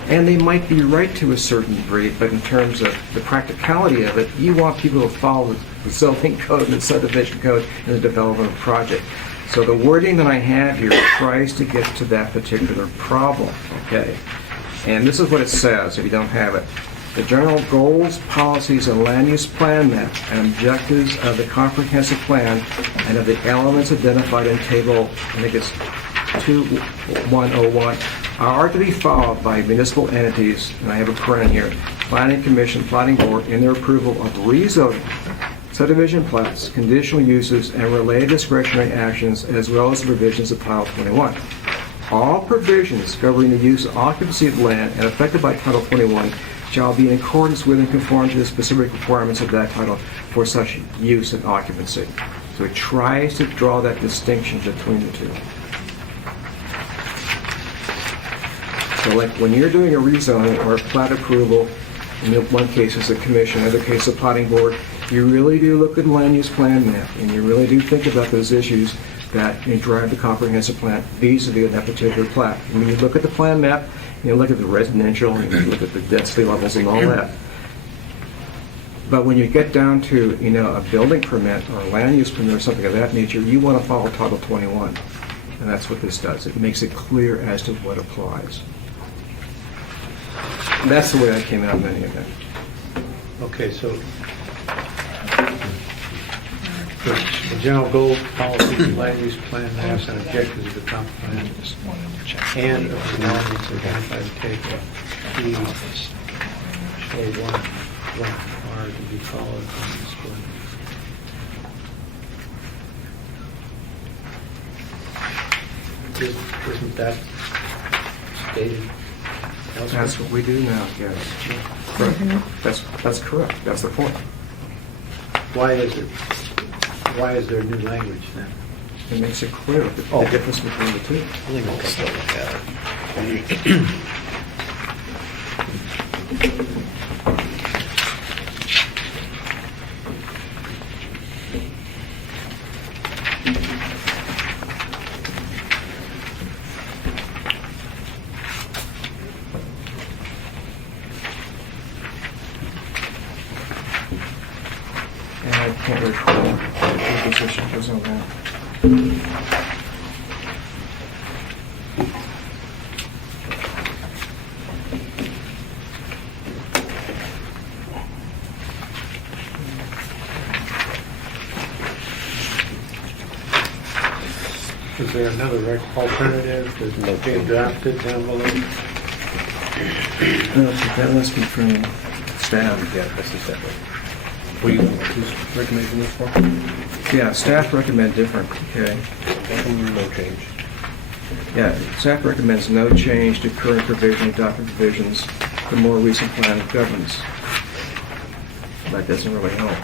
And they might be right to a certain degree, but in terms of the practicality of it, you want people to follow the zoning code and the subdivision code in the development of the project. So the wording that I have here tries to get to that particular problem, okay? And this is what it says, if you don't have it. The general goals, policies, and land use plan map and objectives of the comprehensive plan and of the elements identified in table, I think it's 2101, are to be followed by municipal entities, and I have a paren here, planning commission, planning board, in their approval of rezoning, subdivision plats, conditional uses, and related discretionary actions, as well as the provisions of Title 21. All provisions governing the use and occupancy of land and affected by Title 21 shall be in accordance with and conform to the specific requirements of that title for such use and occupancy. So it tries to draw that distinction between the two. So like when you're doing a rezoning or a plat approval, in one case it's a commission, in other case a plotting board, you really do look at the land use plan map, and you really do think about those issues that drive the comprehensive plan vis-a-vis that particular plat. And when you look at the plan map, you look at the residential, and you look at the density levels and all that. But when you get down to, a building permit or a land use permit or something of that nature, you want to follow Title 21. And that's what this does. It makes it clear as to what applies. And that's the way I came out in any event. Okay, so the general goal, policies, land use plan, maps, and objectives of the comp plan, and of the elements identified in table E, show one are to be followed on this one. Isn't that stated elsewhere? That's what we do now, yes. Correct. That's correct. That's the point. Why is there new language then? It makes it clear the difference between the two. Legal can still look at it. And I can't recall what position was on that. Is there another alternative that's being drafted down below? That must be from staff. Yeah, that's the step. Who's recommending this for? Yeah, staff recommend different, okay? No change. Yeah, staff recommends no change to current provision, adopted provisions, the more recent plan of governance. That doesn't really help.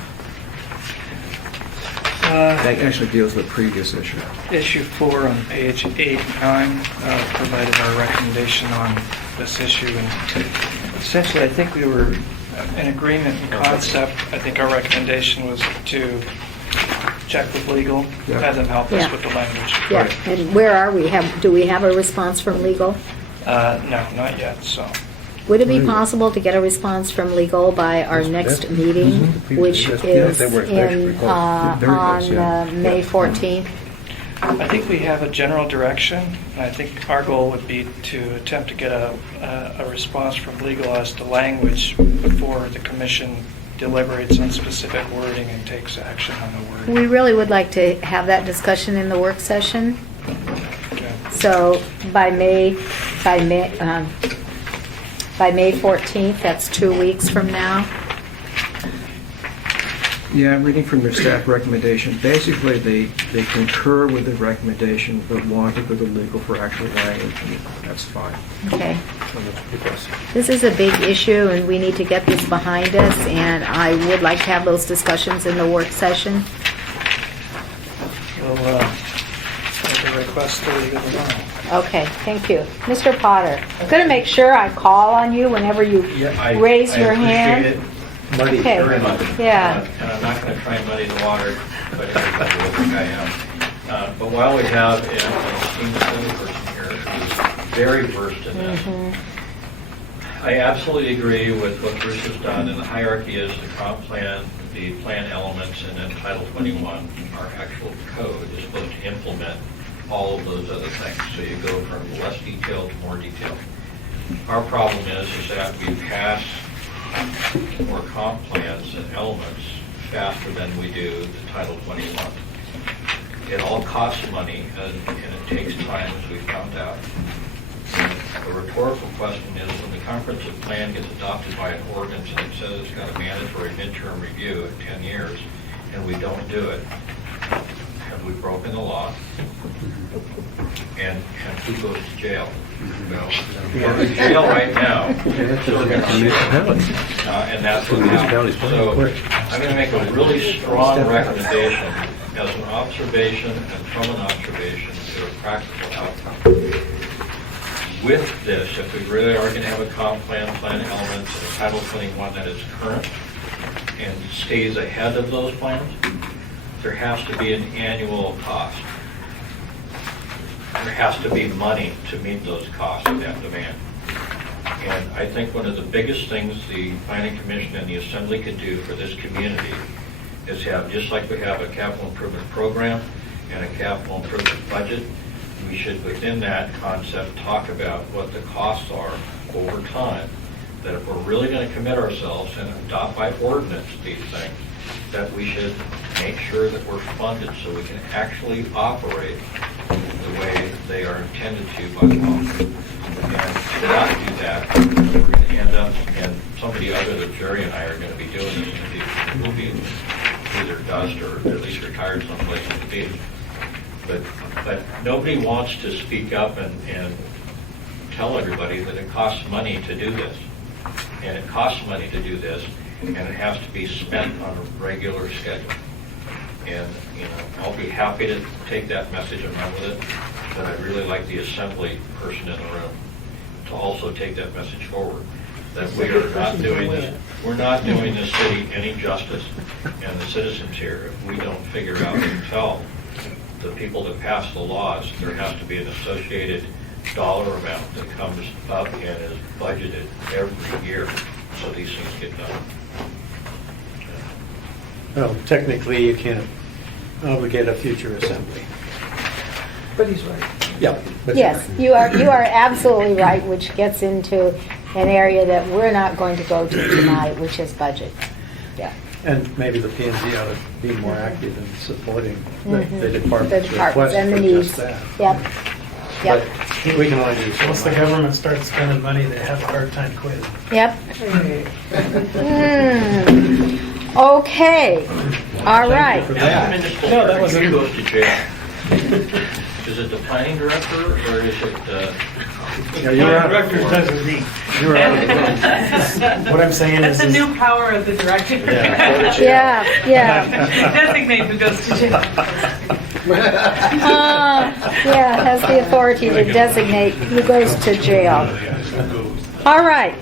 That actually deals with the previous issue. Issue 4 on page 8 and 9 provided our recommendation on this issue. And essentially, I think we were in agreement in concept. I think our recommendation was to check with legal, have them help us with the language. Yeah, and where are we? Do we have a response from legal? No, not yet, so. Would it be possible to get a response from legal by our next meeting, which is on May 14th? I think we have a general direction, and I think our goal would be to attempt to get a response from legal as to language before the commission deliberates on specific wording and takes action on the wording. We really would like to have that discussion in the work session. Okay. So by May 14th, that's 2 weeks from now. Yeah, I'm reading from your staff recommendation. Basically, they concur with the recommendation, but want to go to legal for actual language, and that's fine. Okay. This is a big issue, and we need to get this behind us, and I would like to have those discussions in the work session. We'll make a request to legal tomorrow. Okay, thank you. Mr. Potter, I'm going to make sure I call on you whenever you raise your hand. It. Muddy, Okay. very muddy. Yeah. And I'm not going to try and muddy the water, but everybody will think I am. But while we have an esteemed assembly person here who's very versed in this, I absolutely agree with what Bruce has done, and the hierarchy is the comp plan, the plan elements, and then Title 21, our actual code, is supposed to implement all of those other things. So you go from less detail to more detail. Our problem is that we pass more comp plans and elements faster than we do the Title 21. It all costs money, and it takes time, as we found out. The rhetorical question is, when the comprehensive plan gets adopted by an ordinance and says it's got a mandatory midterm review at 10 years, and we don't do it, have we broken the law? And who goes to jail? Well, we're in jail right now. And that's what happens. So I'm going to make a really strong recommendation as an observation and from an observation to a practical outcome. With this, if we really are going to have a comp plan elements, and a Title 21 that is current and stays ahead of those plans, there has to be an annual cost. There has to be money to meet those costs and that demand. And I think one of the biggest things the Planning Commission and the Assembly could do for this community is have, just like we have a capital improvement program and a capital improvement budget, we should, within that concept, talk about what the costs are over time. That if we're really going to commit ourselves and adopt by ordinance these things, that we should make sure that we're funded so we can actually operate the way they are intended to by law. And to not do that, we're going to end up, and somebody other than Jerry and I are going to be doing this, and we'll be either dust or at least retired someplace in the beach. But nobody wants to speak up and tell everybody that it costs money to do this. And it costs money to do this, and it has to be spent on a regular schedule. And, I'll be happy to take that message and run with it, but I really like the Assembly person in the room to also take that message forward. That we are not doing this, we're not doing this city any justice, and the citizens here, if we don't figure out and tell the people that pass the laws, there has to be an associated dollar amount that comes up and is budgeted every year so these things get done. Well, technically, you can't obligate a future assembly. But he's right. Yeah. but Yes, you are absolutely right, which gets into an area that we're not going to go to tonight, which is budget. Yeah. And maybe the P&Z ought to be more active in supporting the department's request and the for needs. just that. Yep. Yep. But we can only do so Once the much. government starts spending money, they have a hard time quitting. Yep. Okay. All right. No, that wasn't. Who goes to jail? Is it the planning director or is it? Yeah, you're out. Director designee. You're out. What I'm saying is. That's a new power of the director. Yeah. Designate who goes to jail. Yeah, has the authority to designate who goes to jail. All right.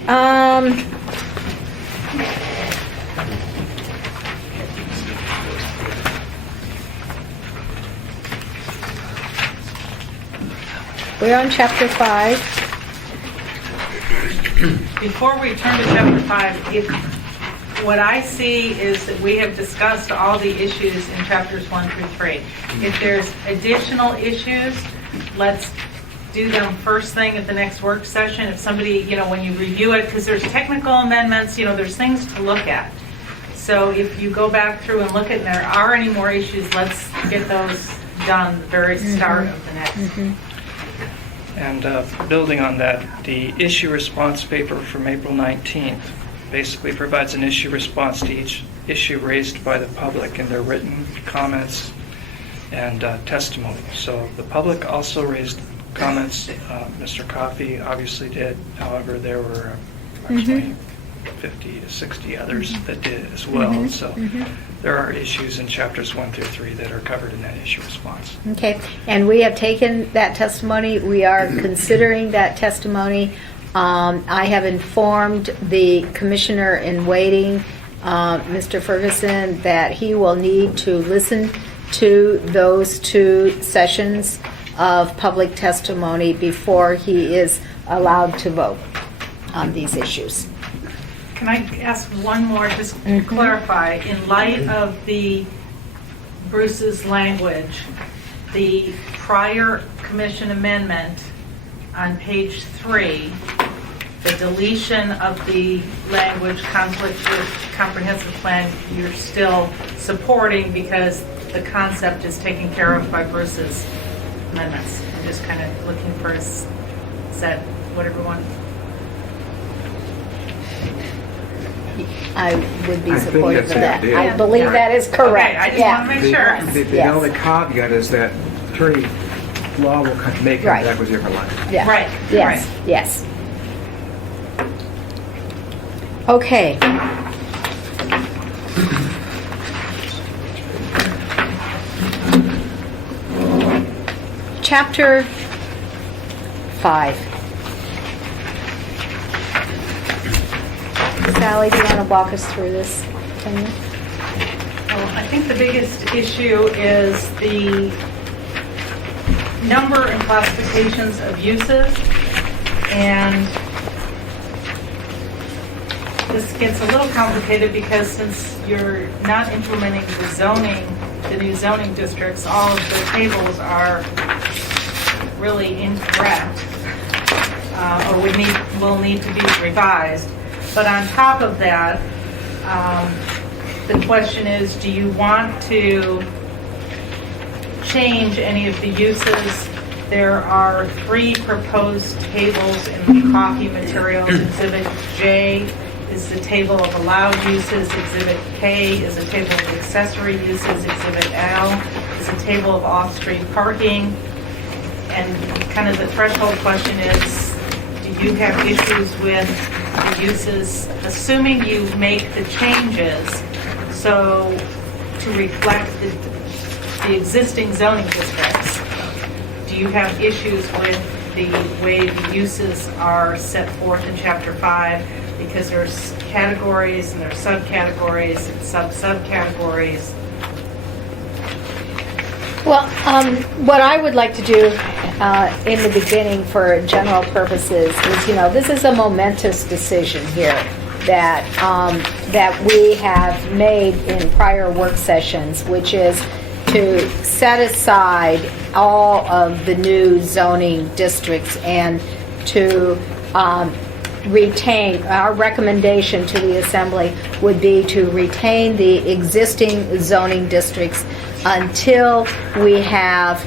We're on chapter 5. Before we turn to chapter 5, what I see is that we have discussed all the issues in chapters 1 through 3. If there's additional issues, let's do them first thing at the next work session. If somebody, when you review it, because there's technical amendments, there's things to look at. So if you go back through and look at, and there are any more issues, let's get those done at the very start of the next. And building on that, the issue response paper from April 19th basically provides an issue response to each issue raised by the public in their written comments and testimony. So the public also raised comments. Mr. Coffey obviously did. However, there were approximately 50 to 60 others that did as well. So there are issues in chapters 1 through 3 that are covered in that issue response. Okay, and we have taken that testimony. We are considering that testimony. I have informed the commissioner in waiting, Mr. Ferguson, that he will need to listen to those 2 sessions of public testimony before he is allowed to vote on these issues. Can I ask one more, just to clarify, in light of the Bruce's language, the prior commission amendment on page 3, the deletion of the language conflict with comprehensive plan, you're still supporting because the concept is taken care of by Bruce's amendments? I'm just kind of looking for, is that what everyone? I would be I think supportive that's of that. the idea. I believe that is correct. Okay, I just want to make sure. The Yes. only caveat is that attorney law will make Right. contact with different lines. Yeah. Right, Yes, right. yes. Okay. Chapter 5. Sally, do you want to walk us through this? Can you? Well, I think the biggest issue is the number and classifications of uses, and this gets a little complicated because since you're not implementing the new zoning districts, all of the tables are really incorrect, or will need to be revised. But on top of that, the question is, do you want to change any of the uses? There are 3 proposed tables in the coffee materials. Exhibit J is the table of allowed uses. Exhibit K is a table of accessory uses. Exhibit L is a table of off-street parking. And kind of the threshold question is, do you have issues with the uses, assuming you make the changes so to reflect the existing zoning districts? Do you have issues with the way the uses are set forth in Chapter 5? Because there's categories and there's subcategories and sub-subcategories. Well, what I would like to do in the beginning for general purposes is, this is a momentous decision here that we have made in prior work sessions, which is to set aside all of the new zoning districts and to retain, our recommendation to the Assembly would be to retain the existing zoning districts until we have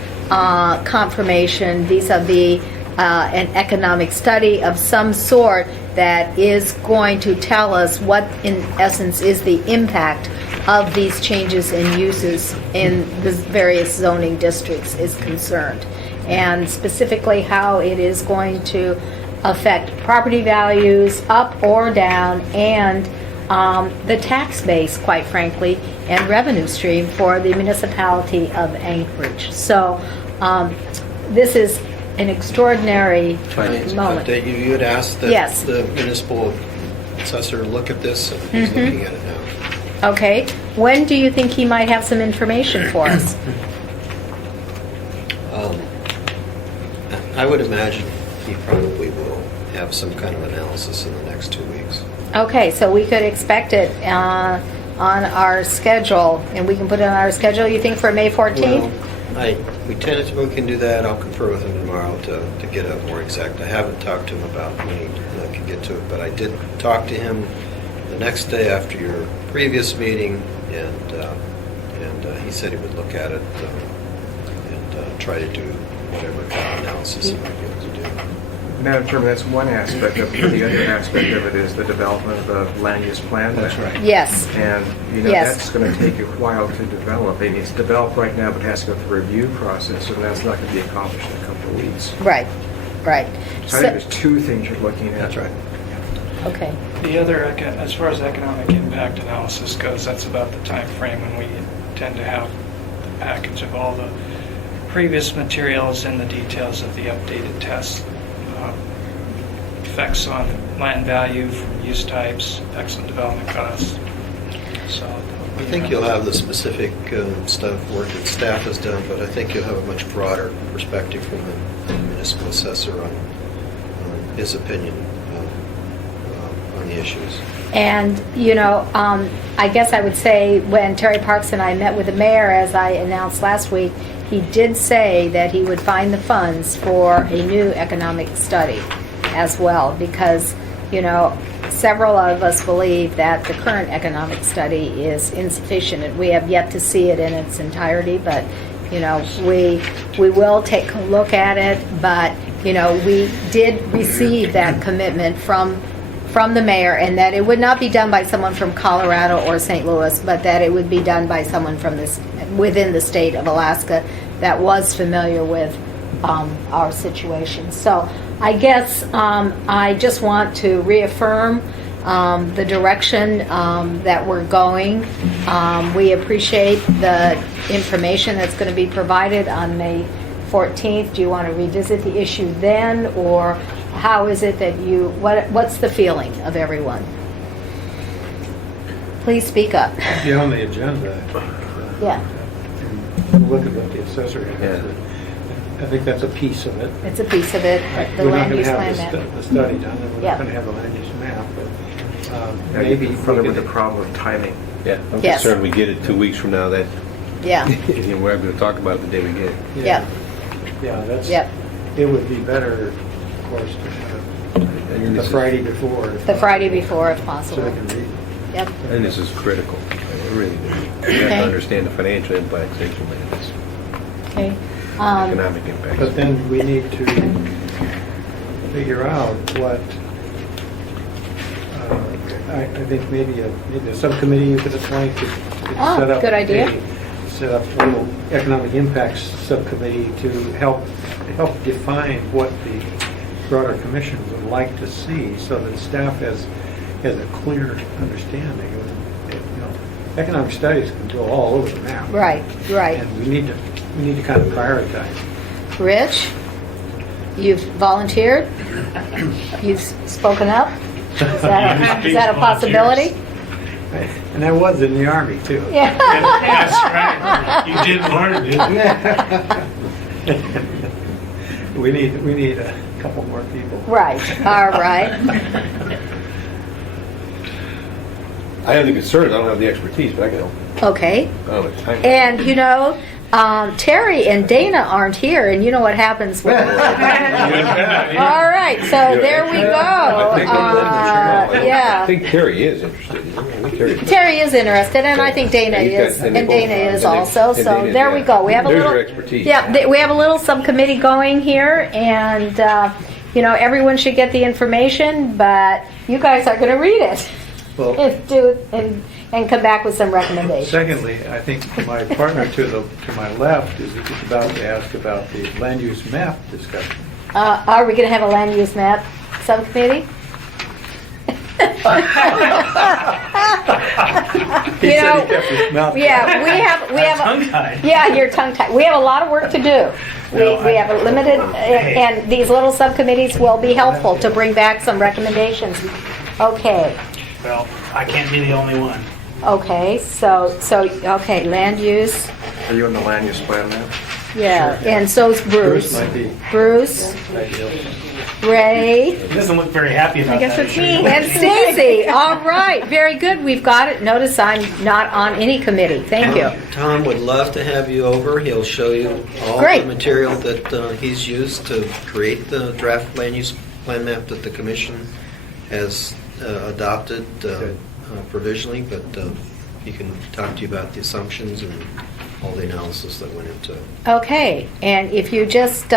confirmation vis-a-vis an economic study of some sort that is going to tell us what, in essence, is the impact of these changes in uses in the various zoning districts is concerned, and specifically how it is going to affect property values up or down, and the tax base, quite frankly, and revenue stream for the municipality of Anchorage. So this is an extraordinary moment. You had asked that Yes. the municipal assessor look at this, and he's looking at it now. Okay. When do you think he might have some information for us? I would imagine he probably will have some kind of analysis in the next 2 weeks. Okay, so we could expect it on our schedule, and we can put it on our schedule, you think, for May 14th? Well, we tentatively can do that. I'll confer with him tomorrow to get a more exact. I haven't talked to him about when he can get to it, but I did talk to him the next day after your previous meeting, and he said he would look at it and try to do whatever kind of analysis he might be able to do. Madam Chairman, that's one aspect of it. The other aspect of it is the development of the land use plan. That's right. Yes. And, Yes. that's going to take a while to develop. And it's developed right now, but has to go through a review process, and that's not going to be accomplished in a couple of weeks. Right, right. So I think there's 2 things you're looking at. That's right. Okay. The other, as far as economic impact analysis goes, that's about the time frame when we tend to have the package of all the previous materials and the details of the updated tests. Effects on land value from use types, effects on development costs. So I think you'll have the specific stuff, work that staff has done, but I think you'll have a much broader perspective from the municipal assessor on his opinion on the issues. And, you know, I guess I would say when Terry Parks and I met with the mayor, as I announced last week, he did say that he would find the funds for a new economic study as well, because, you know, several of us believe that the current economic study is insufficient, and we have yet to see it in its entirety, but, you know, we will take a look at it, but, you know, we did receive that commitment from the mayor, and that it would not be done by someone from Colorado or St. Louis, but that it would be done by someone from this within the state of Alaska that was familiar with our situation. So I guess I just want to reaffirm the direction that we're going. We appreciate the information that's going to be provided on May 14th. Do you want to revisit the issue then, or how is it that what's the feeling of everyone? Please speak up. Yeah, on the agenda. Yeah. And look at what the assessor has. I think that's a piece of it. It's a piece of it, the land use plan map. We're not going to have the study done, and we're Yeah. not going to have the land use map, but Maybe maybe further with the problem of timing. Yeah, I'm Yes. concerned we get it 2 weeks from now, that, Yeah, you know, we're going to talk about it the day we get it. yeah, Yeah, that's, Yep. it would be better, of course, to have it the Friday before. the Friday before if So possible. they can read it. Yep, And this is critical. It really is. We have Okay. to understand the financial impacts, impacts, okay. economic impacts. But then we need to figure out what, I think maybe a subcommittee you could appoint to Oh, set up. good idea. Set up a little economic impacts subcommittee to help define what the broader commission would like to see, so that staff has a clear understanding of, you know, economic studies can go all over the map. Right, right. And we need to kind of prioritize. Rich, you've volunteered? You've spoken up? Is that a possibility? And I was in the Army, too. Yeah. That's right. You did learn, didn't you? We need a couple more people. Right, all right. I have the concerns, I don't have the expertise, but I can help. Okay. Oh, it's time. And, you know, Terry and Dana aren't here, and you know what happens when... All right, so there we go. I Yeah. think Terry is interested. I think Terry is interested, and I think Dana And he's got- is, and and they both Dana are. is And they- also. and So Dana, there we yeah. go. We have a There's little. your expertise. Yeah, we have a little subcommittee going here, and you know, everyone should get the information, but you guys are going to read it Well, and come back with some recommendations. secondly, I think my partner to my left is about to ask about the land use map discussion. Are we going to have a land use map subcommittee? He said he kept his mouth Yeah, we have. Tongue-tied. Yeah, you're tongue-tied. We have a lot of work to do. We have a limited, and these little subcommittees will be helpful to bring back some recommendations. Okay, Well, I can't be the only one. okay, okay, land use, Are you on the land use plan now? yeah, and so's Bruce. Bruce might be Bruce, ideal. Ray. He doesn't look very happy about I guess that it's issue. me. And Stacy. All right. Very good. We've got it. Notice I'm not on any committee. Thank you. Tom would love to have you over. He'll show you all Great. the material that he's used to create the draft land use plan map that the commission has adopted provisionally, but he can talk to you about the assumptions and all the analysis that went into it. Okay. And if you just,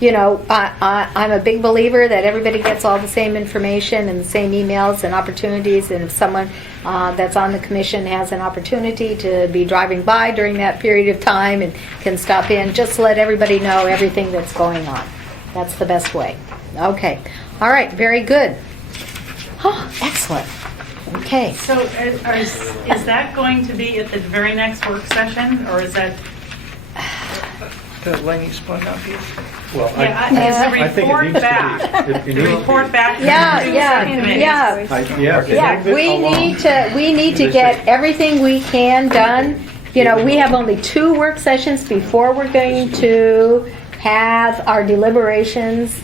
you know, I'm a big believer that everybody gets all the same information and the same emails and opportunities. And if someone that's on the commission has an opportunity to be driving by during that period of time and can stop in, just let everybody know everything that's going on. That's the best way. Okay. All right. Very good. Oh, excellent. Okay. So is that going to be at the very next work session, or is that? The land use plan map piece? Well, Yeah, is the I think it report needs to be. back? It The needs to report be. back? to Yeah, the yeah, subcommittee? yeah. Yes. Yeah, we need to get everything we can done. You know, we have only 2 work sessions before we're going to have our deliberations.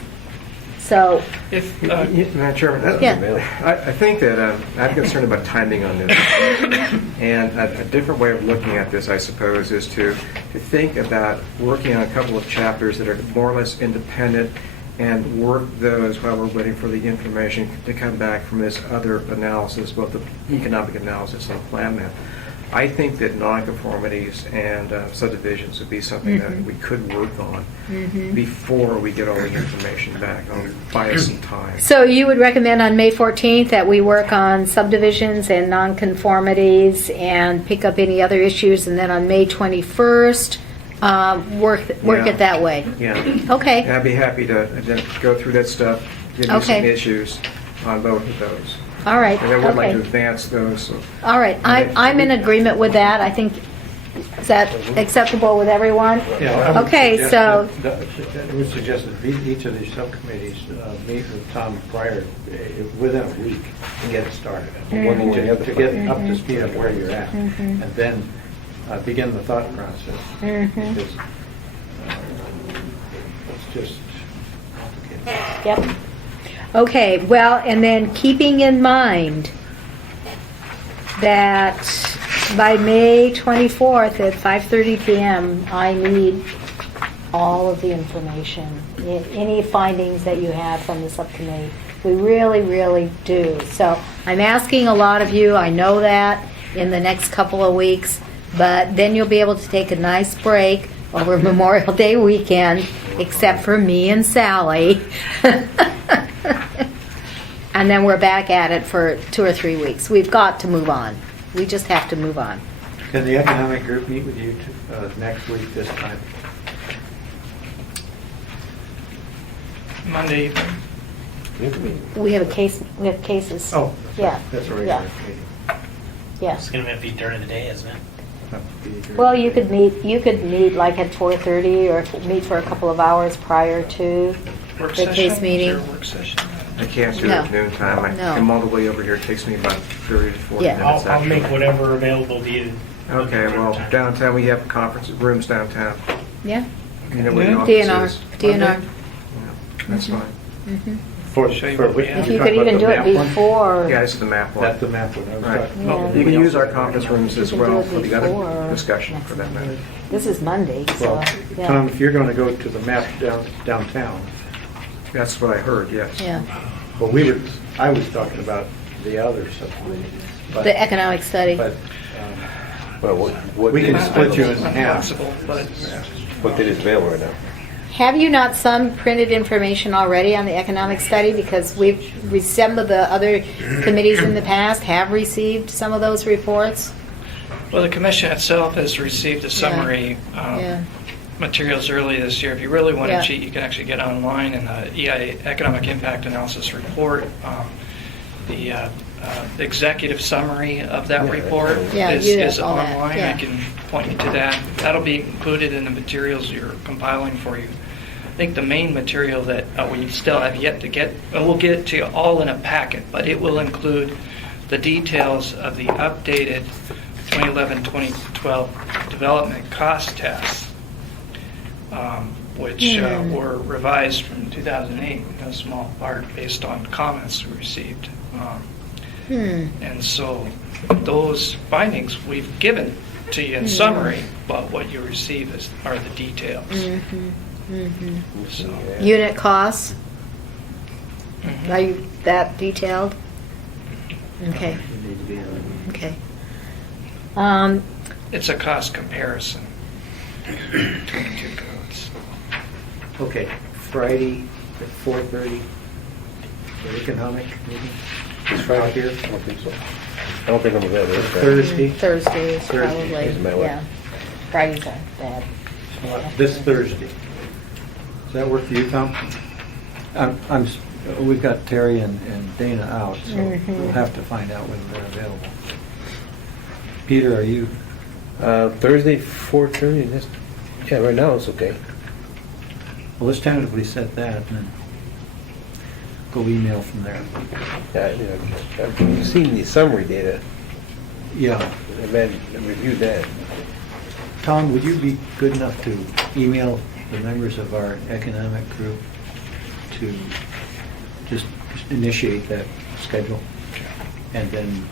So, If, Madam Chairman, Yeah. I think that I'm concerned about timing on this. And a different way of looking at this, I suppose, is to think about working on a couple of chapters that are more or less independent and work those while we're waiting for the information to come back from this other analysis, both the economic analysis and plan map. I think that nonconformities and subdivisions would be something that we could work on before we get all the information back. Buy us some time. so you would recommend on May 14th that we work on subdivisions and nonconformities and pick up any other issues, and then on May 21st, work it that way? Yeah. Okay. And I'd be happy to then go through that stuff, give you some Okay. issues on both of those. All right. And I would like to Okay. advance those. So. All right. I'm in agreement with that. I think, is that acceptable with everyone? Yeah, I would Okay, suggest so, I would suggest that each of these subcommittees meet with Tom prior, within a week, to get it started. To get up to speed on where you're at. And then begin the thought process. Because it's just complicated. yep. Okay, well, and then keeping in mind that by May 24th at 5:30 p.m., I need all of the information, any findings that you have from the subcommittee. We really, really do. So I'm asking a lot of you, I know that, in the next couple of weeks, but then you'll be able to take a nice break over Memorial Day weekend, except for me and Sally. And then we're back at it for 2 or 3 weeks. We've got to move on. We just have to move on. Can the economic group meet with you next week this time? Monday evening. We have cases. Oh, Yeah. that's a regular Yeah. meeting. Yeah. It's going to be during the day, isn't it? Well, you could meet like at 4:30 or meet for a couple of hours prior to Work the case session? meeting. Is there a work session? I can't do it No. at noon time. I No. come all the way over here. It takes me about 30 to 40 Yeah. minutes. I'll make actually. whatever available to you. Okay, well, downtown, we have conference rooms downtown. Yeah. You know where the office DNR. is. DNR. That's fine. Show you what we have. If you could even do it before. Yeah, this is the map one. That's the map one I was Right. talking about. Yeah. You can use our conference rooms as You can do well it for the other before discussion for that matter. This is Monday, so, Well, yeah. Tom, if you're going to go to the map downtown, That's what I heard, yes. Yeah. well, I was talking about the other subcommittee. but- The economic study. But Well, what we can is- split you in half. Flexible, but What did it available right now? Have you not some printed information already on the economic study? Because some of the other committees in the past have received some of those reports. well, the commission itself has received a summary Yeah. materials early this year. If you really want Yeah. to cheat, you can actually get online in the EIA Economic Impact Analysis Report. The executive summary of that report Yeah, is you have is all that, online. yeah. I can point you to that. That'll be included in the materials you're compiling for you. I think the main material that we still have yet to get, and we'll get it to you all in a packet, but it will include the details of the updated 2011-2012 development cost tests, which were revised from 2008 in a small part based on comments we received. And so those findings we've given to you in summary, but what you receive are the details. So, Unit costs? Are you that detailed? Okay. Okay. it's a cost comparison between the two codes. Okay, Friday at 4:30, the economic meeting. Is Friday here? I don't think so. I don't think I'm available. this Friday. Thursday? Thursday is Thursday. probably, Is my wife. yeah. Fridays are bad. This Thursday. Does that work for you, Tom? We've got Terry and Dana out, so we'll have to find out when they're available. Peter, are you? Thursday, 4:30. Yeah, right now it's okay. Well, let's tentatively set that and then go email from there. I've seen the summary data, Yeah. and then reviewed that. Tom, would you be good enough to email the members of our economic group to just initiate that schedule? And then,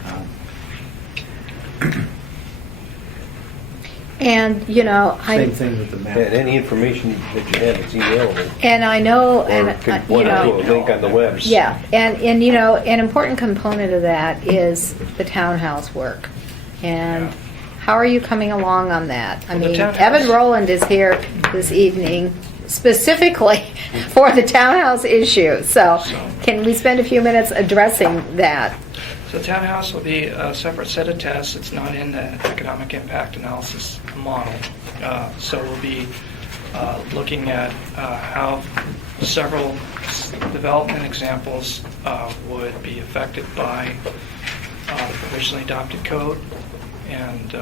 And, you know, same thing with the map. And any information that you have that's emailable. and I know, Or and, could you point to know, a link on the web. yeah, and, you know, an important component of that is the townhouse work. And how are you coming along on that? I Well, the mean, townhouse- Evan Rowland is here this evening specifically for the townhouse issue. So can we spend a few minutes addressing that? So townhouse will be a separate set of tests. It's not in the economic impact analysis model. So we'll be looking at how several development examples would be affected by the provisionally adopted code, and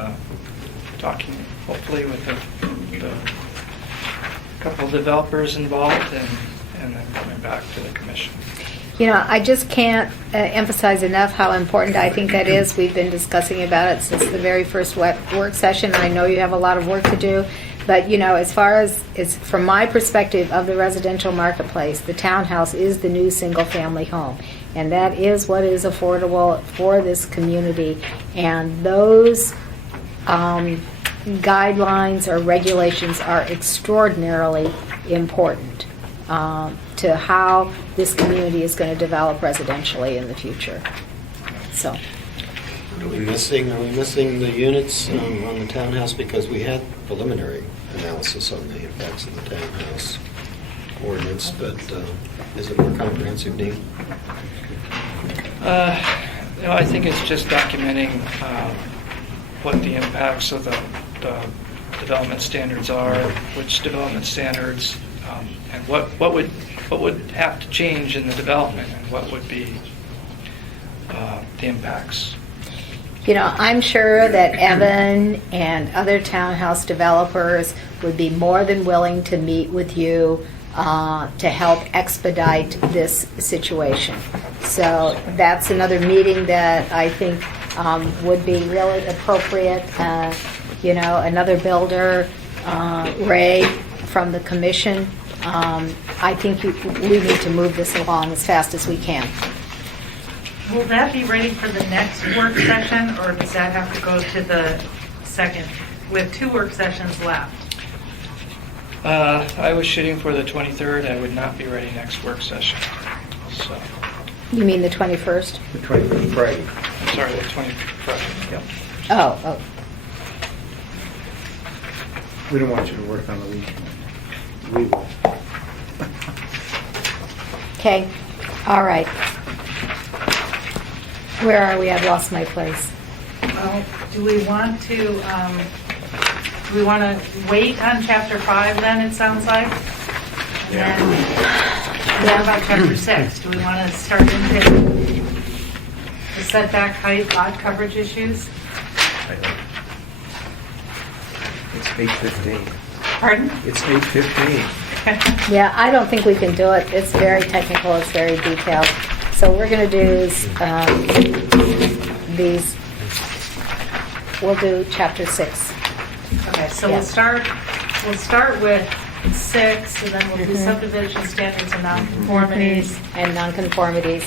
talking hopefully with the couple of developers involved, and then coming back to the commission. You know, I just can't emphasize enough how important I think that is. We've been discussing about it since the very first work session. I know you have a lot of work to do, but you know, as far as from my perspective of the residential marketplace, the townhouse is the new single-family home, and that is what is affordable for this community. And those guidelines or regulations are extraordinarily important to how this community is going to develop residentially in the future. So, Are we missing the units on the townhouse? Because we had preliminary analysis on the impacts of the townhouse ordinance, but is it more comprehensive need? You know, I think it's just documenting what the impacts of the development standards are, which development standards, and what would have to change in the development, and what would be the impacts. you know, I'm sure that Evan and other townhouse developers would be more than willing to meet with you to help expedite this situation. So that's another meeting that I think would be really appropriate. You know, another builder, Ray from the commission. I think we need to move this along as fast as we can. Will that be ready for the next work session, or does that have to go to the second? We have 2 work sessions left. I was shooting for the 23rd. I would not be ready next work session. So, You mean the 21st? The 21st Friday. I'm sorry, the 21st. Yep. Oh. We don't want you to work on the weekend. We will. Okay, all right. Where are we? I've lost my place. Well, do we want to wait on chapter 5 then, it sounds like? And then, what about chapter 6? Do we want to start into the setback height, lot coverage issues? It's 8:15. Pardon? It's 8:15. Yeah, I don't think we can do it. It's very technical, it's very detailed. So we're going to do these, we'll do chapter 6. Okay, so Yeah. we'll start with 6, and then we'll do subdivision standards and nonconformities, And nonconformities.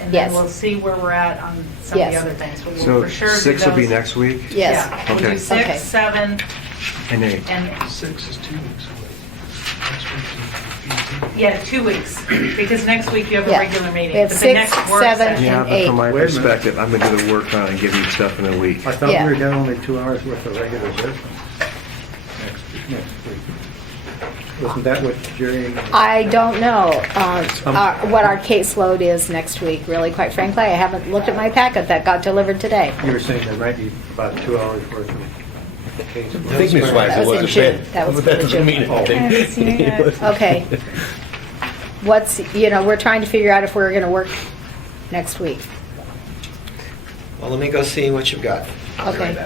and Yes. then we'll see where we're at on some of the Yes. other things. But we'll So for sure do 6 will be those. next week? Yes. Yeah, we'll Okay. do 6, Okay. 7, And 8. and 6 is 2 weeks away. Next week's in 18. yeah, 2 weeks, because next week you have a Yeah. regular meeting. We have But the 6, next work 7, session- Yeah, and but 8. from my Wait a minute. perspective, I'm going to work on and give you stuff in a week. I thought we Yeah. were down only 2 hours worth of regular business next week. Wasn't that what Jerry? I don't know what our caseload is next week, really, quite frankly. I haven't looked at my packet that got delivered today. You were saying there might be about 2 hours worth of case. I think Ms. That Weiser was in wasn't June. bad. That was That in doesn't June. mean anything. Okay. We're trying to figure out if we're going to work next week. Well, let me go see what you've got. Okay.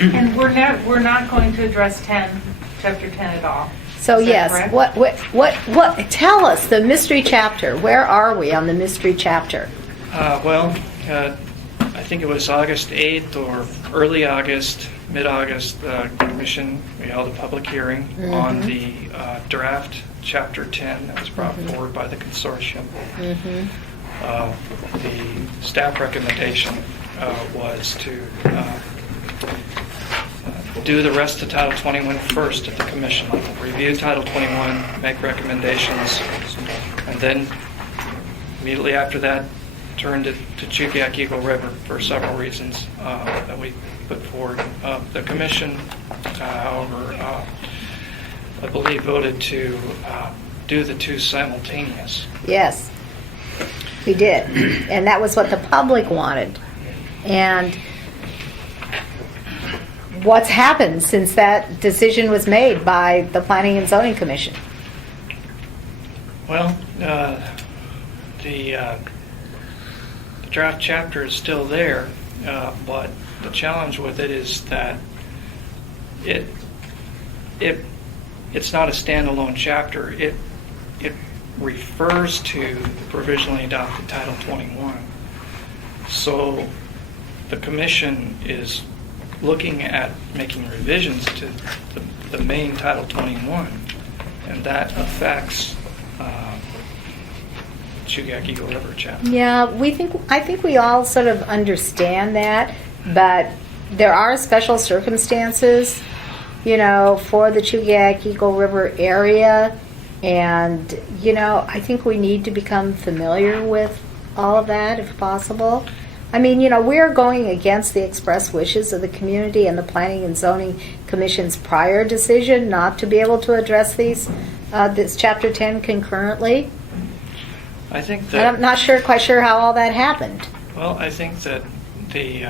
And we're not going to address chapter 10 at all. So Is that yes, correct? what, tell us, the mystery chapter. Where are we on the mystery chapter? I think it was August 8th or early August, mid-August, the commission, we held a public hearing on the draft Chapter 10 that was brought forward by the consortium. The staff recommendation was to do the rest of Title 21 first at the commission level. Review Title 21, make recommendations, and then immediately after that, turned it to Chugiak Eagle River for several reasons that we put forward. The commission, however, I believe voted to do the two simultaneous. Yes, we did. And that was what the public wanted. And what's happened since that decision was made by the Planning and Zoning Commission? Well, the draft chapter is still there, but the challenge with it is that it's not a standalone chapter. It refers to the provisionally adopted Title 21. So the commission is looking at making revisions to the main Title 21, and that affects Chugiak Eagle River chapter. Yeah, I think we all sort of understand that, but there are special circumstances, for the Chugiak Eagle River area, and I think we need to become familiar with all of that if possible. I mean, we're going against the express wishes of the community and the Planning and Zoning Commission's prior decision not to be able to address this Chapter 10 concurrently. I think And that I'm not quite sure how all that happened. Well, I think that the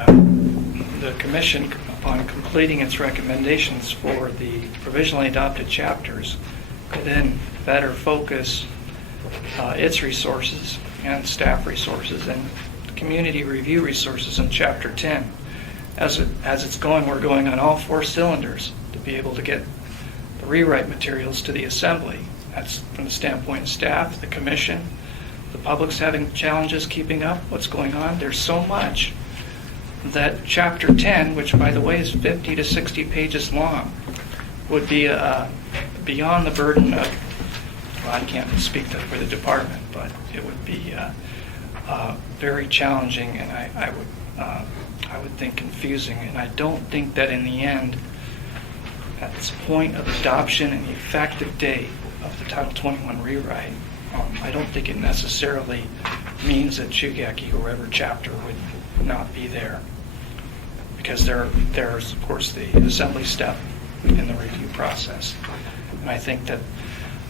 commission, upon completing its recommendations for the provisionally adopted chapters, could then better focus its resources and staff resources and community review resources in Chapter 10. As it's going, we're going on all four cylinders to be able to get the rewrite materials to the assembly. That's from the standpoint of staff, the commission. The public's having challenges keeping up what's going on. There's so much that Chapter 10, which by the way is 50 to 60 pages long, would be beyond the burden of, well, I can't speak for the department, but it would be very challenging, and I would think confusing. And I don't think that in the end, at this point of adoption and the effective date of the Title 21 rewrite, I don't think it necessarily means that Chugiak Eagle River chapter would not be there, because there's of course the assembly step in the review process. And I think that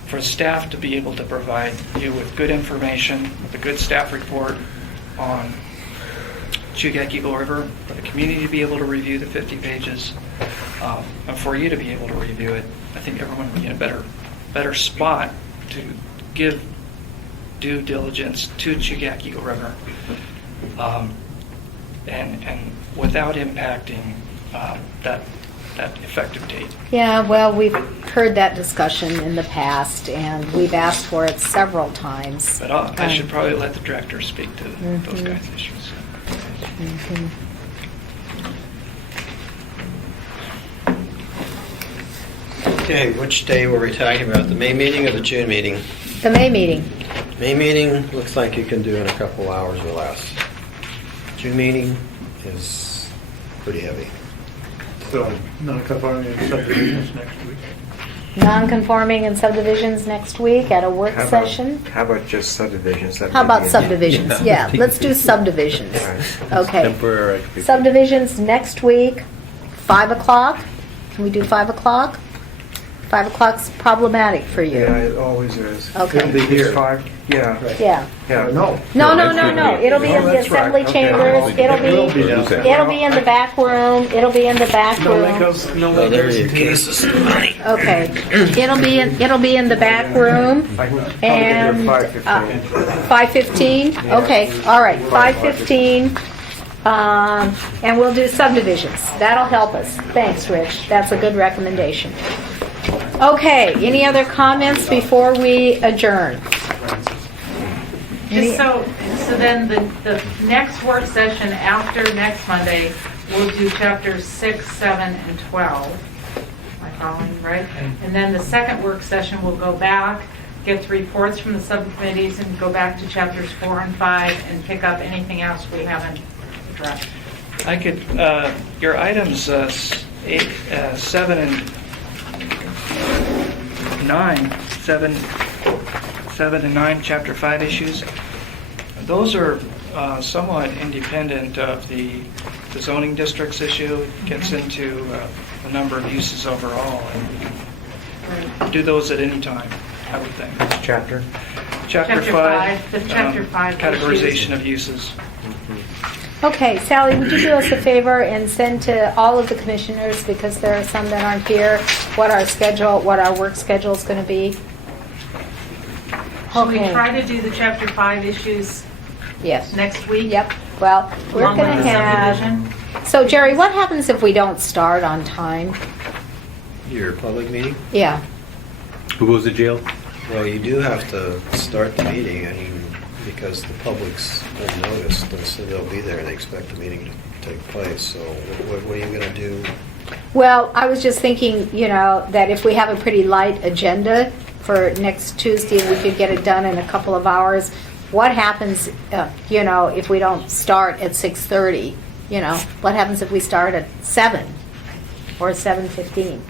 for staff to be able to provide you with good information, with a good staff report on Chugiak Eagle River, for the community to be able to review the 50 pages, and for you to be able to review it, I think everyone would be in a better spot to give due diligence to Chugiak Eagle River, and without impacting that effective date. Yeah, well, we've heard that discussion in the past, and we've asked for it several times. But I should probably let the director speak to those kinds of issues. Okay, which day were we talking about? The May meeting or the June meeting? The May meeting. May meeting looks like you can do in a couple hours or less. June meeting is pretty heavy. So, non-conforming subdivisions next week. Non-conforming and subdivisions next week at a work session. How about just subdivisions? How about subdivisions? Yeah, let's do subdivisions. Okay. Temporary. Subdivisions next week, 5 o'clock. Can we do 5 o'clock? 5 o'clock's problematic for you. Yeah, it always is. Okay. It'll be here. 5, yeah. Yeah. Yeah. No. No. It'll be in the that's right. assembly Okay. chambers. It'll be in the back room. It'll be in the back room. Oh, there you go. This is funny. Okay. It'll be in the back room. And 5:15. Okay. All right. 5:15. And we'll do subdivisions. That'll help us. Thanks, Rich. That's a good recommendation. Okay, any other comments before we adjourn? Just so then the next work session after next Monday, we'll do chapters 6, 7, and 12. Am I following, right? And then the second work session, we'll go back, get the reports from the subcommittees, and go back to chapters 4 and 5 and pick up anything else we haven't addressed. I could, your items 7 and 9, 7 and 9, chapter 5 issues, those are somewhat independent of the zoning districts issue. It gets into a number of uses overall. And we can do those at any time, I would think. Chapter? Chapter 5. The chapter 5 categorization issues. of uses. Okay, Sally, would you do us a favor and send to all of the commissioners, because there are some that aren't here, what our work schedule is going to be? Should we Okay. try to do the chapter 5 issues Yes. next week? Yep. Well, we're Along going with to the have... subdivision? So, Jerry, what happens if we don't start on time? Your public meeting? Yeah. Who goes to jail? Well, you do have to start the meeting, I mean, because the public's been noticed, and so they'll be there, they expect the meeting to take place, so what are you going to do? Well, I was just thinking, that if we have a pretty light agenda for next Tuesday, we could get it done in a couple of hours. What happens, if we don't start at 6:30? What happens if we start at 7 or 7:15?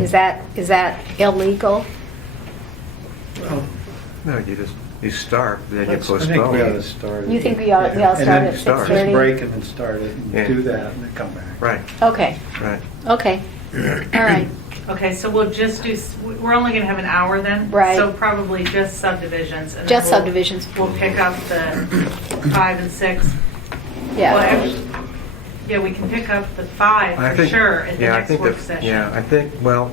Is that illegal? No, you start, then you I think postpone. we ought to start. You think we ought start at Just 6:30? break and then start it, and Yeah. do that, and then come back. Right, Okay. right. Okay. All right. Okay, so we'll just do, we're only going to have an hour then? Right. So probably just subdivisions. And then Just we'll- subdivisions. We'll pick up the 5 and 6. Yeah. Well, actually, yeah, we can pick up the 5 I for think- sure at the yeah, I next think work that- session. Yeah, I think, well,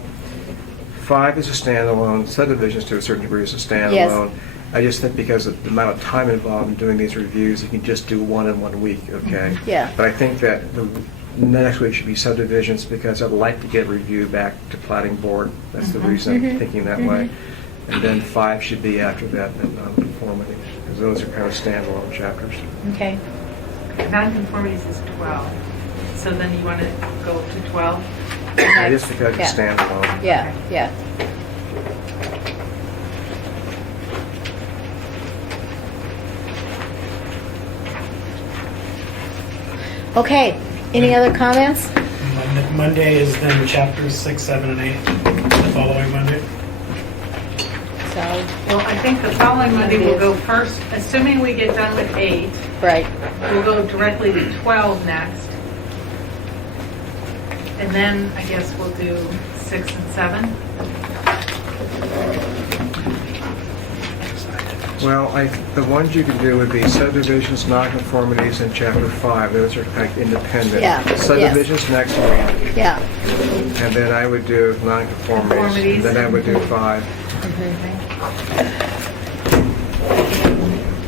5 is a standalone, subdivisions to a certain degree is a standalone. I just think because of the amount of time involved in doing these reviews, you can just do one in 1 week, okay? Yeah. But I think that the next week should be subdivisions, because I'd like to get review back to planning board. That's the reason I'm thinking that way. And then 5 should be after that, and nonconformity, because those are kind of standalone chapters. Okay. Nonconformities is 12. So then you want to go to 12? Just because it's Yeah. standalone. Yeah, yeah. Okay, any other comments? Monday is then chapters 6, 7, and 8, the following Monday. So, Well, I think the following Monday we'll go first, assuming we get done with 8, right. we'll go directly to 12 next. And then I guess we'll do 6 and 7. Well, the ones you can do would be subdivisions, nonconformities, and chapter 5. Those are like independent. Yeah, yes. Subdivisions next week, Yeah. and then I would do nonconformities, Conformities. and then I would do 5. And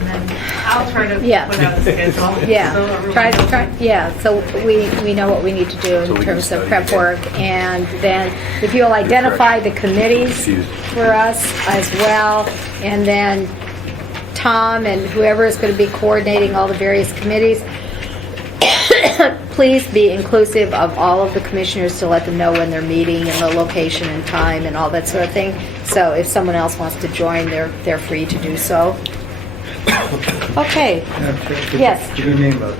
then I'll try to Yeah. put out a schedule. Yeah, So everyone try, knows. yeah, so we know what we need to do So in we terms can of study prep it. work, and then if you'll identify the committees for us as well, and then Tom and whoever is going to be coordinating all the various committees, please be inclusive of all of the commissioners to let them know when they're meeting and the location and time and all that sort of thing. So if someone else wants to join, they're free to do so. Okay. Yes. Could you name a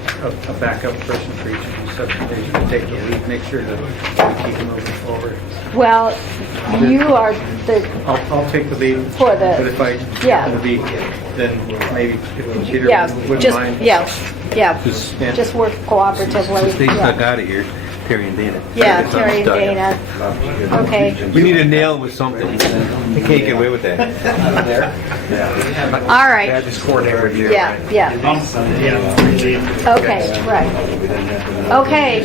backup person for each of these subdivisions to take the lead, make sure that we keep them moving forward? Well, you are the, I'll take the lead. For the- But if I yeah. happen to be, then maybe if Peter yeah, wouldn't just, mind. yeah, Just- just work cooperatively. Since they snuck Yeah, out of here, Terry and Dana. Yeah, It's Terry and stuck. Dana. Okay. We need to nail them with something. They can't get away with that. All right. Yeah, just coordinate with you. Yeah, right? yeah. Okay, right. Okay.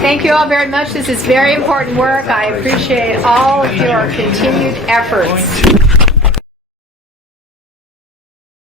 Thank you all very much. This is very important work. I appreciate all of your continued efforts.